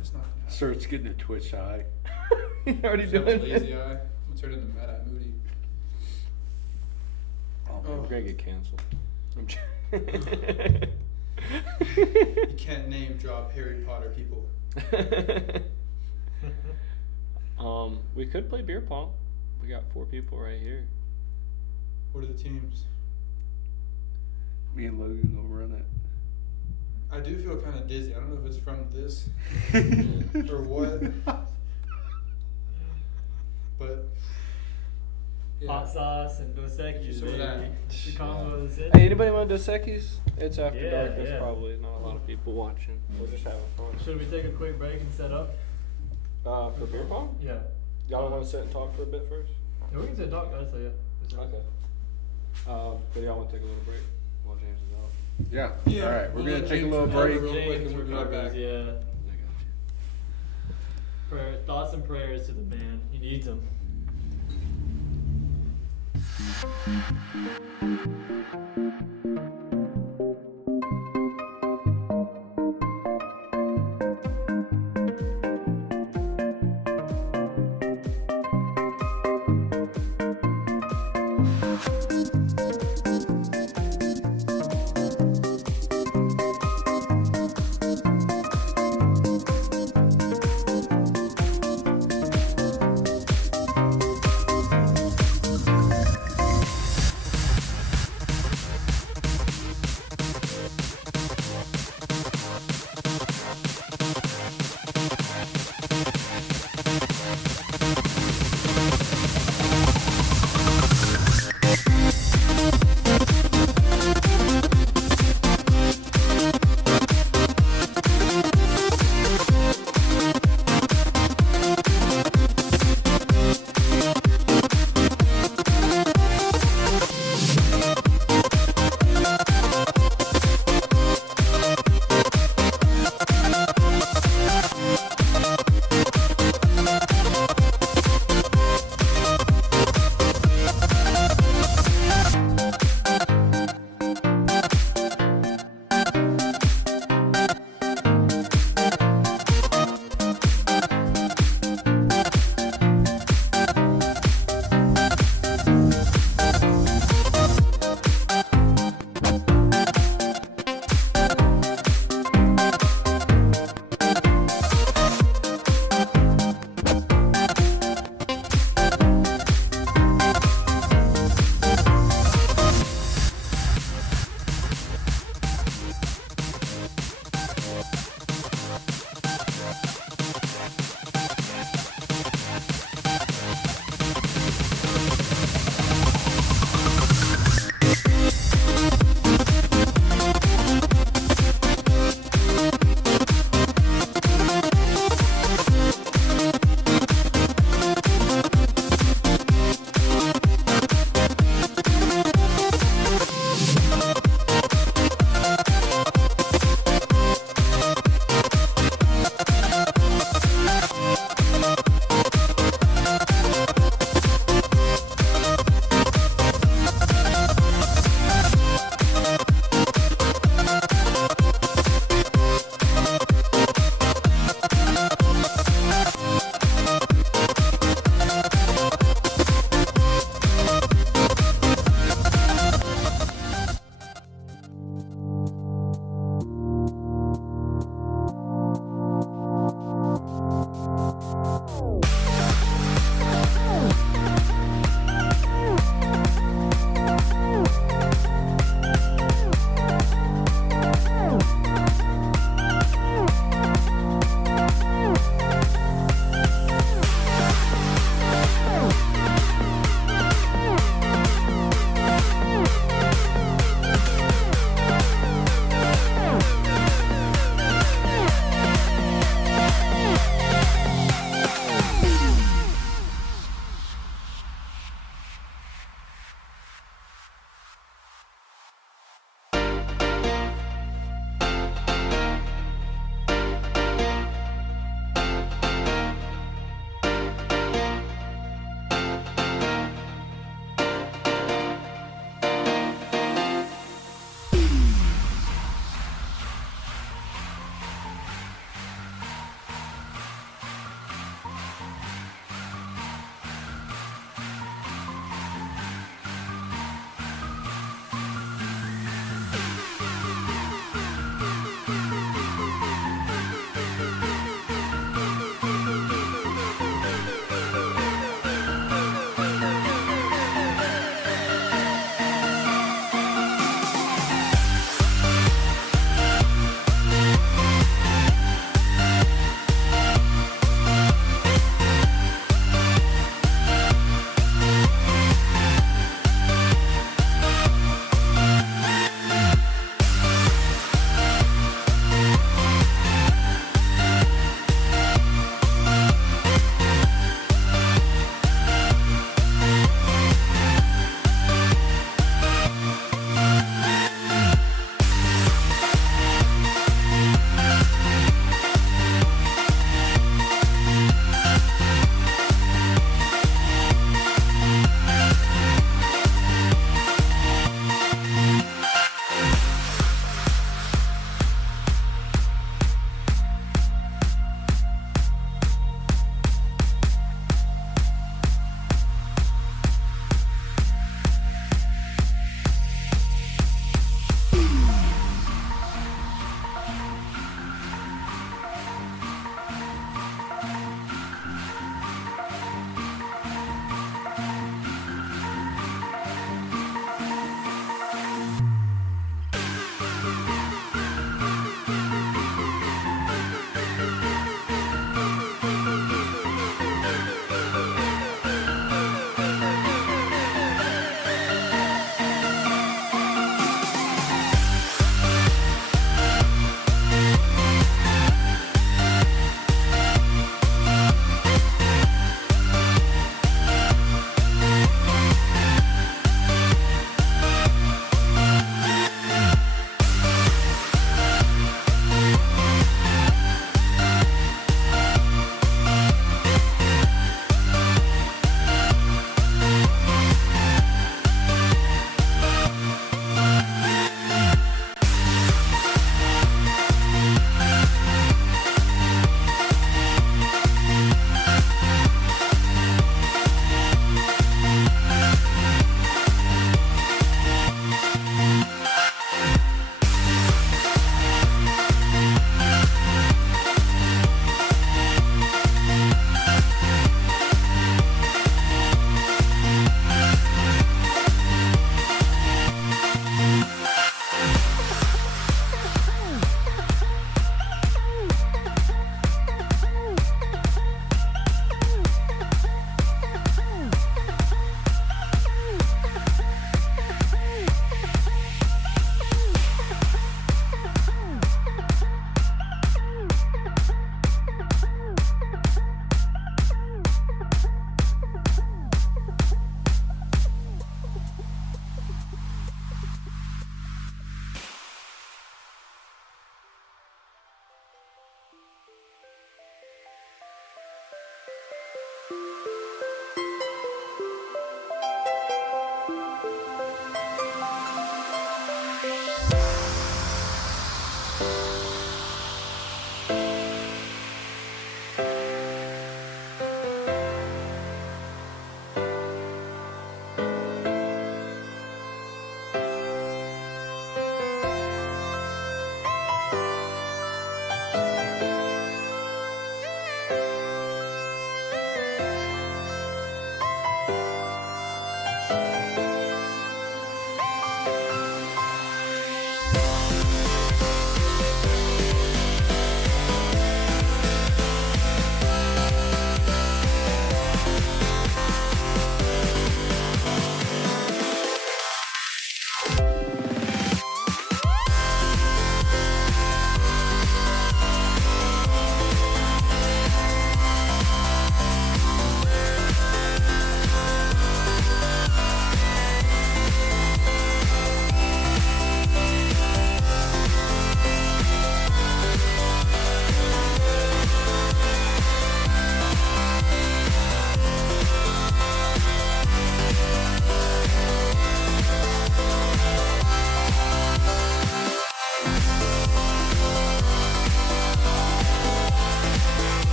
It's not gonna happen. Starts getting a twitch eye. You're already Just have a doing lazy it. eye. I'm turn into Mad Eye Moody. Oh, man, we're gonna get canceled. I'm You can't name drop Harry Potter people. We could play beer pong. We got 4 people right here. What are the teams? Me and Logan will run it. I do feel kind of dizzy. I don't know if it's from this or what. But yeah. Hot sauce and Dos Get you Equis, some of that. baby. The combo is it. Hey, anybody want Dos Equis? It's after Yeah, dark. There's yeah. probably not a lot of people watching. We're just having fun. Should we take a quick break and set up? For beer pong? Yeah. Y'all want to sit and talk for a bit first? Yeah, we can sit talk. I'd say yeah. Okay. But y'all want to take a little break while James is out? Yeah. Yeah, All right. We're we'll gonna let take a James little recover break. real quick and James we'll be right recovers, back. yeah. Thoughts and prayers to the man. He needs them.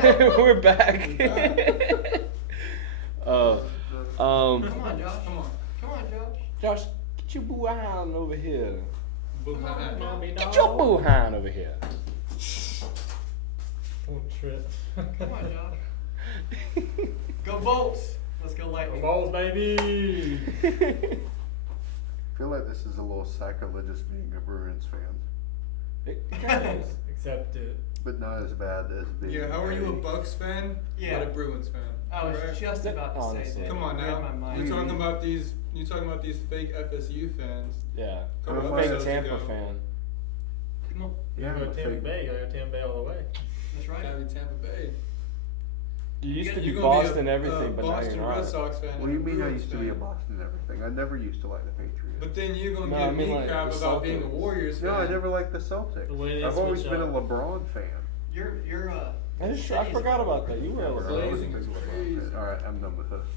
We're back. Come on, Josh. Come on, Josh. Josh, get your boo hound over here. Boo-ha-ha. Get your boo hound over here. Don't trip. Come on, Josh. Go Bolts. Let's go Lightning. Balls, baby. I feel like this is a little sacrilegious being a Bruins fan, It kind of is. Except but not as bad as being. Yeah, how are you a Bucks fan? Yeah. But a Bruins fan. I was Correct? just about to say Honestly. that. Come on Read now. my mind. You're talking about these. You're talking about these fake FSU fans. Yeah. Couple I'm Fake episodes Tampa ago. fan. Come on. Yeah, you go but Tampa fake- Bay, you gotta go Tampa Bay all the way. That's right. Gotta be Tampa Bay. You used to be You're gonna Boston be a, everything, but now Boston you're Red not. Sox fan. What do and you a mean I Bruins used to be a fan. Boston everything? I never used to like the Patriots. But then you're gonna No, give I mean, me like, crap the about being a Celtics. Warriors fan. No, I never liked the Celtics. The way they I've always switch been a up. LeBron fan. You're I cities forgot are all about that. over You the were a place. LeBron. I was a Blazing big is LeBron crazy. fan. All right, I'm done with this.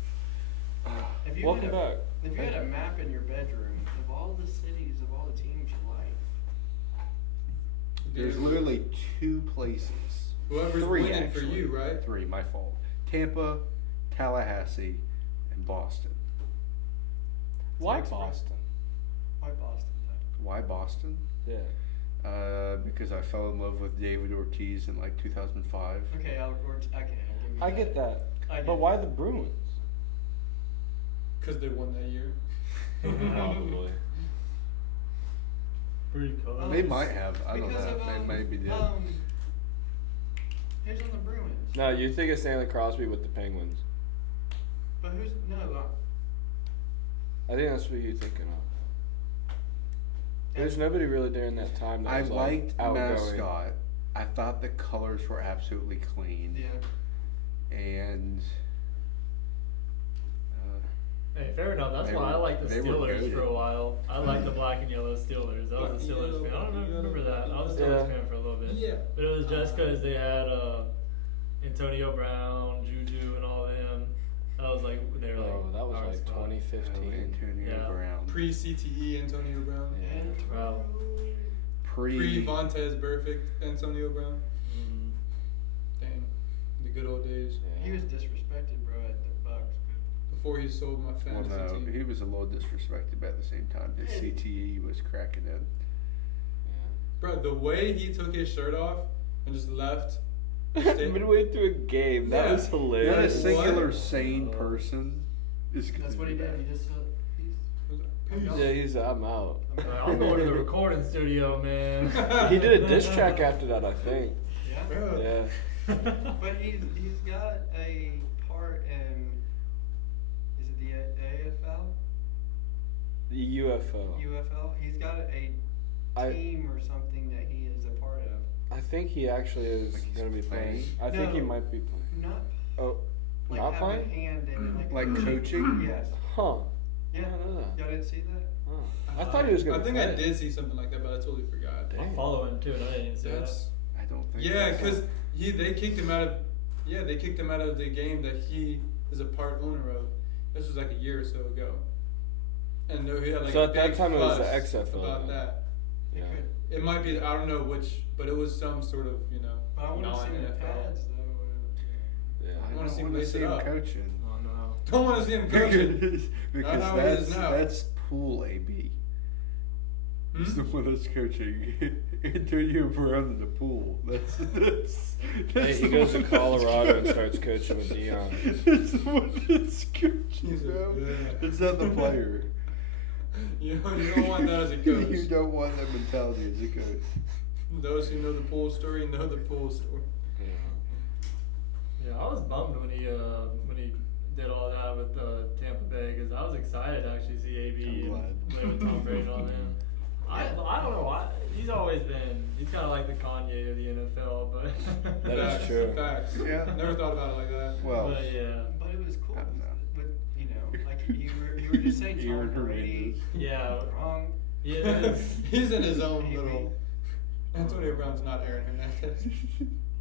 If you Welcome had a, back. If you had a map in your bedroom of all the cities of all the teams you like, There's literally two places. Whoever's Three, winning actually. for you, right? Three, my fault. Tampa, Tallahassee, and Boston. Why Express. Boston? why Boston? Why Boston? Yeah. Because I fell in love with David Ortiz in like 2005. Okay, I'll give you I get that. I get But why that. the Bruins? Because they won that year. Probably. Pretty cool. They might have. I don't Because know. of, They maybe did. Who's on the Bruins? No, you think of Stanley Crosby with the Penguins. But who's no? I think that's what you're thinking of. There's nobody really during that time that I was liked like outgoing. mascot I thought the colors were absolutely clean. Yeah. And Hey, fair enough. That's They why I were- liked the they were Steelers good. for a while. I liked the black and yellow Steelers. I was a Black and Steelers yellow, fan. I don't black and remember yellow, that. I was a black Steelers and fan for a little bit. Yeah. But it was just because they had Antonio Brown, Juju, and all them. That was like they were like. Oh, that was our like spot. 2015. Antonio Yeah. Brown. Pre CTE Antonio Brown. Yeah. Wow. Pre Vontez Perfect Antonio Brown. Mhm. Dang. The good old days. He was disrespected, bro, at the Bucks. Before he sold my Well, fantasy no, team. he was a little disrespected, but at the same time, his CTE was cracking in. Bro, the way he took his shirt off and just left. Midway through a game, that Yeah. was Not a hilarious. singular What? sane person is That's what he did. He just Peace. Yeah, he's I'm out. Like, I'm going to the recording studio, man. He did a diss track after that, I think. Yeah. Bro. Yeah. But he's got a part in, is it the AFL? The UFO. UFL? He's got a I- team or something that he is a part of. I think he actually is Like he's going to be playing. playing? I think he No. might be playing. Not Oh, like not have playing? a hand in it. Like coaching? Yes. Huh. Yeah. I don't know that. Y'all didn't see that? Huh. I thought he was going I to think play. I did see something like that, but I totally forgot. Dang. I'm following too, and I didn't see That's I don't think. yeah, that's- because they kicked him out of they kicked him out of the game that he is a part owner of. This was like a year or so ago, and he had like So a at that big time it was the fuss XFL, about then. that. Yeah. It might be I don't know which, but it was some sort of But I want to see the non-NFL. pads though. Yeah. I wanna don't see him want to lace see it him up. coaching. that. Oh no. Don't want to see him coaching. because how he is that's now. that's pool AB. He's the one that's coaching Antonio Brown in the pool. That's Hey, he the goes to one Colorado and that's starts coaching with Dion. That's the one that's coaching He's a- now. yeah. It's not the player. You don't want that as a coach. You don't want that mentality as a coach. Those who know the pool story know the pool story. Yeah, I was bummed when he did all that with Tampa Bay because I was excited to actually see AB I'm glad. and play with Tom Brady and all them. I don't know why he's kind of like the Kanye of the NFL, but That is Facts, true. Facts. Yeah. Never thought about it like that. Well, but yeah, But it was cool. I don't know. But like you were just saying, Aaron Tom Brady. Hernandez. yeah, Wrong. yeah. He's in his own Maybe. little. Antonio Brown's not Aaron Hernandez.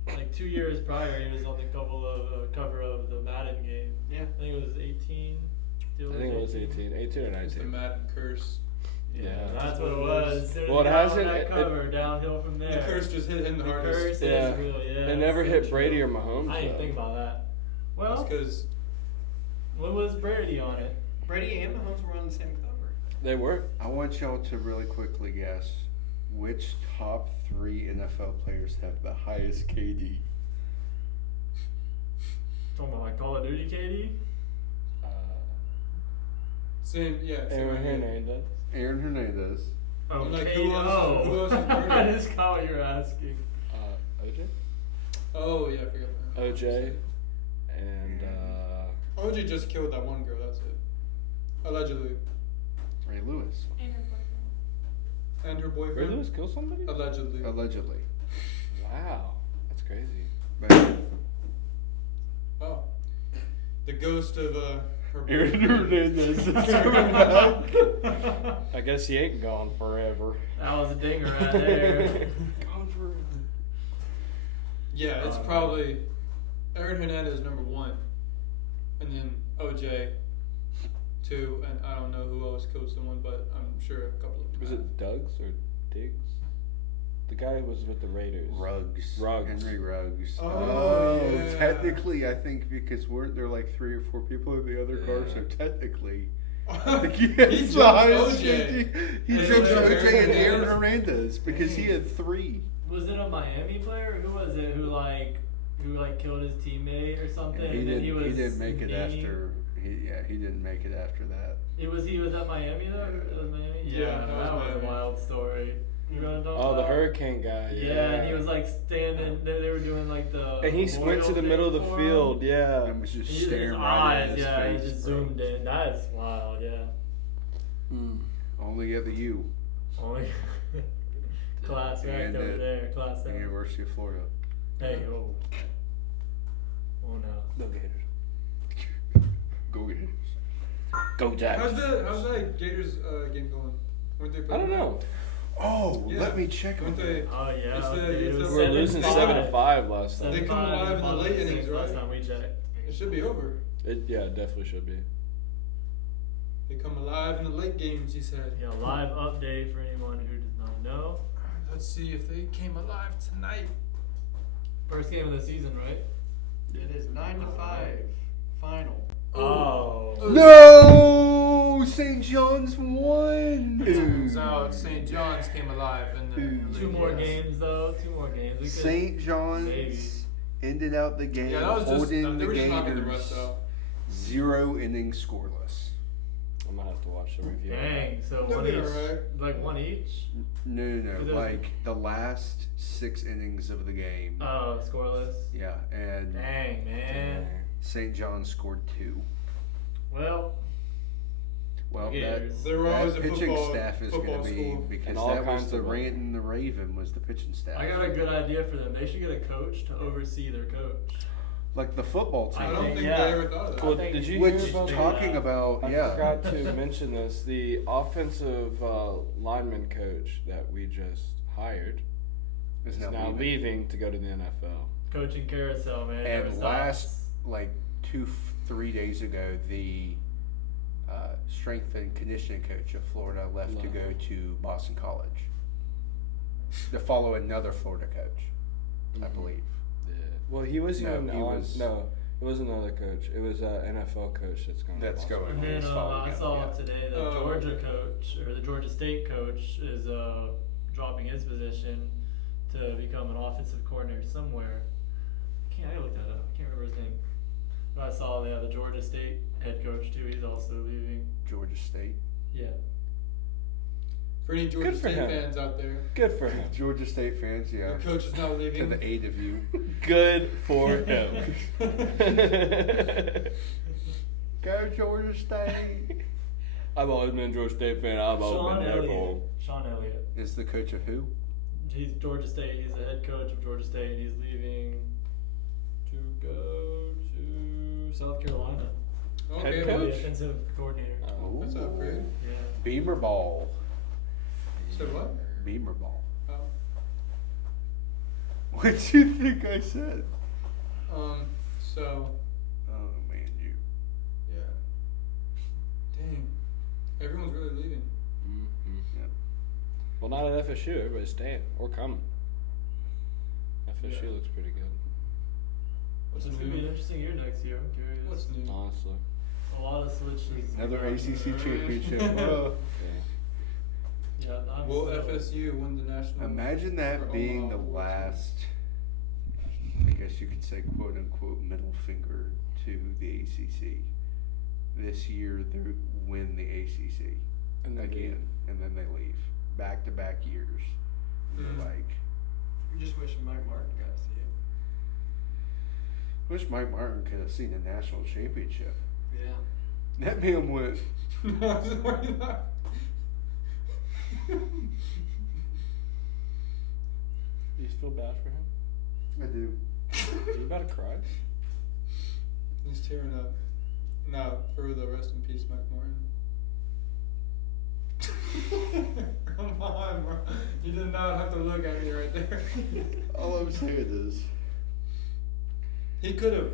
Like 2 years prior, he was on the cover of the Madden game. Yeah. I think it was 18. I think it was 18 or It's the 19. Madden curse. Yeah. That's what it was. As soon as Well, he it got on hasn't- that it- cover, downhill from there. The curse just hit him the The hardest. curse Yeah. is real, yeah. It never so hit true. Brady or Mahomes. I didn't though. think about that. That's Well, because when was Brady on it? Brady and Mahomes were on the same cover. They were. I want y'all to really quickly guess which top 3 NFL players have the highest KD. Talking about like Call of Duty, KD? same, yeah. Same Aaron idea. Hernandez. Aaron Hernandez. Oh, I'm like, KD. who else- who else is I Brady? just caught what you were asking. OJ. Oh yeah, I forgot that. OJ. And OJ just killed that one girl. That's it. Allegedly, Ray Lewis. And her boyfriend. and her Ray boyfriend. Lewis kill somebody? Allegedly. Allegedly. Wow, that's crazy. But Oh, the ghost of her. Aaron boyfriend. Hernandez is coming back. I guess he ain't gone forever. That was a dinger right there. Gone forever. Yeah, it's probably Aaron Hernandez number 1, and then OJ 2, and I don't know who else killed someone, but I'm sure a couple of them. Was have. it Doug's or Diggs? The guy who was with the Raiders. Ruggs. Ruggs. Henry Ruggs. Oh, yeah. Technically, I think because there are like 3 or 4 people in the other car, so Yeah. technically, I I think he he has jumps the highest OJ. KD. He And jumps then OJ and Aaron Hernandez. Hernandez because he had 3. Was it a Miami player? Who was it who killed his teammate or something? And he and then didn't. He didn't make it gaining- after. He didn't make it after that. He was at Miami though? Yeah. Miami? Yeah, that that was was a Miami. wild story. You know what I'm talking Oh, the about? Hurricane guy. Yeah, and he was like standing. They were doing like the. And he went to the middle of the memorial field. thing Yeah. And was just for him. staring His right eyes, in his yeah, face. he just bro. zoomed in. That is wild, yeah. Hmm. Only at the U. Only. Class act And over at there. Class the act. University of Florida. Hey, oh. Oh no. Go Gators. Go Gators. Go Jags. How's that Gators game going? Weren't they I playing don't know. Oh, Yeah. let me check on Weren't they? that. Oh yeah. It's the- it it's was the- We're losing 7-5. 7-5 last They time. come alive in the bottom late of the innings, sixth last right? time we checked. It should be over. Yeah, it definitely should be. They come alive in the late games, he said. Yeah, live update for anyone who does not know. Let's see if they came alive tonight. First game of the season, right? It is 9-5 final. Oh. No, St. John's won. Turns out St. John's came alive in the Two more yes. games though. Two more games. We could- St. John's maybe. ended out the game Yeah, that was just holding they the were just knocking the rest Gators out. 0 innings scoreless. I'm gonna have to watch the review. Dang. So They'll one be each. alright. Like one each. No, Who doesn't? like the last 6 innings of the game. Oh, scoreless. Yeah, and Dang, man. St. John scored 2. Well, Well, that, Gators. They were always that a pitching football- staff is going football to be school. because And all that was kinds the of money. Rant and the Raven was the pitching staff. I got a good idea for them. They should get a coach to oversee their coach. Like the football team. I don't think yeah. they ever thought of that. Well, think- did you Which hear about talking that? about I yeah. forgot to mention this. The offensive lineman coach that we just hired is is now now leaving to go to the NFL. Coaching carousel, man. Never And stops. last like 2-3 days ago, the strength and conditioning coach of Florida left to go to Boston College to follow another Florida coach, I believe. Yeah. Well, he wasn't No, even he on. was- No, it wasn't another coach. It was an NFL coach that's going. That's to Boston. going. And then He's following I him, saw yeah. today the Oh. Georgia coach or the Georgia State coach is dropping his position to become an offensive coordinator somewhere. I looked that up. I can't remember his name. But I saw the Georgia State head coach too. He's also leaving. Georgia State. Yeah. For any Georgia Good for State him. fans out there, Good for him. Georgia State fans, yeah. your coach is now To leaving. the 8 of you. Good for him. Go Georgia State. I've always been a Georgia State fan. I've always Sean been there for Elliott. him. Sean Elliott. Is the coach of who? He's Georgia State. He's the head coach of Georgia State, and he's leaving to go to South Carolina. Okay, Head well, The coach? offensive coordinator. Oh. That's up, right? Yeah. Beamer ball. Said what? Beamer ball. Oh. What'd you think I said? So, Oh man, you. yeah. Dang. Everyone's really leaving. Mm-hmm. Well, not at FSU. Everybody's staying or coming. FSU Yeah. looks pretty good, What's It's gonna be an new? interesting year next year. I'm curious. What's new? honestly. A lot of switches. Another ACC championship. Yeah. Yeah, I'm Will so- FSU win the national? Imagine that for being Omaha the Wolves? last, I guess you could say, quote unquote, middle finger to the ACC. This year, they win the ACC And then again, and then they leave. Back to back years. And Mm. they're like, We just wish Mike Martin got to see it. wish Mike Martin could have seen a national championship. Yeah. That man went. Do you feel bad for him? I do. Are you about to cry? He's tearing up. No, for the rest in peace, Mike Martin. Come on, bro. You did not have to look at me right there. All I'm saying is, He could have.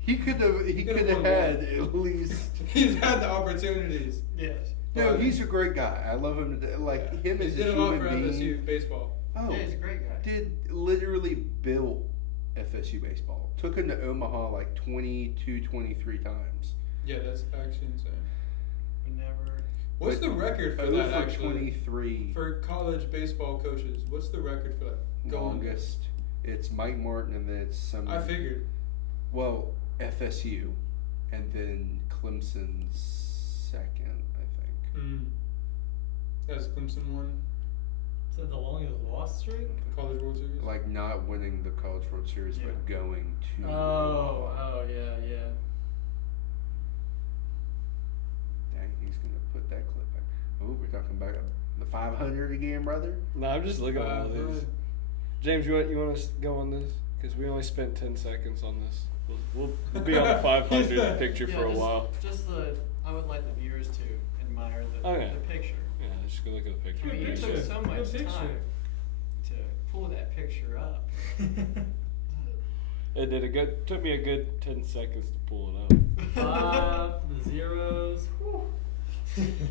he could have could've won had one. at least. He's had the opportunities. Yes. No, But- he's a great guy. I love him. Like him He as did a a lot human for being. FSU baseball. Oh, Yeah, he's a great guy. did literally built FSU baseball. Took him to Omaha like 22, 23 times. Yeah, that's actually insane. We never. What's the record for that Over actually? 23 For college baseball coaches, what's the record for that? Going there? longest. It's Mike Martin and then it's some. I figured. Well, FSU, and then Clemson's second, I think. That's Clemson won Is that the longest loss streak? College World Series. Like not winning the College World Series, Yeah. but going to. Oh, yeah, yeah. Dang, he's gonna put that clip back. Oh, we're talking about the 500 again, brother. No, I'm just looking at all these. James, you want to go on this? Because we only spent 10 seconds on this. We'll be on the 500 picture for a while. I would like the viewers to admire the picture. Yeah, just go look at the picture. I mean, you took so much time to pull that picture up. It did took me a good 10 seconds to pull it up. The zeros.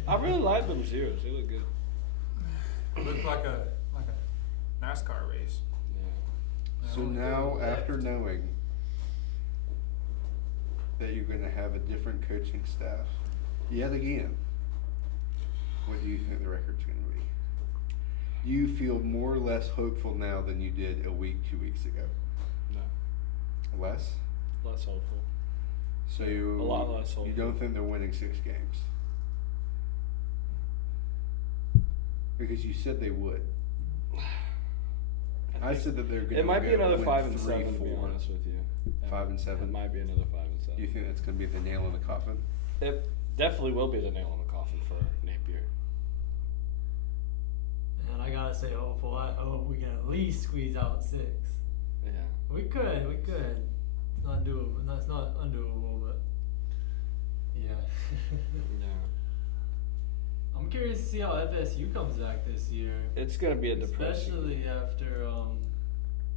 I really like them zeros. They look good. It looked like a NASCAR race. Yeah. So now, after knowing that you're going to have a different coaching staff, yet again, what do you think the record's going to be? Do you feel more or less hopeful now than you did a week, 2 weeks ago? No. Less? Less hopeful. So you, A lot less hopeful. You don't think they're winning 6 games? Because you said they would. I said that they're going to. It might be another win 5 and 3, 7. To be 4. honest with you. 5 and 7. It might be another 5 and 7. Do you think that's going to be the nail in the coffin? It definitely will be the nail in the coffin for Napier. And I gotta say hopeful. I hope we can at least squeeze out 6. Yeah. We could. It's not doable. No, it's not undoable, but yeah. Yeah. I'm curious to see how FSU comes back this year. It's gonna be a depression. Especially after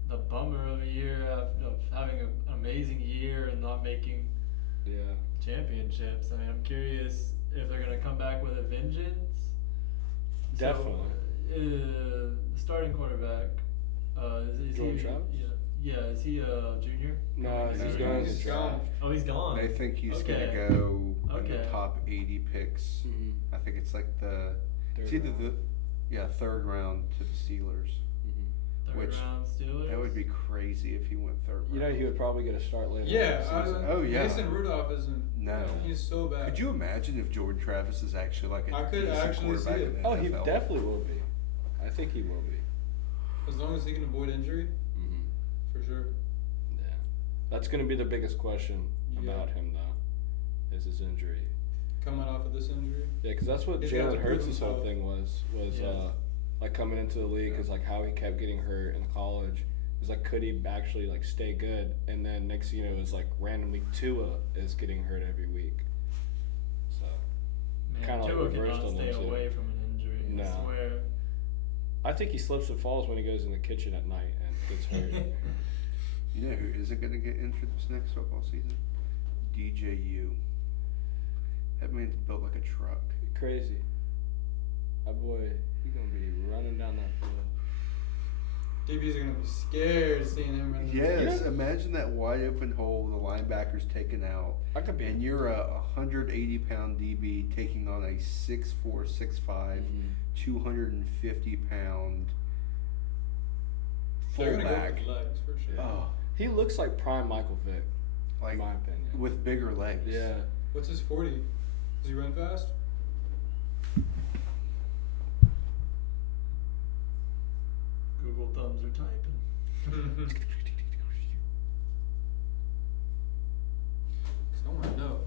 the bummer of a year of having an amazing year and not making championships. I mean, I'm curious if they're gonna come back with a vengeance. Definitely. So, the starting quarterback, is Jordan he? Travis? Yeah. Is he a junior? No, he's No, gone. he's gone. Oh, he's gone. I think he's Okay. going to go in the Okay. top 80 picks. Mhm. I think it's like it's either third round to the Steelers. Mhm. Third which- round Steelers. That would be crazy if he went third round. You know, he would probably get a start later. Yeah, on in the season. Oh, yeah. Mason Rudolph isn't. No. He's so bad. Could you imagine if Jordan Travis is actually like a I could decent actually see quarterback it. in the Oh, he NFL? definitely will be. I think he will be. As long as he can avoid injury, Mm-hmm. for sure. Yeah. That's going to be the biggest question Yeah. about him, though, is his injury. Coming off of this injury. Yeah, because that's what He's got to Jalen prove Hurts' whole himself. thing was Yeah. like coming into the league, Yeah. is like how he kept getting hurt in college. It was like, could he actually like stay good? And then next, you know, it was like randomly Tua is getting hurt every week. So Man, kinda like Tua reversed cannot on stay them, too. away from an injury. No. I swear. I think he slips and falls when he goes in the kitchen at night and gets hurt. You know who isn't going to get injured this next football season? DJU. That man's built like a truck. Crazy. That boy, he's gonna be running down that field. DBs are gonna be scared seeing him running. Yes, imagine that wide open hole, the linebacker's taken out, I could be. and you're a 180-pound DB taking on a 6'4", 6'5", Mhm. 250-pound They're gonna go fullback. for the legs for sure. Oh, He looks like prime Michael Vick, like in my opinion. with bigger legs. Yeah. What's his 40? Does he run fast? Google thumbs are typing. Cause I wanna know.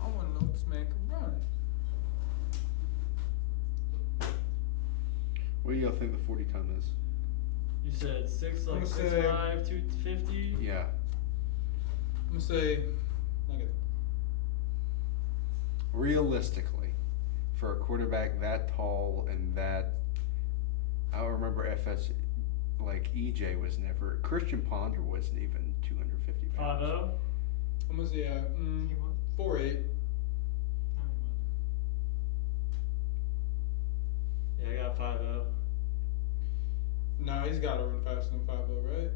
I wanna know if this man can run. What do y'all think the 40 time is? You said I'm gonna 6'5", say- 250. Yeah. I'm gonna say like Realistically, for a quarterback that tall and that, I don't remember FS, like EJ was never, Christian Ponder wasn't even 250 pounds. 5'0". I'm gonna say 4'8". Yeah, I got 5'0". Nah, he's gotta run faster than 5'0", right?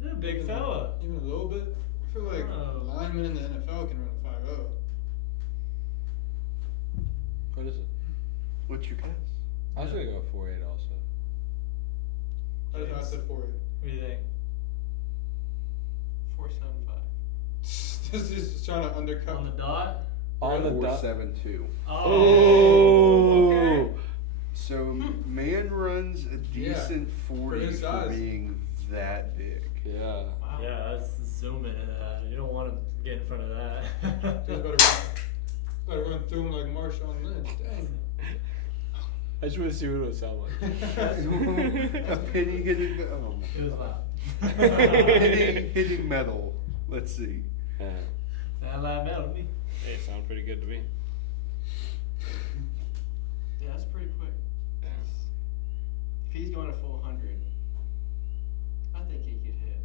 Yeah, big Even- fella. Even a little bit. I feel like Oh. linemen in the NFL can run 5'0". What is it? What's your guess? I was gonna go 4.8 also. I said 4'8". What do you think? 4.75. This is just trying to undercut. On the dot? On the dot. 4.72. Oh. Okay. So man runs a decent 40 his for size. being that big. Yeah. Wow. Yeah, let's zoom in at that. You don't want to get in front of that. Just better run through him like Marshawn Lynch. Dang. I just want to see what it would sound like. A penny hitting. Oh It was loud. hitting metal. Let's see. Sound loud metal to me. Hey, it sounds pretty good to me. Yeah, that's pretty quick. If he's going a full 100, I think he could hit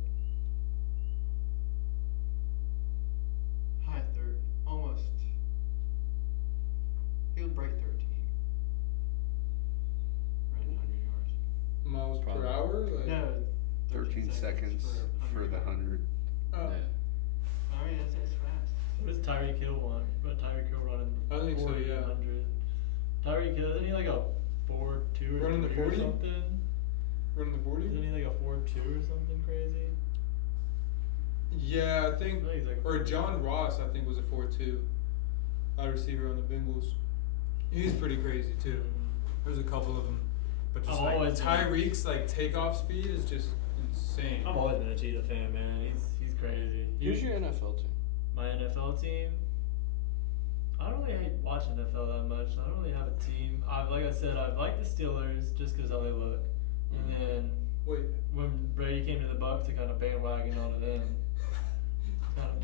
high third, almost. He'll break 13. Running 100 yards. Miles Probably. per hour? Like, No, 13 seconds for the 100. Oh, I mean, that's fast. What does Tyreek Hill want? What Tyreek Hill running? I think so, 40, yeah. 100. Tyreek Hill, isn't he like a 4.2 or Running the 3 or 40? something? running the 40? Isn't he like a 4.2 or something crazy? Yeah, I think, I think he's like or John Ross, I think was a 4.2 wide receiver on the Bengals. He's pretty crazy too. There's a couple of them, but just I'm like always- Tyreek's like takeoff speed is just insane. I'm always been a Cheetah fan, man. He's crazy. Who's your NFL team? My NFL team. I don't really watch NFL that much. I don't really have a team. Like I said, I like the Steelers just because how they look. And then Wait, when Brady came to the Bucks, I kind of bandwagon onto them.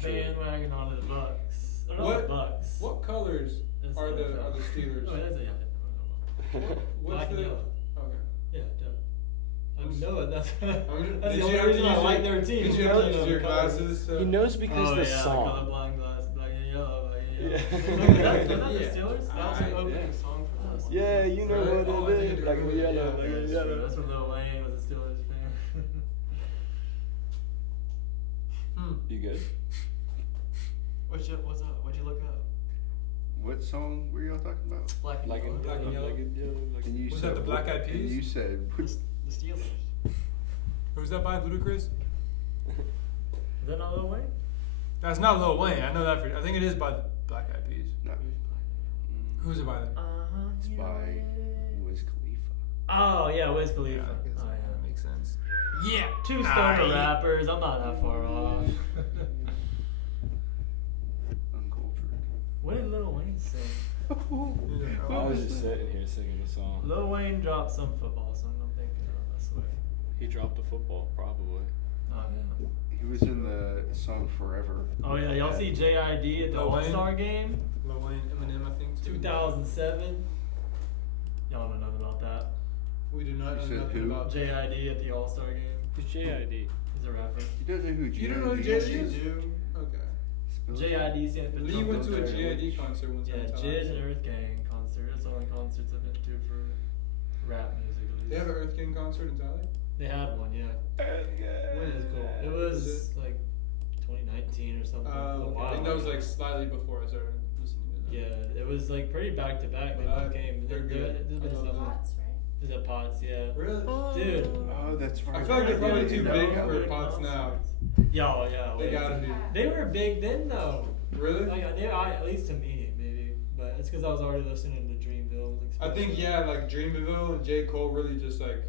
Bandwagon onto the Bucks. Or not What- the Bucks. what colors That's are the NFL. Steelers? Oh, that's a yeah. What's Black and the? yellow. Okay. Yeah, duh. I know it. That's I'm just- that's did the you only have to reason I use like your- their team. Did you have to use your glasses? He knows because Oh the yeah, song. colorblind glass, black and yellow, black and yellow. Yeah. Isn't that the Yeah. Steelers? That was an opening song for that one. Yeah, you know Right? what Oh, I it think I is. do Like remember the that, yellow, yeah. like Yeah, the that's true. yellow. That's when Lil Wayne was a Steelers fan. You good? What's up? What'd you look up? What song were y'all talking about? Black and Like yellow. Black and yellow. Like it yellow. Like And you Was said that the Black Eyed and Peas? you said The Steelers. Who's that by? Ludacris? Is that not Lil Wayne? That's not Lil Wayne. I know that for. I think it is by the Black Eyed Peas. no. Who's it by then? It's by Wiz Khalifa. Oh yeah, Wiz Khalifa. Yeah, I guess Oh, yeah. that makes sense. Yeah. Two stoner rappers. I'm not that far off. Uncultured. What did Lil Wayne sing? I was just sitting here singing the song. Lil Wayne dropped some football song. I'm thinking of. I swear. He dropped the football, probably. Oh yeah. He was in the song Forever. Oh yeah, y'all see JID at the Lil Wayne? All-Star game? Lil Wayne, Eminem, I think. Too. 2007. Y'all don't know nothing about that. We do not You know said nothing who? about. JID at the All-Star game. Who's JID? He's a rapper. You don't know who You don't know who G.I.D. JID is? do. Okay. JID stands for Lee went to a Don't JID concert one time. Yeah, Tyler. Jid and Earth Gang concert. That's the only concerts I've been to for rap music at least. They have an Earth Gang concert in Tally? They had one, yeah. It was cool. It was like 2019 or something. A Okay. while I think that was ago. like slightly before I started listening to them. Yeah, it was like pretty back to back. They both came. They're good. There's been I love some. them. Pots, right? Is it Pots? Yeah. Really? Dude. Oh, that's right. I feel like they're probably Yeah, too yeah, big yeah. for Pots now. Yeah, yeah. They way gotta too- be. They were big then though. Really? Like, at least to me, maybe. But it's because I was already listening to Dreamville. I think, yeah, like Dreamville and J. Cole really just like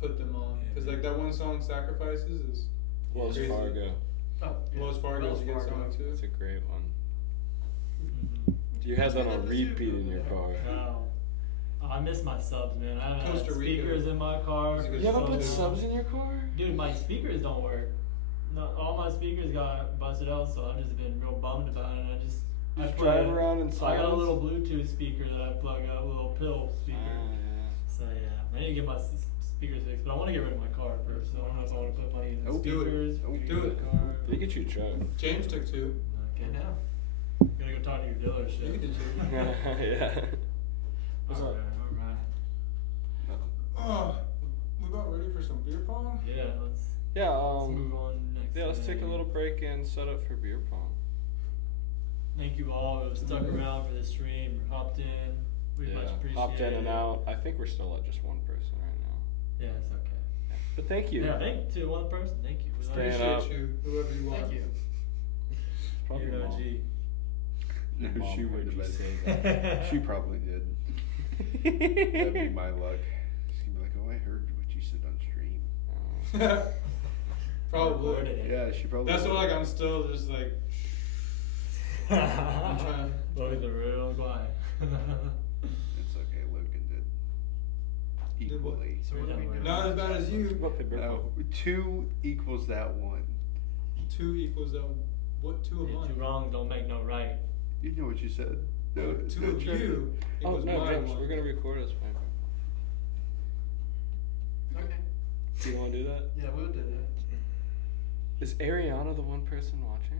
put them on. Because like that one song, Sacrifices, is Wells crazy. Fargo. Oh, yeah. Wells Fargo's a good Fargo. song too. It's a great one. Mhm. You had that on That's repeat super, in your yeah. car. Wow. Oh, I miss my subs, man. I haven't had Costa Rica. speakers in my car. It's a good You haven't song, put too. subs in your car? Dude, my speakers don't work. No, all my speakers got busted out, so I've just been real bummed about it. I Just put drive a- around in I got a silence? little Bluetooth speaker that I plug up, a little pill speaker. So yeah, I need to get my speakers fixed, but I want to get rid of my car first. So I don't know if I want to put money in the Oh, do it. speakers. Oh, do it. Car. They get you a truck. James took two. Okay. I know. Gotta go talk to your dealership. You can do two. Yeah. What's up? Alright. Oh, we about ready for some beer pong? Yeah, let's Yeah, move on next. yeah, let's take a thing. little break and set up for beer pong. Thank you all who have stuck around for this stream or hopped in. We much appreciate hopped in and it. out. I think we're still at just one person right now. Yeah, it's okay. But thank you. Yeah, thank to one person. Thank you. We love Staying you. up. Appreciate you, whoever you want. Thank you. It's probably You your know, mom. G. No, Mom she heard wouldn't you have say been. that. She probably did. That'd be my luck. She's gonna be like, oh, I heard what you said on stream. Probably. Recorded it. Yeah, she probably That's did. why like I'm still just like I'm trying. Look at the real quiet. It's okay, Logan did. equally. So what are we doing? Not as bad as you. What paper? No, 2 equals that 1. 2 equals that. What 2 of Yeah, mine? 2 wrongs don't make no right. You know what you said. No, 2 no, of you Oh equals no, my James, 1. we're gonna record us. Okay. Do you want to do that? Yeah, we'll do that. Is Ariana the one person watching?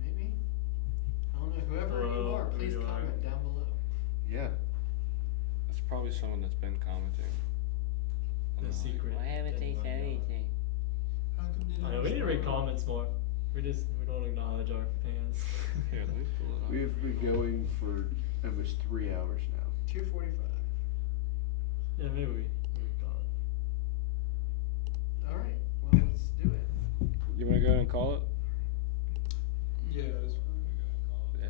Maybe. I don't know. Whoever you Bro, are, who please you are. comment down below. Yeah. It's probably someone that's been commenting. The secret. Why haven't they said anything? How come they I don't know, we need to read respond? comments more. We don't acknowledge our fans. Here, let me pull it up. We have been going for almost 3 hours now. 2:45. Yeah, maybe we got it. All right. Well, let's do it. You want to go ahead and call it? Yeah, it's fine. Yeah.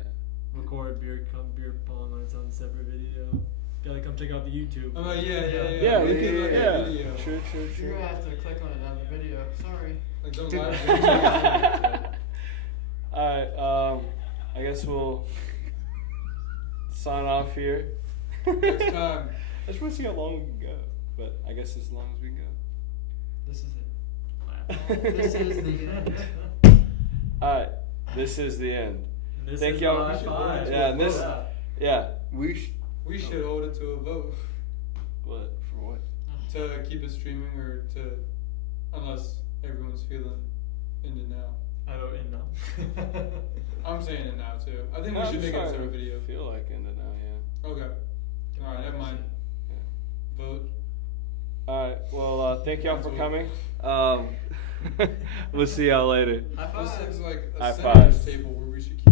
Record beer pong on its own separate video. Gotta come check out the YouTube. I'm like, yeah. Yeah, We can look at the video. True. You're gonna have to click on it on the video. Sorry. Like, don't live Alright, I guess we'll sign off here. Next time. I just want to see how long we can go, but I guess as long as we can go. This is it. Wow. This is the end. Alright, this is the end. This Thank is y'all. the high five. Yeah, and this, yeah. We should hold it to a vote What? For what? to keep it streaming or to, unless everyone's feeling into now. I vote in now. I'm saying it now too. I think we I'm should make it starting a to video. feel like in it now, yeah. Okay. Alright, never mind. Vote. Alright, well, thank y'all for That's coming. We'll see y'all later. High This five. is like a High senator's five. table where we should keep